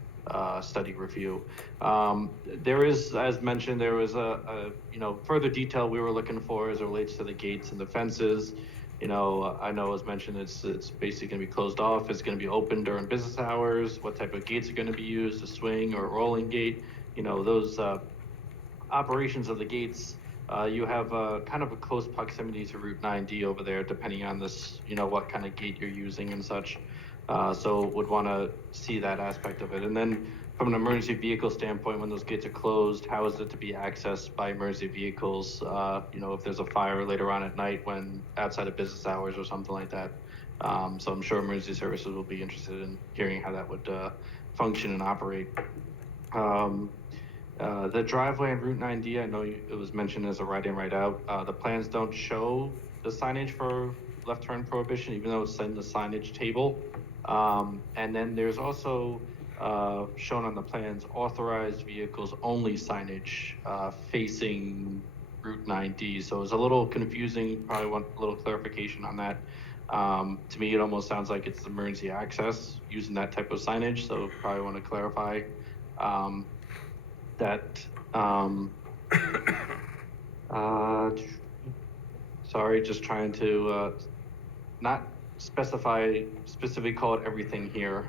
study review. There is, as mentioned, there was a further detail we were looking for as it relates to the gates and the fences. I know it was mentioned it's basically going to be closed off. It's going to be open during business hours. What type of gates are going to be used, a swing or a rolling gate? Those operations of the gates, you have kind of a close proximity to Route 9D over there, depending on this, what kind of gate you're using and such. So would want to see that aspect of it. And then from an emergency vehicle standpoint, when those gates are closed, how is it to be accessed by emergency vehicles? If there's a fire later on at night when outside of business hours or something like that. So I'm sure emergency services will be interested in hearing how that would function and operate. The driveway on Route 9D, I know it was mentioned as a right in, right out. The plans don't show the signage for left turn prohibition, even though it's in the signage table. And then there's also shown on the plans authorized vehicles only signage facing Route 9D. So it's a little confusing. Probably want a little clarification on that. To me, it almost sounds like it's emergency access using that type of signage. So probably want to clarify that. Sorry, just trying to not specifically call it everything here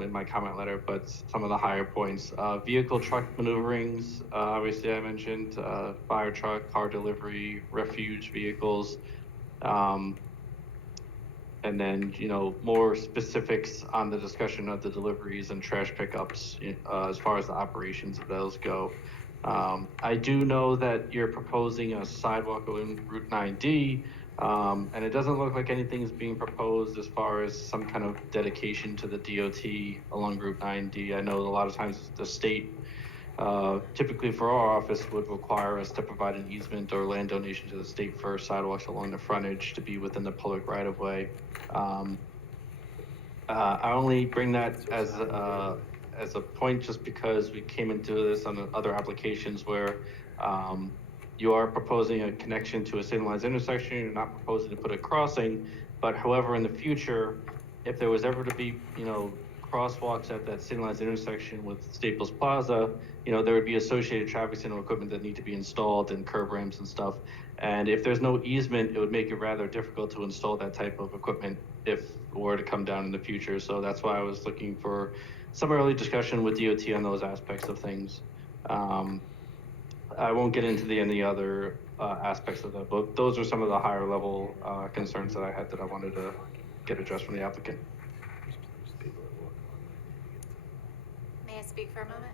in my comment letter, but some of the higher points. Vehicle truck maneuverings, obviously I mentioned, fire truck, car delivery, refuge vehicles. And then, more specifics on the discussion of the deliveries and trash pickups as far as the operations of those go. I do know that you're proposing a sidewalk on Route 9D, and it doesn't look like anything is being proposed as far as some kind of dedication to the DOT along Route 9D. I know a lot of times the state, typically for our office, would require us to provide an easement or land donation to the state for sidewalks along the frontage to be within the public right of way. I only bring that as a point just because we came into this on other applications where you are proposing a connection to a signalized intersection, you're not proposing to put a crossing, but however, in the future, if there was ever to be, crosswalks at that signalized intersection with Staples Plaza, there would be associated traffic signal equipment that need to be installed and curb ramps and stuff. And if there's no easement, it would make it rather difficult to install that type of equipment if it were to come down in the future. So that's why I was looking for some early discussion with DOT on those aspects of things. I won't get into any other aspects of that, but those are some of the higher level concerns that I had that I wanted to get addressed from the applicant. May I speak for a moment?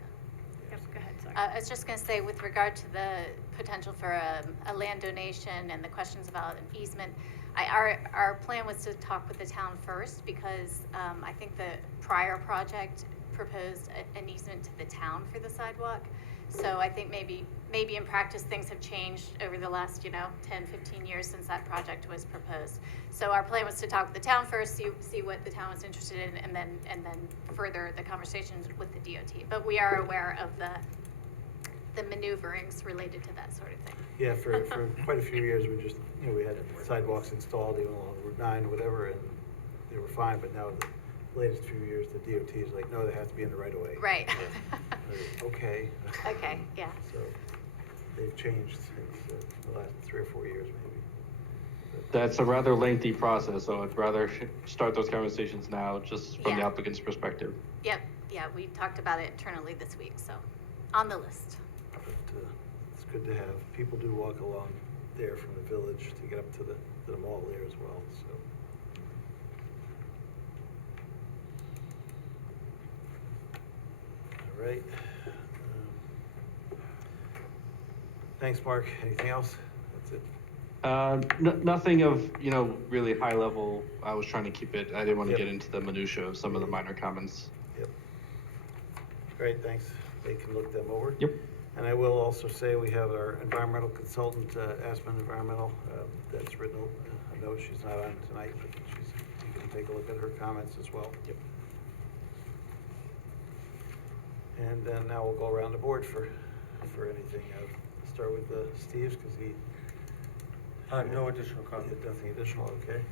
Yes, go ahead, sorry. I was just going to say, with regard to the potential for a land donation and the questions about an easement, our plan was to talk with the town first because I think the prior project proposed an easement to the town for the sidewalk. So I think maybe in practice things have changed over the last 10, 15 years since that project was proposed. So our plan was to talk with the town first, see what the town was interested in, and then further the conversations with the DOT. But we are aware of the maneuverings related to that sort of thing. Yeah, for quite a few years, we had sidewalks installed even along Route 9 or whatever, and they were fine, but now the latest few years, the DOT is like, no, they have to be in the right of way. Right. Okay. Okay, yeah. So they've changed since the last 3 or 4 years, maybe. That's a rather lengthy process, so I'd rather start those conversations now, just from the Yeah. applicant's perspective. Yep, yeah, we talked about it internally this week, so on the list. But it's good to have, people do walk along there from the village to get up to the mall there as well, so. All right. Thanks, Mark. Anything else? That's it. Nothing of, really high level. I was trying to keep it, I didn't want to Yep. get into the minutia of some of the minor comments. Yep. Great, thanks. They can look them over. Yep. And I will also say we have our environmental consultant, Aspen Environmental, that's written a note. She's not on tonight, but you can take a look at her comments as well. Yep. And then now we'll go around the board for anything. Start with Steve's, because he. No additional comment. Nothing additional, okay.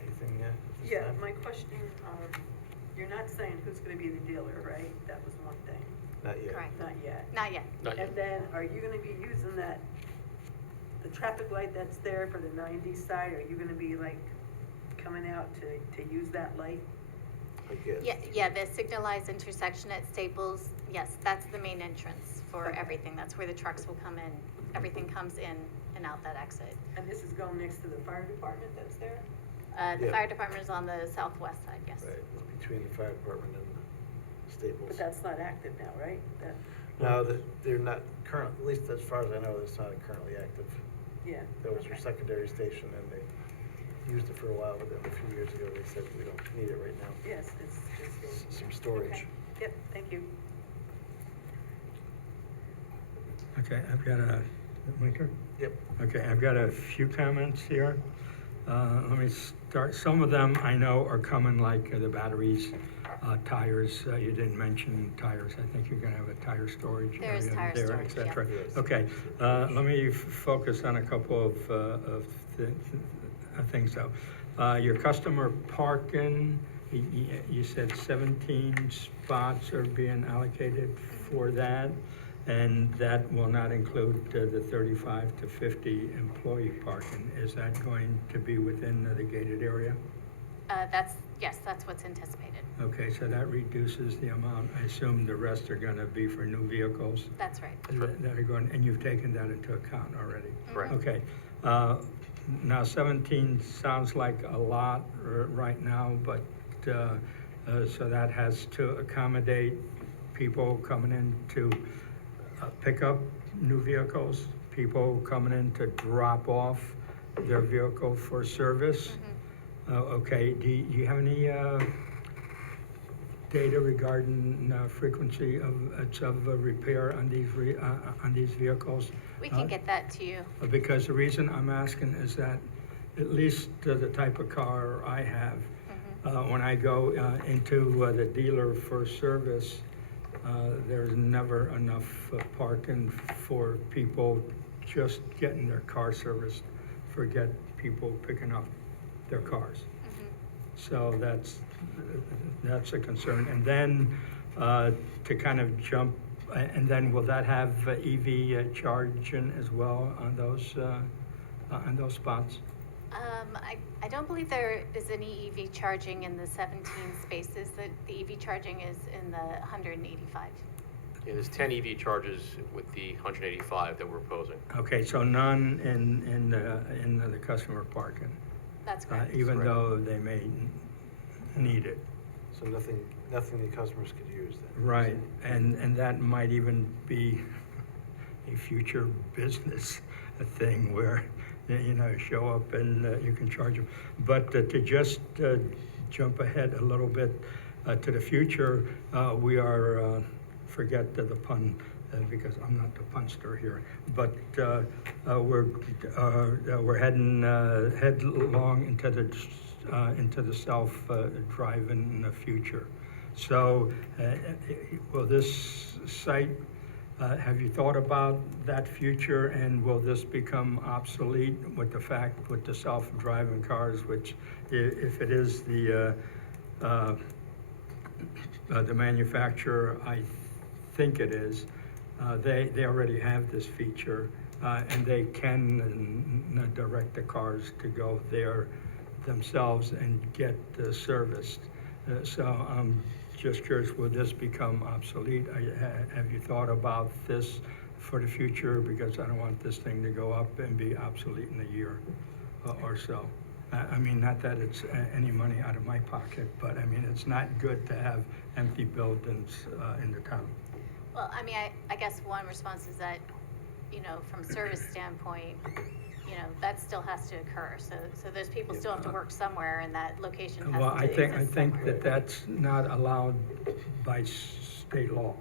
Anything? This Yeah, time? my question, you're not saying who's gonna be the dealer, right? That was one thing. Not yet. Correct. Not yet. Not yet. Not yet. And then, are you gonna be using the traffic light that's there for the 90 side? Are you gonna be like coming out to use that light? Yeah, the signalized intersection at Staples, yes, that's the main entrance for everything. That's where the trucks will come in. Everything comes in and out that exit. And this is going next to the fire department that's there? The Yeah. fire department is on the southwest side, yes. Right, it's between the fire department and the Staples. But that's not active now, right? That, No, they're not current, at least as far as I know, it's not currently active. yeah. That was their secondary station, and they used it for a while, but then a few years ago, they said, we don't need it right now. Yes, it's just. Some storage. Okay. Yep, thank you. Okay, I've got my turn? Yep. Okay, I've got a few comments here. Let me start, some of them I know are coming, like the batteries, tires, you didn't mention tires, I think you're gonna have a tire storage There is area tire there, storage, et cetera. yeah. Yes. Okay, let me focus on a couple of things though. Your customer parking, you said 17 spots are being allocated for that, and that will not include the 35 to 50 employee parking. Is that going to be within the gated area? Yes, that's what's anticipated. Okay, so that reduces the amount. I assume the rest are gonna be for new vehicles? That's right. That are going, and you've taken that into account already? Correct. Okay. Now 17 sounds like a lot right now, but, so that has to accommodate people coming in to pick up new vehicles, people coming in to drop off their vehicle for service. Okay, do you have any data regarding frequency of repair on these vehicles? We can get that to you. Because the reason I'm asking is that at least the type of car I have, when I go into the dealer for service, there's never enough parking for people just getting their car serviced, forget people picking up their cars. So that's a concern. And then to kind of jump, and then will that have EV charging as well on those spots? I don't believe there is any EV charging in the 17 spaces. The EV charging is in the 185. Yeah, there's 10 EV charges with the 185 that we're proposing. Okay, so none in the customer parking? That's correct. Even though they may need it? So nothing the customers could use then? Right, and that might even be a future business thing where, you know, show up and you can charge them. But to just jump ahead a little bit to the future, we are, forget the pun, because I'm not the punster here, but we're heading headlong into the self-driving future. So will this site, have you thought about that future, and will this become obsolete with the self-driving cars, which if it is the manufacturer, I think it is, they already have this feature, and they can direct the cars to go there themselves and get serviced. So I'm just curious, will this become obsolete? Have you thought about this for the future? Because I don't want this thing to go up and be obsolete in a year or so. I mean, not that it's any money out of my pocket, but I mean, it's not good to have empty buildings in the town. Well, I mean, I guess one response is that, you know, from service standpoint, you know, that still has to occur. So those people still have to work somewhere, and that location has Well, to I exist think somewhere. that that's not allowed by state law,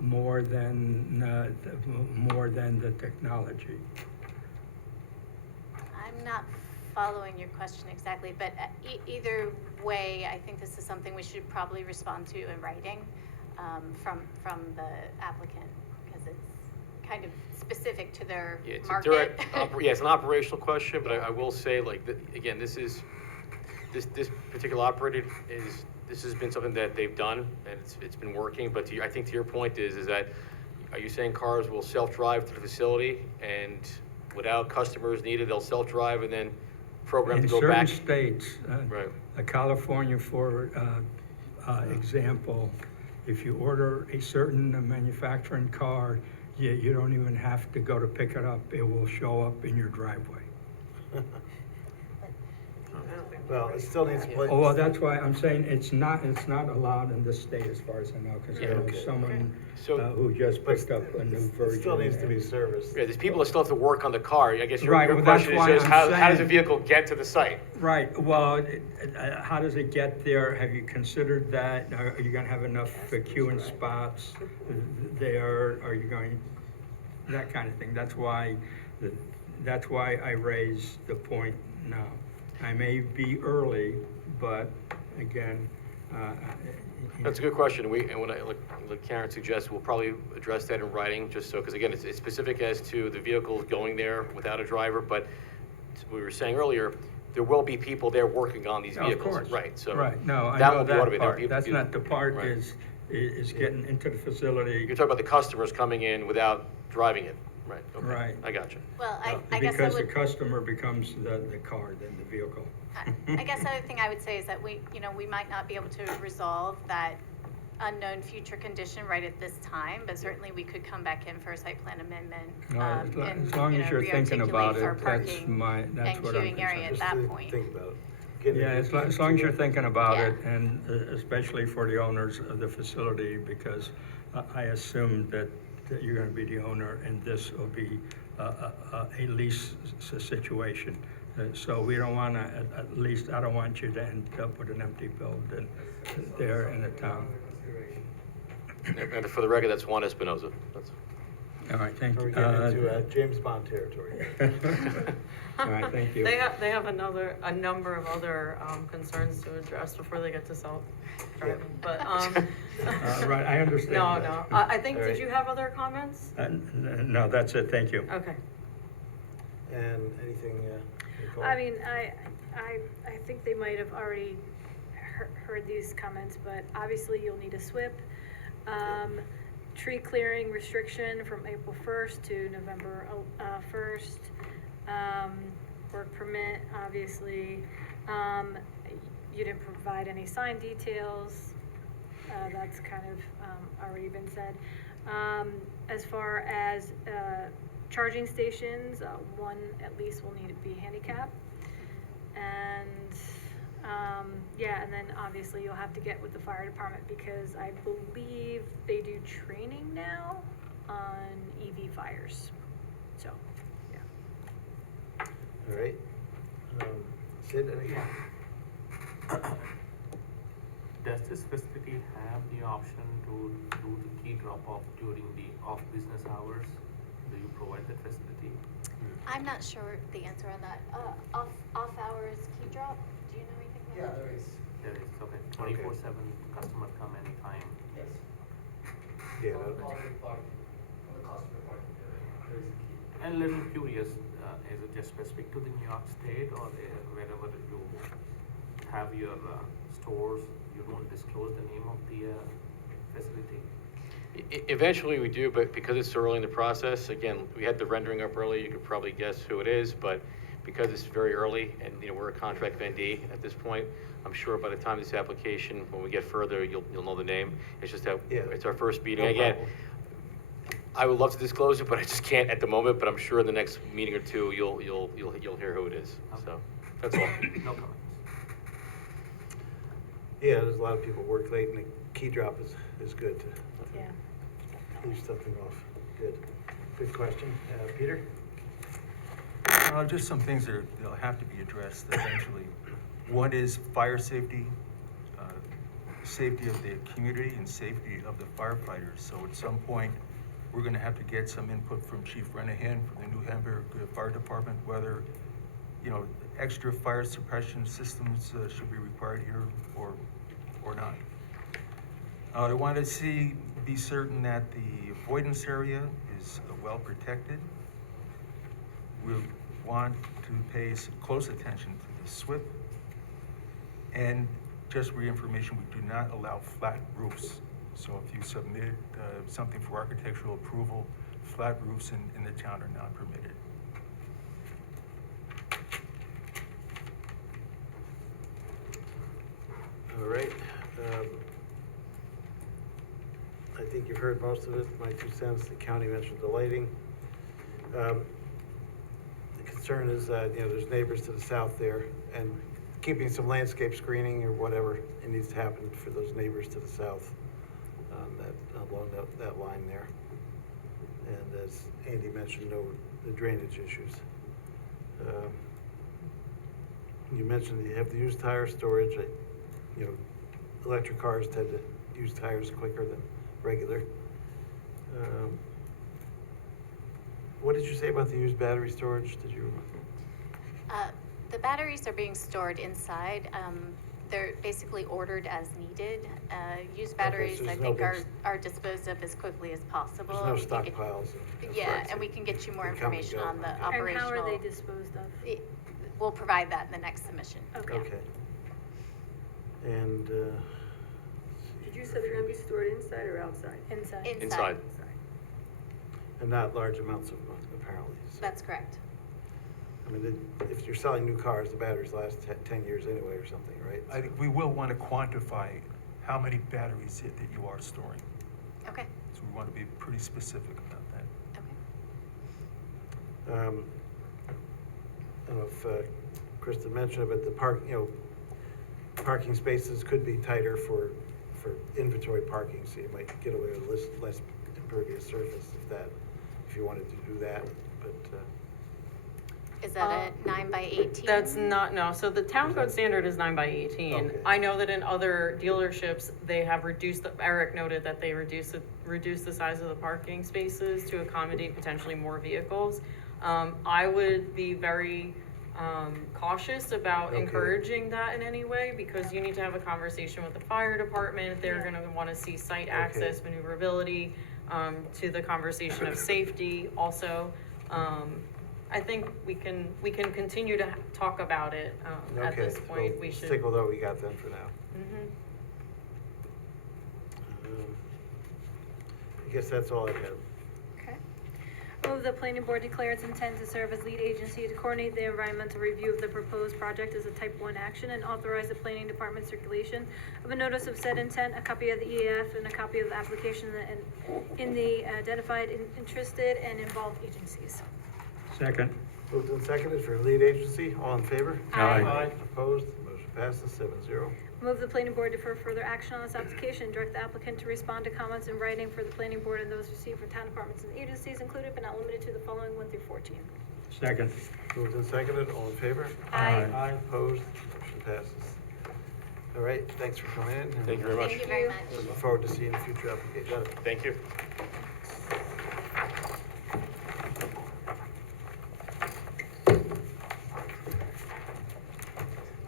more than the technology. I'm not following your question exactly, but either way, I think this is something we should probably respond to in writing from the applicant, because it's kind of specific to their Yeah, it's market. a direct, it's an operational question, but I will say, like, again, this particular operator this has been something that they've done, and it's been working, but I think to your point is that, are you saying cars will self-drive to the facility, and without customers needed, they'll self-drive and then program to go back? In certain states, Right. California, for example, if you order a certain manufacturing car, you don't even have to go to pick it up. It will show up in your driveway. Well, it still needs to play. Oh, well, that's why I'm saying it's not allowed in this state as far as I know, because I know Okay. someone So- who just picked up a new version. It still needs to be and- serviced. Yeah, there's people that still have to work on the car. I guess Right, your well, that's question is why just I'm how does a saying- vehicle get to the site? Right, well, how does it get there? Have you considered that? Are you gonna have enough queuing spots there? Are you going, that kind of thing? That's why I raised the point now. I may be early, but again, That's a good question. And what like Karen suggests, we'll probably address that in writing, just so, because again, it's specific as to the vehicle going there without a driver, but we were saying earlier, there will be people there working on these Of vehicles. course. Right, so. Right, no, I that know won't be automated. that There'll part. be- That's not the part Right. is getting into the facility. You're talking about the customers coming in without driving it. Right, okay. Right. I got you. Well, I guess I Because the would, customer becomes the car, then the vehicle. I guess the other thing I would say is that we might not be able to resolve that unknown future condition right at this time, but certainly we could come back in for a site plan amendment. No, and, as long as you're thinking about re-articulate it, for that's parking that's and what I'm queuing area at concerned. that Just to point. think about it. Getting Yeah, it as long as you're thinking about Yeah. it, and especially for the owners of the facility, because I assume that you're gonna be the owner, and this will be a lease situation. So we don't wanna, at least, I don't want you to end up with an empty building there in the town. And for the record, that's Juan Espinoza. That's- All right, thank We're you. getting into James Bond territory. All right, thank you. They have a number of other concerns to address before they get to self-driving, but, Right, I understand no, that. no. I think, All did right. you have other comments? No, that's it, thank you. Okay. And anything, Nicole? I mean, I think they might have already heard these comments, but obviously you'll need a SWIP. Tree clearing restriction from April 1st to November 1st. Work permit, obviously. You didn't provide any sign details. That's kind of already been said. As far as charging stations, one at least will need to be handicapped. And yeah, and then obviously you'll have to get with the fire department because I believe they do training now on EV fires. So, yeah. All right. Sid, any? Does this facility have the option to do the key drop-off during the off-business hours? Do you provide that facility? I'm not sure the answer on that. Off hours key drop, do you know anything about that? There is, okay, 24/7, customer come anytime. Yeah. no. And a little curious, is it just specific to the New York State or wherever you have your stores, you don't disclose the name of the facility? Eventually we do, but because it's so early in the process, again, we had the rendering up early, you could probably guess who it is, but because it's very early and, we're a contract vendee at this point, I'm sure by the time this application, when we get further, you'll know the name. It's just that Yeah. it's our first meeting. No Again, problem. I would love to disclose it, but I just can't at the moment, but I'm sure in the next meeting or two, you'll hear who it is. So, that's all. No comments. Yeah, there's a lot of people work late and the key drop is good to Yeah. leave something off. Good question. Peter? Just some things that'll have to be addressed eventually. One is fire safety, safety of the community and safety of the firefighters. So at some point, we're gonna have to get some input from Chief Renahan from the New Hamburg Fire Department, whether, extra fire suppression systems should be required here or not. I want to be certain that the avoidance area is well protected. We'll want to pay close attention to the SWIP. And just for your information, we do not allow flat roofs. So if you submit something for architectural approval, flat roofs in the town are not permitted. All right. think you've heard most of it, my 2 cents. The county mentioned the lighting. The concern is that, you know, there's neighbors to the south there, and keeping some landscape screening or whatever, it needs to happen for those neighbors to the south, along that line there. And as Andy mentioned, the drainage issues. You mentioned that you have the used tire storage. You know, electric cars tend to use tires quicker than regular. What did you say about the used battery storage? Did you? The batteries are being stored inside. They're basically ordered as needed. Used batteries, so I there's think, no big- are disposed of as quickly as possible. There's no We can get- stockpiles. Yeah, and we can get you more They come and information go. on the Okay. operational. And how are they disposed of? We'll provide that in the next submission. Okay. And, Did you say they're gonna be stored inside or outside? Inside. Inside. and not large amounts of them, apparently. So, That's correct. I mean, if you're selling new cars, the batteries last 10 years anyway or something, right? I think we will want to quantify how many batteries that you are storing. Okay. So we want to be pretty specific about that. Okay. I don't know if Kristen mentioned it, but the parking spaces could be tighter for inventory parking, so you might get away with less impervious surface if you wanted to do that, but, Is that a 9x18? That's not, no, so the town code standard is 9x18. Okay. I know that in other dealerships, they have Eric noted that they reduced the size of the parking spaces to accommodate potentially more vehicles. I would be very cautious about Okay. encouraging that in any way, because you need to have a conversation with the fire department. They're gonna wanna see site access, maneuverability, to the conversation of safety also. I think we can continue to talk about it, at okay. this point. We'll We should. stick with what we got then for now. Mhm. I guess that's all I have. Okay. Move the planning board declare its intent to serve as lead agency to coordinate the environmental review of the proposed project as a type 1 action and authorize the planning department circulation of a notice of said intent, a copy of the EAF, and a copy of the application in the identified interested and involved agencies. Second. Moved and seconded for lead agency, all in favor? Aye. Opposed, motion passes 7-0. Move the planning board defer further action on this application, direct the applicant to respond to comments in writing for the planning board and those received from town departments and agencies included but not limited to the following 1 through 14. Second. Moved and seconded, all in favor? Aye. Opposed, motion passes. All right, thanks for coming in. and Thank you very much. Thank you very much. Looking forward to seeing future applications. Thank you.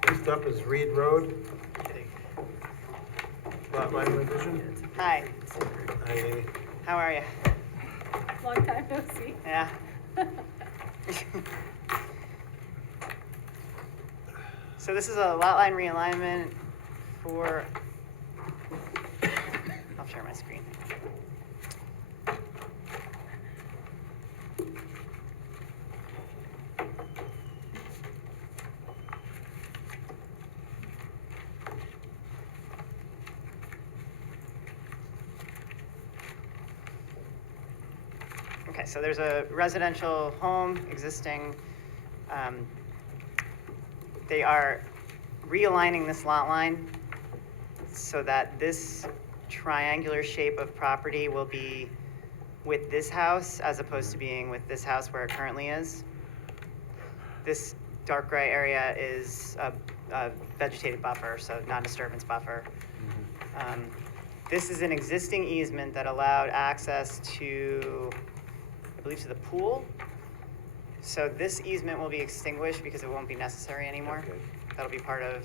Next up is Reed Road. Lot line revision. Hi, Hi, Amy. how are you? Long time no see. Yeah. So this is a lot line realignment for, I'll share my screen. Okay, so there's a residential home existing. They are realigning this lot line so that this triangular shape of property will be with this house as opposed to being with this house where it currently is. This dark gray area is a vegetated buffer, so non-disturbance buffer. This is an existing easement that allowed access to, I believe, to the pool. So this easement will be extinguished because it won't be necessary anymore. Okay. That'll be part of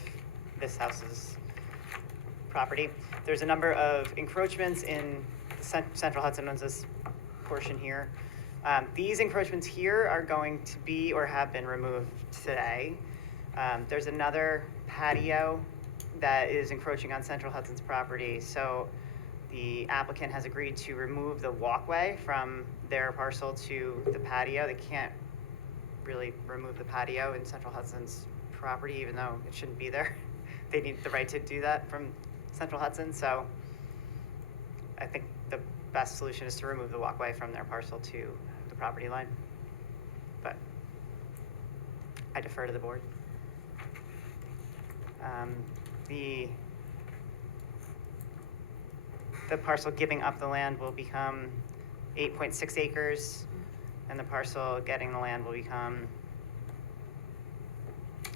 this house's property. There's a number of encroachments in Central Hudson owns this portion here. These encroachments here are going to be or have been removed today. There's another patio that is encroaching on Central Hudson's property. So the applicant has agreed to remove the walkway from their parcel to the patio. They can't really remove the patio in Central Hudson's property, even though it shouldn't be there. They need the right to do that from Central Hudson, so I think the best solution is to remove the walkway from their parcel to the property line. But I defer to the board. The parcel giving up the land will become 8.6 acres, and the parcel getting the land will become,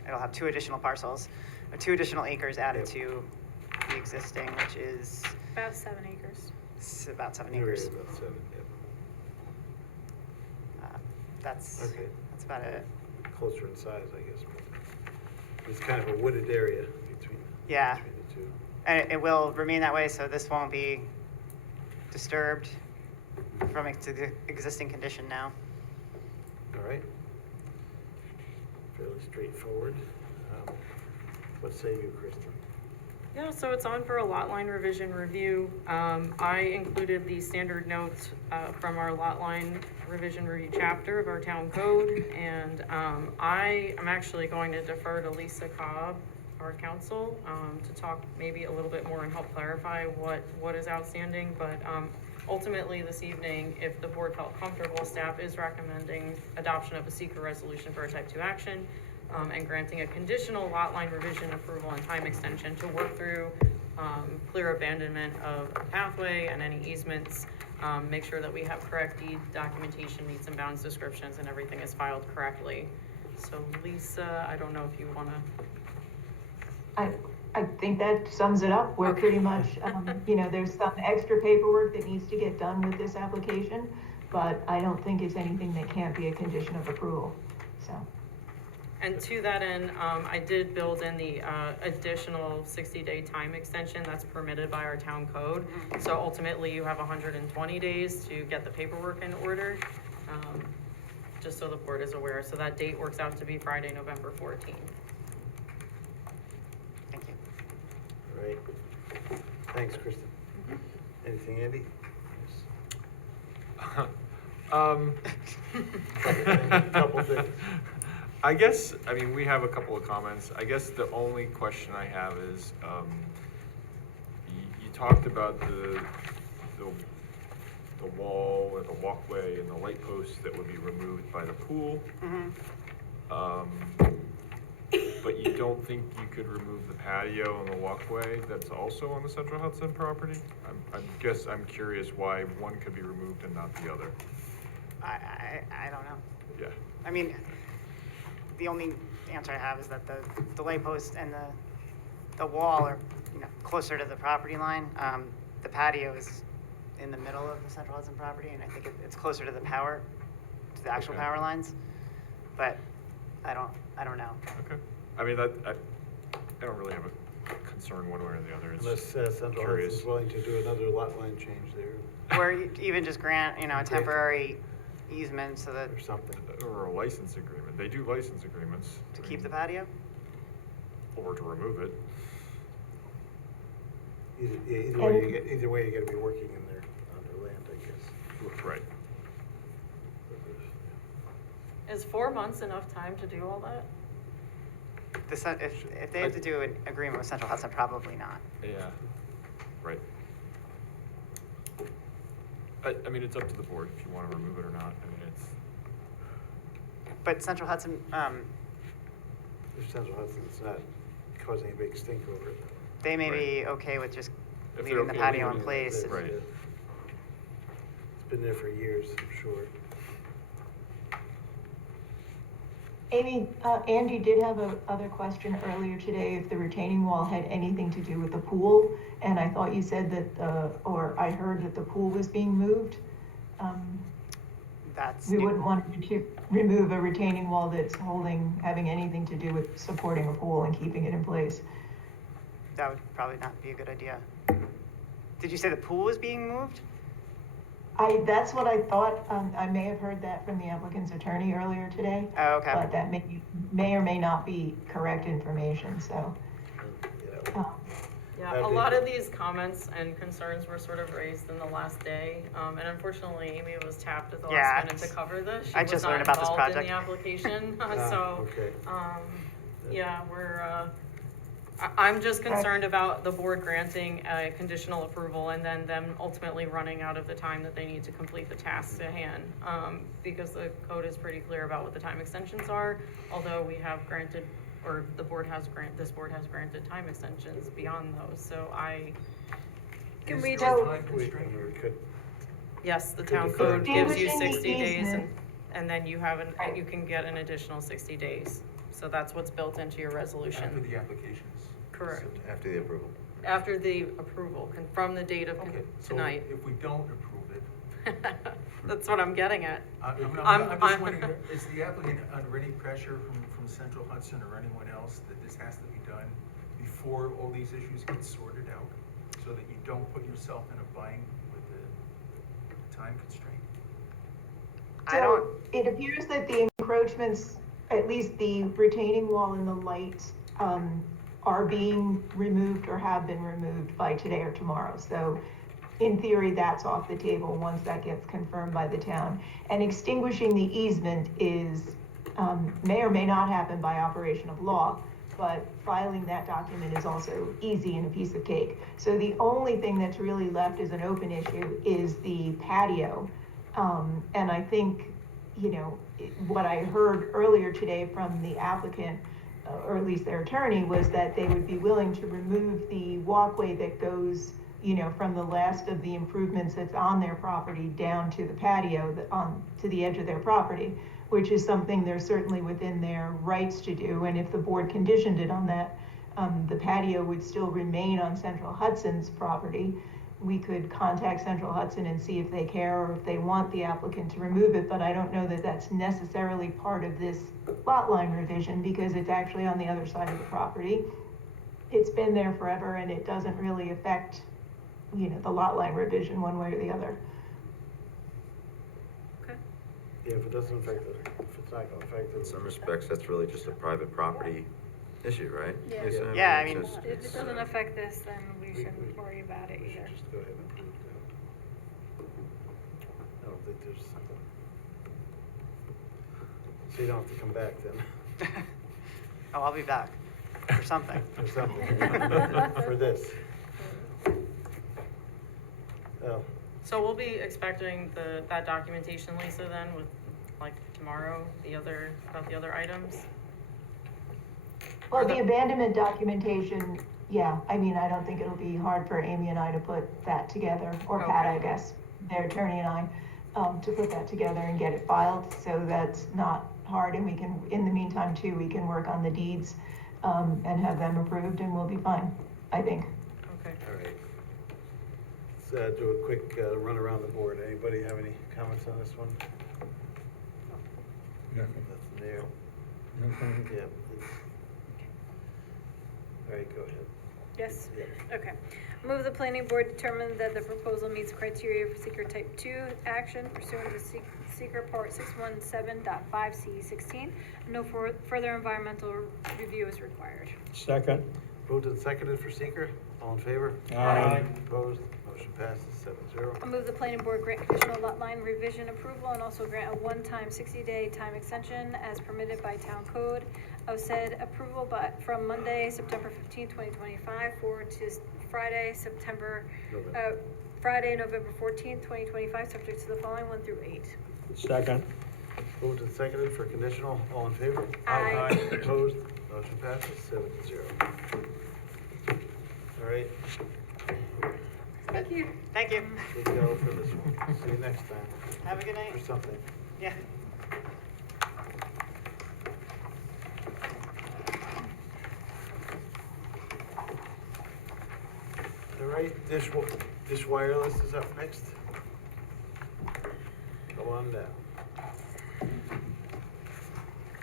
it'll have 2 additional parcels, or 2 additional acres added to the existing, which is About 7 acres. about 7 Area acres. about 7, That's Okay. that's about it. closer in size, I guess. But it's kind of a wooded area between, Yeah. between the two. And it will remain that way, so this won't be disturbed from its existing condition now. All right. Fairly straightforward. What say you, Kristen? Yeah, so it's on for a lot line revision review. I included the standard notes from our lot line revision review chapter of our town code, and I am actually going to defer to Lisa Cobb, our counsel, to talk maybe a little bit more and help clarify what is outstanding, but ultimately this evening, if the board felt comfortable, staff is recommending adoption of a seeker resolution for a type 2 action, and granting a conditional lot line revision approval and time extension to work through clear abandonment of the pathway and any easements, make sure that we have correct deed documentation, meets and bounds descriptions, and everything is filed correctly. So Lisa, I don't know if you want to. I think that sums it up. We're pretty much, there's some extra paperwork that needs to get done with this application, but I don't think it's anything that can't be a condition of approval, so. And to that end, I did build in the additional 60-day time extension that's permitted by our town code. So ultimately, you have 120 days to get the paperwork in order, just so the board is aware. So that date works out to be Friday, November 14th. Thank you. All right. Thanks, Kristen. Anything, Andy? Couple things. I guess, we have a couple of comments. I guess the only question I have is, you talked about the wall and the walkway and the light posts that would be removed by the pool. But you don't think you could remove the patio and the walkway that's also on the Central Hudson property? I'm curious why one could be removed and not the other. I don't know. Yeah. I mean, the only answer I have is that the light post and the wall are, closer to the property line. The patio is in the middle of the Central Hudson property, and I think it's closer to the actual Okay. power lines. But I don't know. Okay. I don't really have a concern one way or the other. It's Unless Central curious. Hudson's willing to do another lot line change there Or even just grant, a temporary easement so that, or something. Or a license agreement. They do license agreements. to keep the patio? Or to remove it. Either way, you gotta be working on their land, I guess. Right. Is 4 months enough time to do all that? If they have to do an agreement with Central Hudson, probably not. Yeah. Right. It's up to the board if you want to remove it or not. But Central Hudson, If Central Hudson's not causing a big stink over it. they may be okay with just If they're leaving the okay patio in leaving it, place. Right. It's been there for years, I'm sure. Amy, Andy did have a other question earlier today, if the retaining wall had anything to do with the pool, and I thought you said that, or I heard that the pool was being moved. We wouldn't want to remove a retaining wall that's having anything to do with supporting a pool and keeping it in place. That would probably not be a good idea. Did you say the pool was being moved? That's what I thought. I may have heard that from the applicant's attorney earlier today. Oh, okay. But that may or may not be correct information, so. Yeah, a lot of these comments and concerns were sort of raised in the last day, and unfortunately, Amy was tapped at the last minute to cover this. I just learned about this project. She was not involved in the application, so, Okay. yeah, we're, I'm just concerned about the board granting a conditional approval and then them ultimately running out of the time that they need to complete the tasks at hand. Because the code is pretty clear about what the time extensions are, although we have granted, or this board has granted time extensions beyond those, so Can we We could, yes, the town defer. code gives you Distinguishing the 60 days easement. and then you can get an additional 60 days. So that's what's built into your resolution. After the applications. Correct. After the approval. After the approval, from the date of Okay, so tonight. if we don't approve it, That's what I'm getting at. I'm I'm- just wondering, is the applicant under any pressure from Central Hudson or anyone else that this has to be done before all these issues get sorted out, so that you don't put yourself in a bind with the time constraint? So it appears that the encroachments, at least the retaining wall and the light, are being removed or have been removed by today or tomorrow. So in theory, that's off the table once that gets confirmed by the town. And extinguishing the easement is, may or may not happen by operation of law, but filing that document is also easy and a piece of cake. So the only thing that's really left as an open issue is the patio. And I think, you know, what I heard earlier today from the applicant, or at least their attorney, was that they would be willing to remove the walkway that goes, you know, from the last of the improvements that's on their property down to the patio, to the edge of their property, which is something they're certainly within their rights to do. And if the board conditioned it on that, the patio would still remain on Central Hudson's property. We could contact Central Hudson and see if they care or if they want the applicant to remove it, but I don't know that that's necessarily part of this lot line revision because it's actually on the other side of the property. It's been there forever and it doesn't really affect, you know, the lot line revision one way or the other. yeah, if it doesn't affect it, if it's not gonna affect it. In some respects, that's really just a private property issue, right? Yeah. Lisa? Yeah, I it's mean- just- If it it's, doesn't affect this, then we we- shouldn't worry about it We should either. just go ahead and approve that. I don't think there's, so you don't have to come back then, Oh, I'll be back for something. or something, for this. Oh, So we'll be expecting that documentation, Lisa, then with, like, tomorrow, about the other items? Well, the abandonment documentation, yeah, I mean, I don't think it'll be hard for Amy and I to put that together, or Pat, I guess, their attorney and I, to put that together and get it filed, so that's not hard, and we can, in the meantime too, we can work on the deeds, and have them approved, and we'll be fine, I think. Okay. all right. Let's do a quick run around the board. Anybody have any comments on this one? Nothing. Nothing there. Nothing. Yeah. All right, go ahead. Yes? Yeah. Okay. Move the planning board determine that the proposal meets criteria for seeker type 2 action pursuant to seeker part 617.5C16. No further environmental review is required. Second. Moved and seconded for seeker. All in favor? Aye. Opposed? Motion passes 7-0. I move the planning board grant conditional lot line revision approval and also grant a one-time 60-day time extension as permitted by town code of said approval from Monday, September 15, 2025 forward to Friday, November 14, 2025, subject to the following 1 through 8. Second. Moved and seconded for conditional. All in favor? Aye. Opposed? Motion passes 7-0. All right, Thank you. Thank you. good go for this one. See you next time. Have a good night. For something. Yeah. All right, Dish Wireless is up next. Go on down.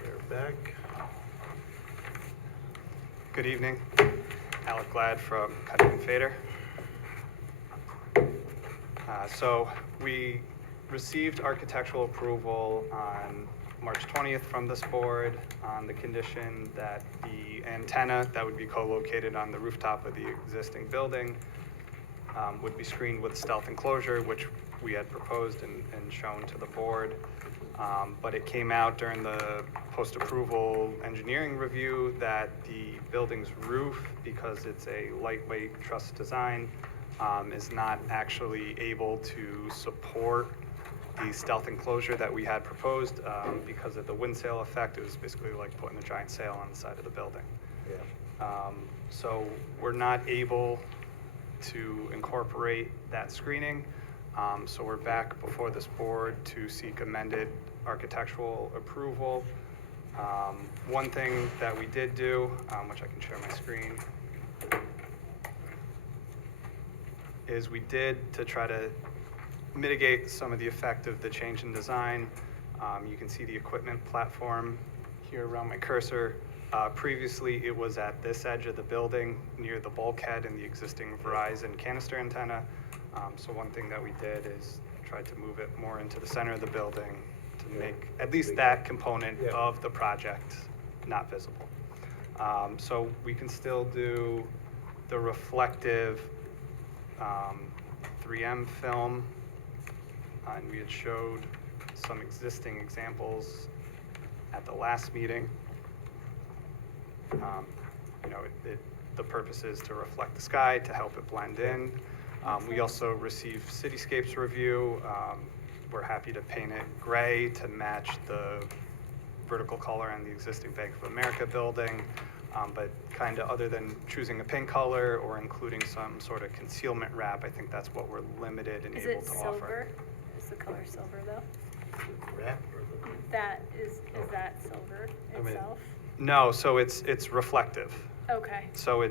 They're back. Good evening. Alec Glad from Cutting and Fader. So we received architectural approval on March 20th from this board on the condition that the antenna that would be co-located on the rooftop of the existing building would be screened with a stealth enclosure, which we had proposed and shown to the board. But it came out during the post-approval engineering review that the building's roof, because it's a lightweight truss design, is not actually able to support the stealth enclosure that we had proposed. Because of the wind sail effect, it was basically like putting a giant sail on the side of the building. Yeah. So we're not able to incorporate that screening. So we're back before this board to seek amended architectural approval. One thing that we did do, which I can share my screen, is we did, to try to mitigate some of the effect of the change in design. You can see the equipment platform here around my cursor. Previously, it was at this edge of the building near the bulkhead and the existing Verizon canister antenna. So one thing that we did is tried to move it more into the center of the building to make at least that component of the project not visible. So we can still do the reflective 3M film, and we had showed some existing examples at the last meeting. You know, the purpose is to reflect the sky, to help it blend in. We also received Cityscapes review. We're happy to paint it gray to match the vertical color on the existing Bank of America building. But kind of other than choosing a pink color or including some sort of concealment wrap, I think that's what we're limited and Is able it to silver? offer. Is the color silver though? Wrap or the? That is that silver I mean- itself? No, so it's reflective. Okay. So I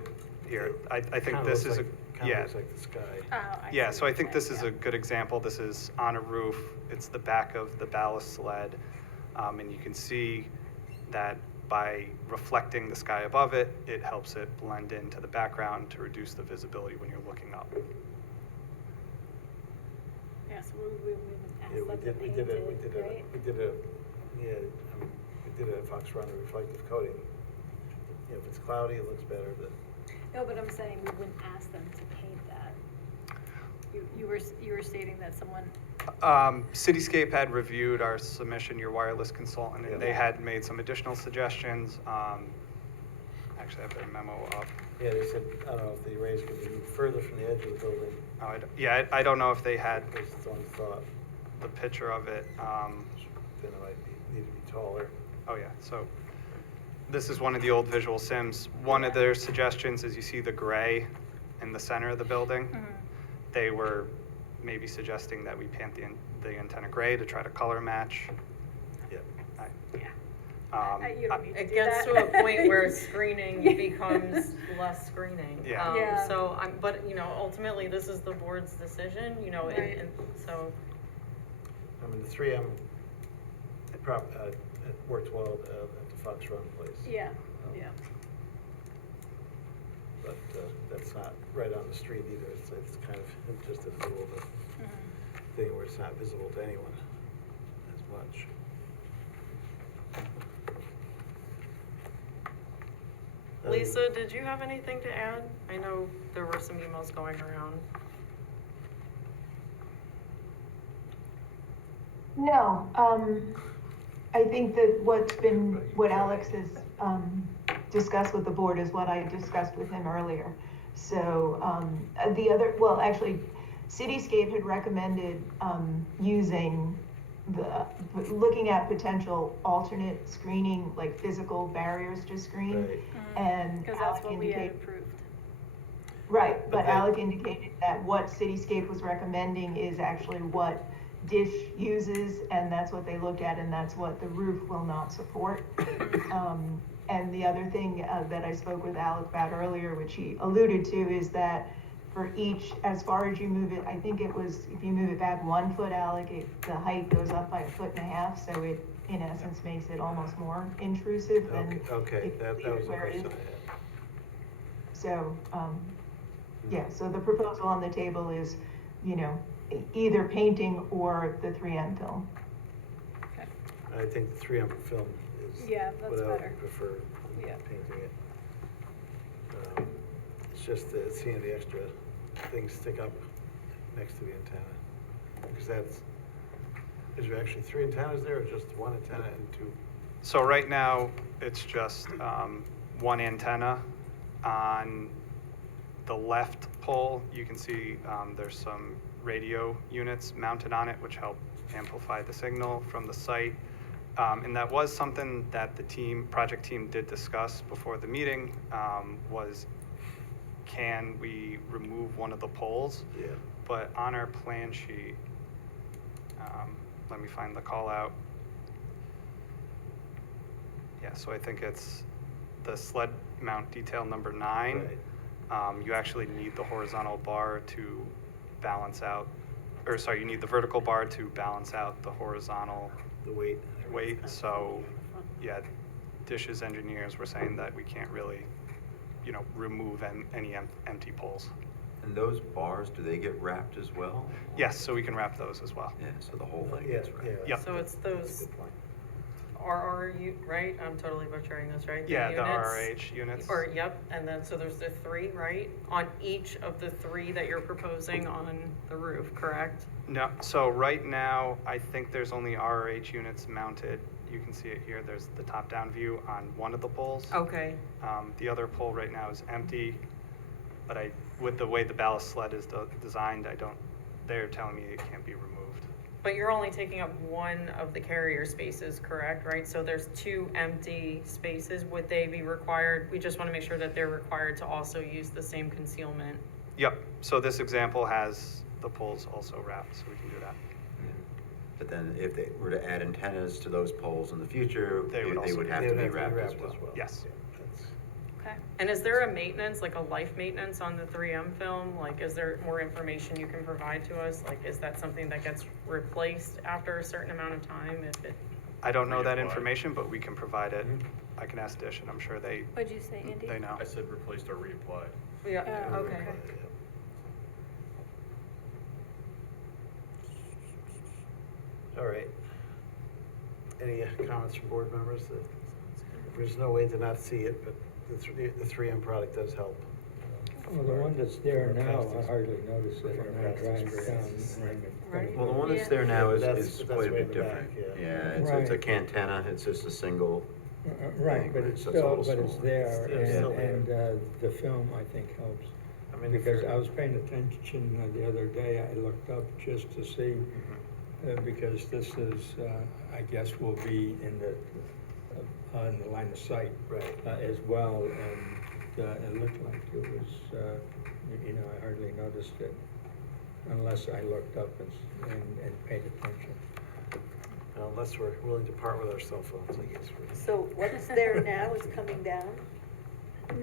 think Kinda this looks is kinda yeah. looks like the sky. Oh, I Yeah, see so I what think you're this saying, is a good example. This is on a roof. It's the back of the ballast sled. And you can see that by reflecting the sky above it, it helps it blend into the background to reduce the visibility when you're looking up. Yeah, so we would ask Yeah, them to paint it, right? We did a Fox Runner reflective coating. You know, if it's cloudy, it looks better, but No, but I'm saying we wouldn't ask them to paint that. You were stating that someone, Cityscape had reviewed our submission, your wireless consultant, and they had made some additional suggestions. Actually, I have their memo up. yeah, they said, I don't know if the arrays could be moved further from the edge of the building. I don't know if they had Based on thought, the picture of it. then it might need to be taller. Oh, yeah, so this is one of the old visual sims. One of their suggestions is you see the gray in the center of the building. They were maybe suggesting that we paint the antenna gray to try to color match. Yeah. you don't need to It do gets that. to a point where screening becomes less screening. Yeah. Yeah. So but you know, ultimately, this is the board's decision, you know, Right. and so, I mean, the 3M, it worked well at the Fox Run place. Yeah, yeah. But that's not right on the street either. It's kind of just in the middle of the thing where it's not visible to anyone as much. Lisa, did you have anything to add? I know there were some emails going around. No, I think that what Alex has, discussed with the board is what I discussed with him earlier. So, actually, Cityscape had recommended, looking at potential alternate screening, like physical barriers to screen. Right. And Because that's Alec what we had indicated, approved. right, but Okay. Alec indicated that what Cityscape was recommending is actually what Dish uses, and that's what they look at, and that's what the roof will not support. And the other thing that I spoke with Alec about earlier, which he alluded to, is that for each, as far as you move it, I think it was, if you move it back 1 foot, Alec, the height goes up by 1.5 feet, so it, in essence, makes it almost more intrusive than. Okay, that was the where it question is. I had. So, yeah, so the proposal on the table is, either painting or the 3M film. I think the 3M film is Yeah, that's what I would better. prefer Yeah. painting it. It's just seeing the extra things stick up next to the antenna, because Is there actually 3 antennas there, or just 1 antenna and 2? So right now, it's just one antenna. On the left pole, you can see there's some radio units mounted on it, which help amplify the signal from the site. And that was something that the project team did discuss before the meeting, was can we remove one of the poles? Yeah. But on our plan sheet, let me find the call out. Yeah, so I think it's the sled mount detail number 9. Right. You actually need the horizontal bar to balance out, or sorry, you need the vertical bar to balance out the horizontal The weight. So, yeah, Dish's engineers were saying that we can't really, remove any empty poles. And those bars, do they get wrapped as well? Yes, so we can wrap those as well. Yeah, so the whole thing Yeah, gets wrapped. yeah. Yep. So it's those RRU, right? I'm totally butchering this, right? Yeah, the units? RRH units. Or, yep, and then, so there's the 3, right? On each of the 3 that you're proposing on the roof, correct? No, so right now, I think there's only RRH units mounted. You can see it here. There's the top-down view on one of the poles. Okay, The other pole right now is empty, but with the way the ballast sled is designed, they're telling me it can't be removed. but you're only taking up one of the carrier spaces, correct, right? So there's 2 empty spaces. Would they be required? We just want to make sure that they're required to also use the same concealment. Yep, so this example has the poles also wrapped, so we can do that. But then if they were to add antennas to those poles in the future, They would also- have They to would be have wrapped as well. Yes. Yeah, that's- Okay. And is there a maintenance, like a life maintenance on the 3M film? Like, is there more information you can provide to us? Like, is that something that gets replaced after a certain amount of time if it? I don't know that information, but we can provide it. I can ask Dish, and I'm sure What'd you say, Andy? they know. I said replaced or reapplied. Yeah, Oh, okay. All right. Any comments from board members? There's no way to not see it, but the 3M product does help. Well, the one that's there now, I hardly notice it when I drive down Raymond. Well, the one that's there now But is that's quite a way bit in the back, different. yeah. Yeah, it's a Right. cantenna, it's just a single. Right, but it's So it's a still, little but it's small. there, It's still there. and the film, I think, helps. I mean, if Because you're- I was paying attention the other day, I looked up just to see, because this is, I guess will be in on the line of sight Right. as well, and it looked like it was, I hardly noticed it unless I looked up and paid attention. Unless we're willing to part with our cell phones, I guess. So what is there now is coming down?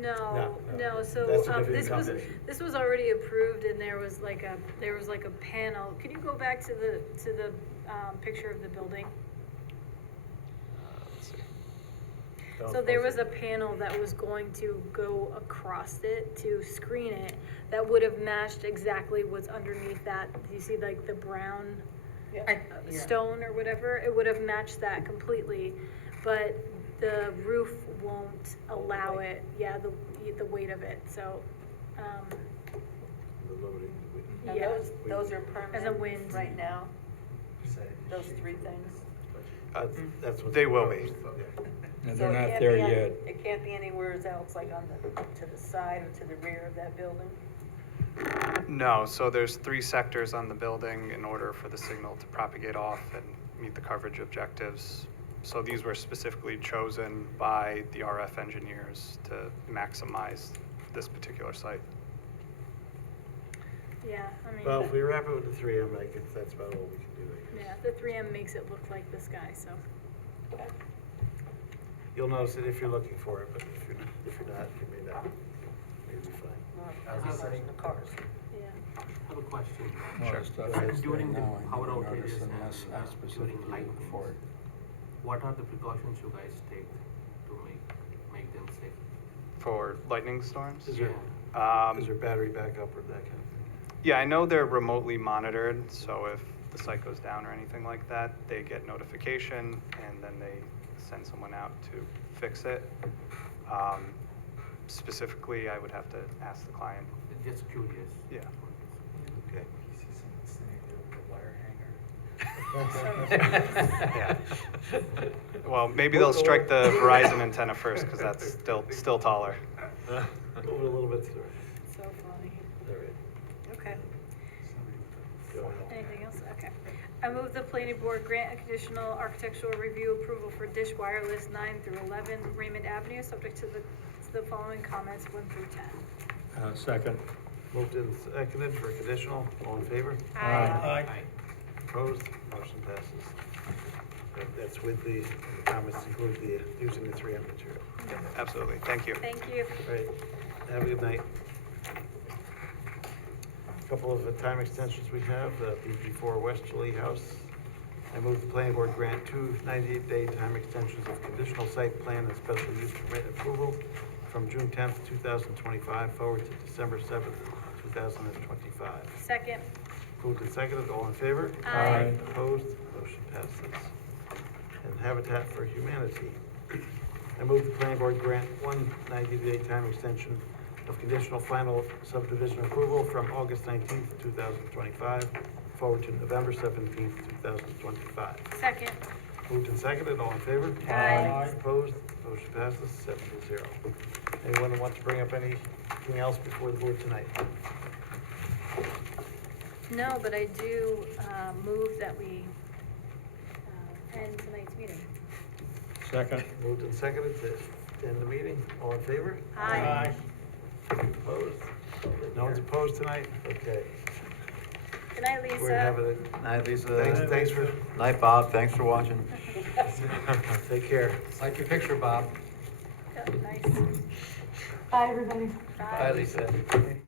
No, No. so, That's a different this was already approved and there was like a panel. Could you go back to the picture of the building? Let's see. So there was a panel that was going to go across it to screen it, that would have matched exactly what's underneath that. Do you see like the brown stone or whatever? It would have matched that completely, but the roof won't allow it, the weight of it, so, The loading. Now, yeah. those are And the permanent wind. right now? Those 3 things? That's what. They will be. Yeah. And So they're it not can't there be on- yet. It can't be anywhere else, like to the side or to the rear of that building? No, so there's 3 sectors on the building in order for the signal to propagate off and meet the coverage objectives. So these were specifically chosen by the RF engineers to maximize this particular site. Yeah, I mean, Well, if we wrap it with the 3M, I guess that's about all we can do, I guess. yeah, the 3M makes it look like the sky, so. You'll notice it if you're looking for it, but if you're not, you may not. Maybe fine. The cars. Yeah. I have a question. Well, the stuff that's there During the now, I power never outages noticed and unless I during specifically light look for it. what are the precautions you guys take to make them safe? For lightning storms? Is there, Um, is there battery backup or that kind of thing? Yeah, I know they're remotely monitored, so if the site goes down or anything like that, they get notification and then they send someone out to fix it. Specifically, I would have to ask the client. Just curious. Yeah. Okay. Yeah. Well, maybe they'll strike the Verizon antenna first, because that's still taller. Move it a little bit, sir. So funny. All right. Okay. Go ahead. Anything else? Okay. I move the planning board grant a conditional architectural review approval for Dish Wireless 9 through 11 Raymond Avenue, subject to the following comments 1 through 10. Second. Moved and seconded for conditional, all in favor? Aye. Opposed, motion passes. That's with the comments include the, using the 3M material. Absolutely, thank you. Thank you. Right, have a good night. Couple of time extensions we have, BP4 Westerly House. I move the planning board grant 2 98-day time extensions of conditional site plan and special use permit approval from June 10th, 2025 forward to December 7th, 2025. Second. Moved and seconded, all in favor? Aye. Opposed, motion passes. And Habitat for Humanity. I move the planning board grant 1 90-day time extension of conditional final subdivision approval from August 19th, 2025 forward to November 17th, 2025. Second. Moved and seconded, all in favor? Aye. Opposed, motion passes 7-0. Anyone want to bring up anything else before the board tonight? No, but I do move that we end tonight's meeting. Second. Moved and seconded to end the meeting, all in favor? Aye. Opposed? No one's opposed tonight? Okay. Good night, Lisa. We're having a, Night, Lisa. thanks for, Night, Bob. Thanks for watching. take care. Like your picture, Bob. Nice. Bye, everybody. Bye, Lisa.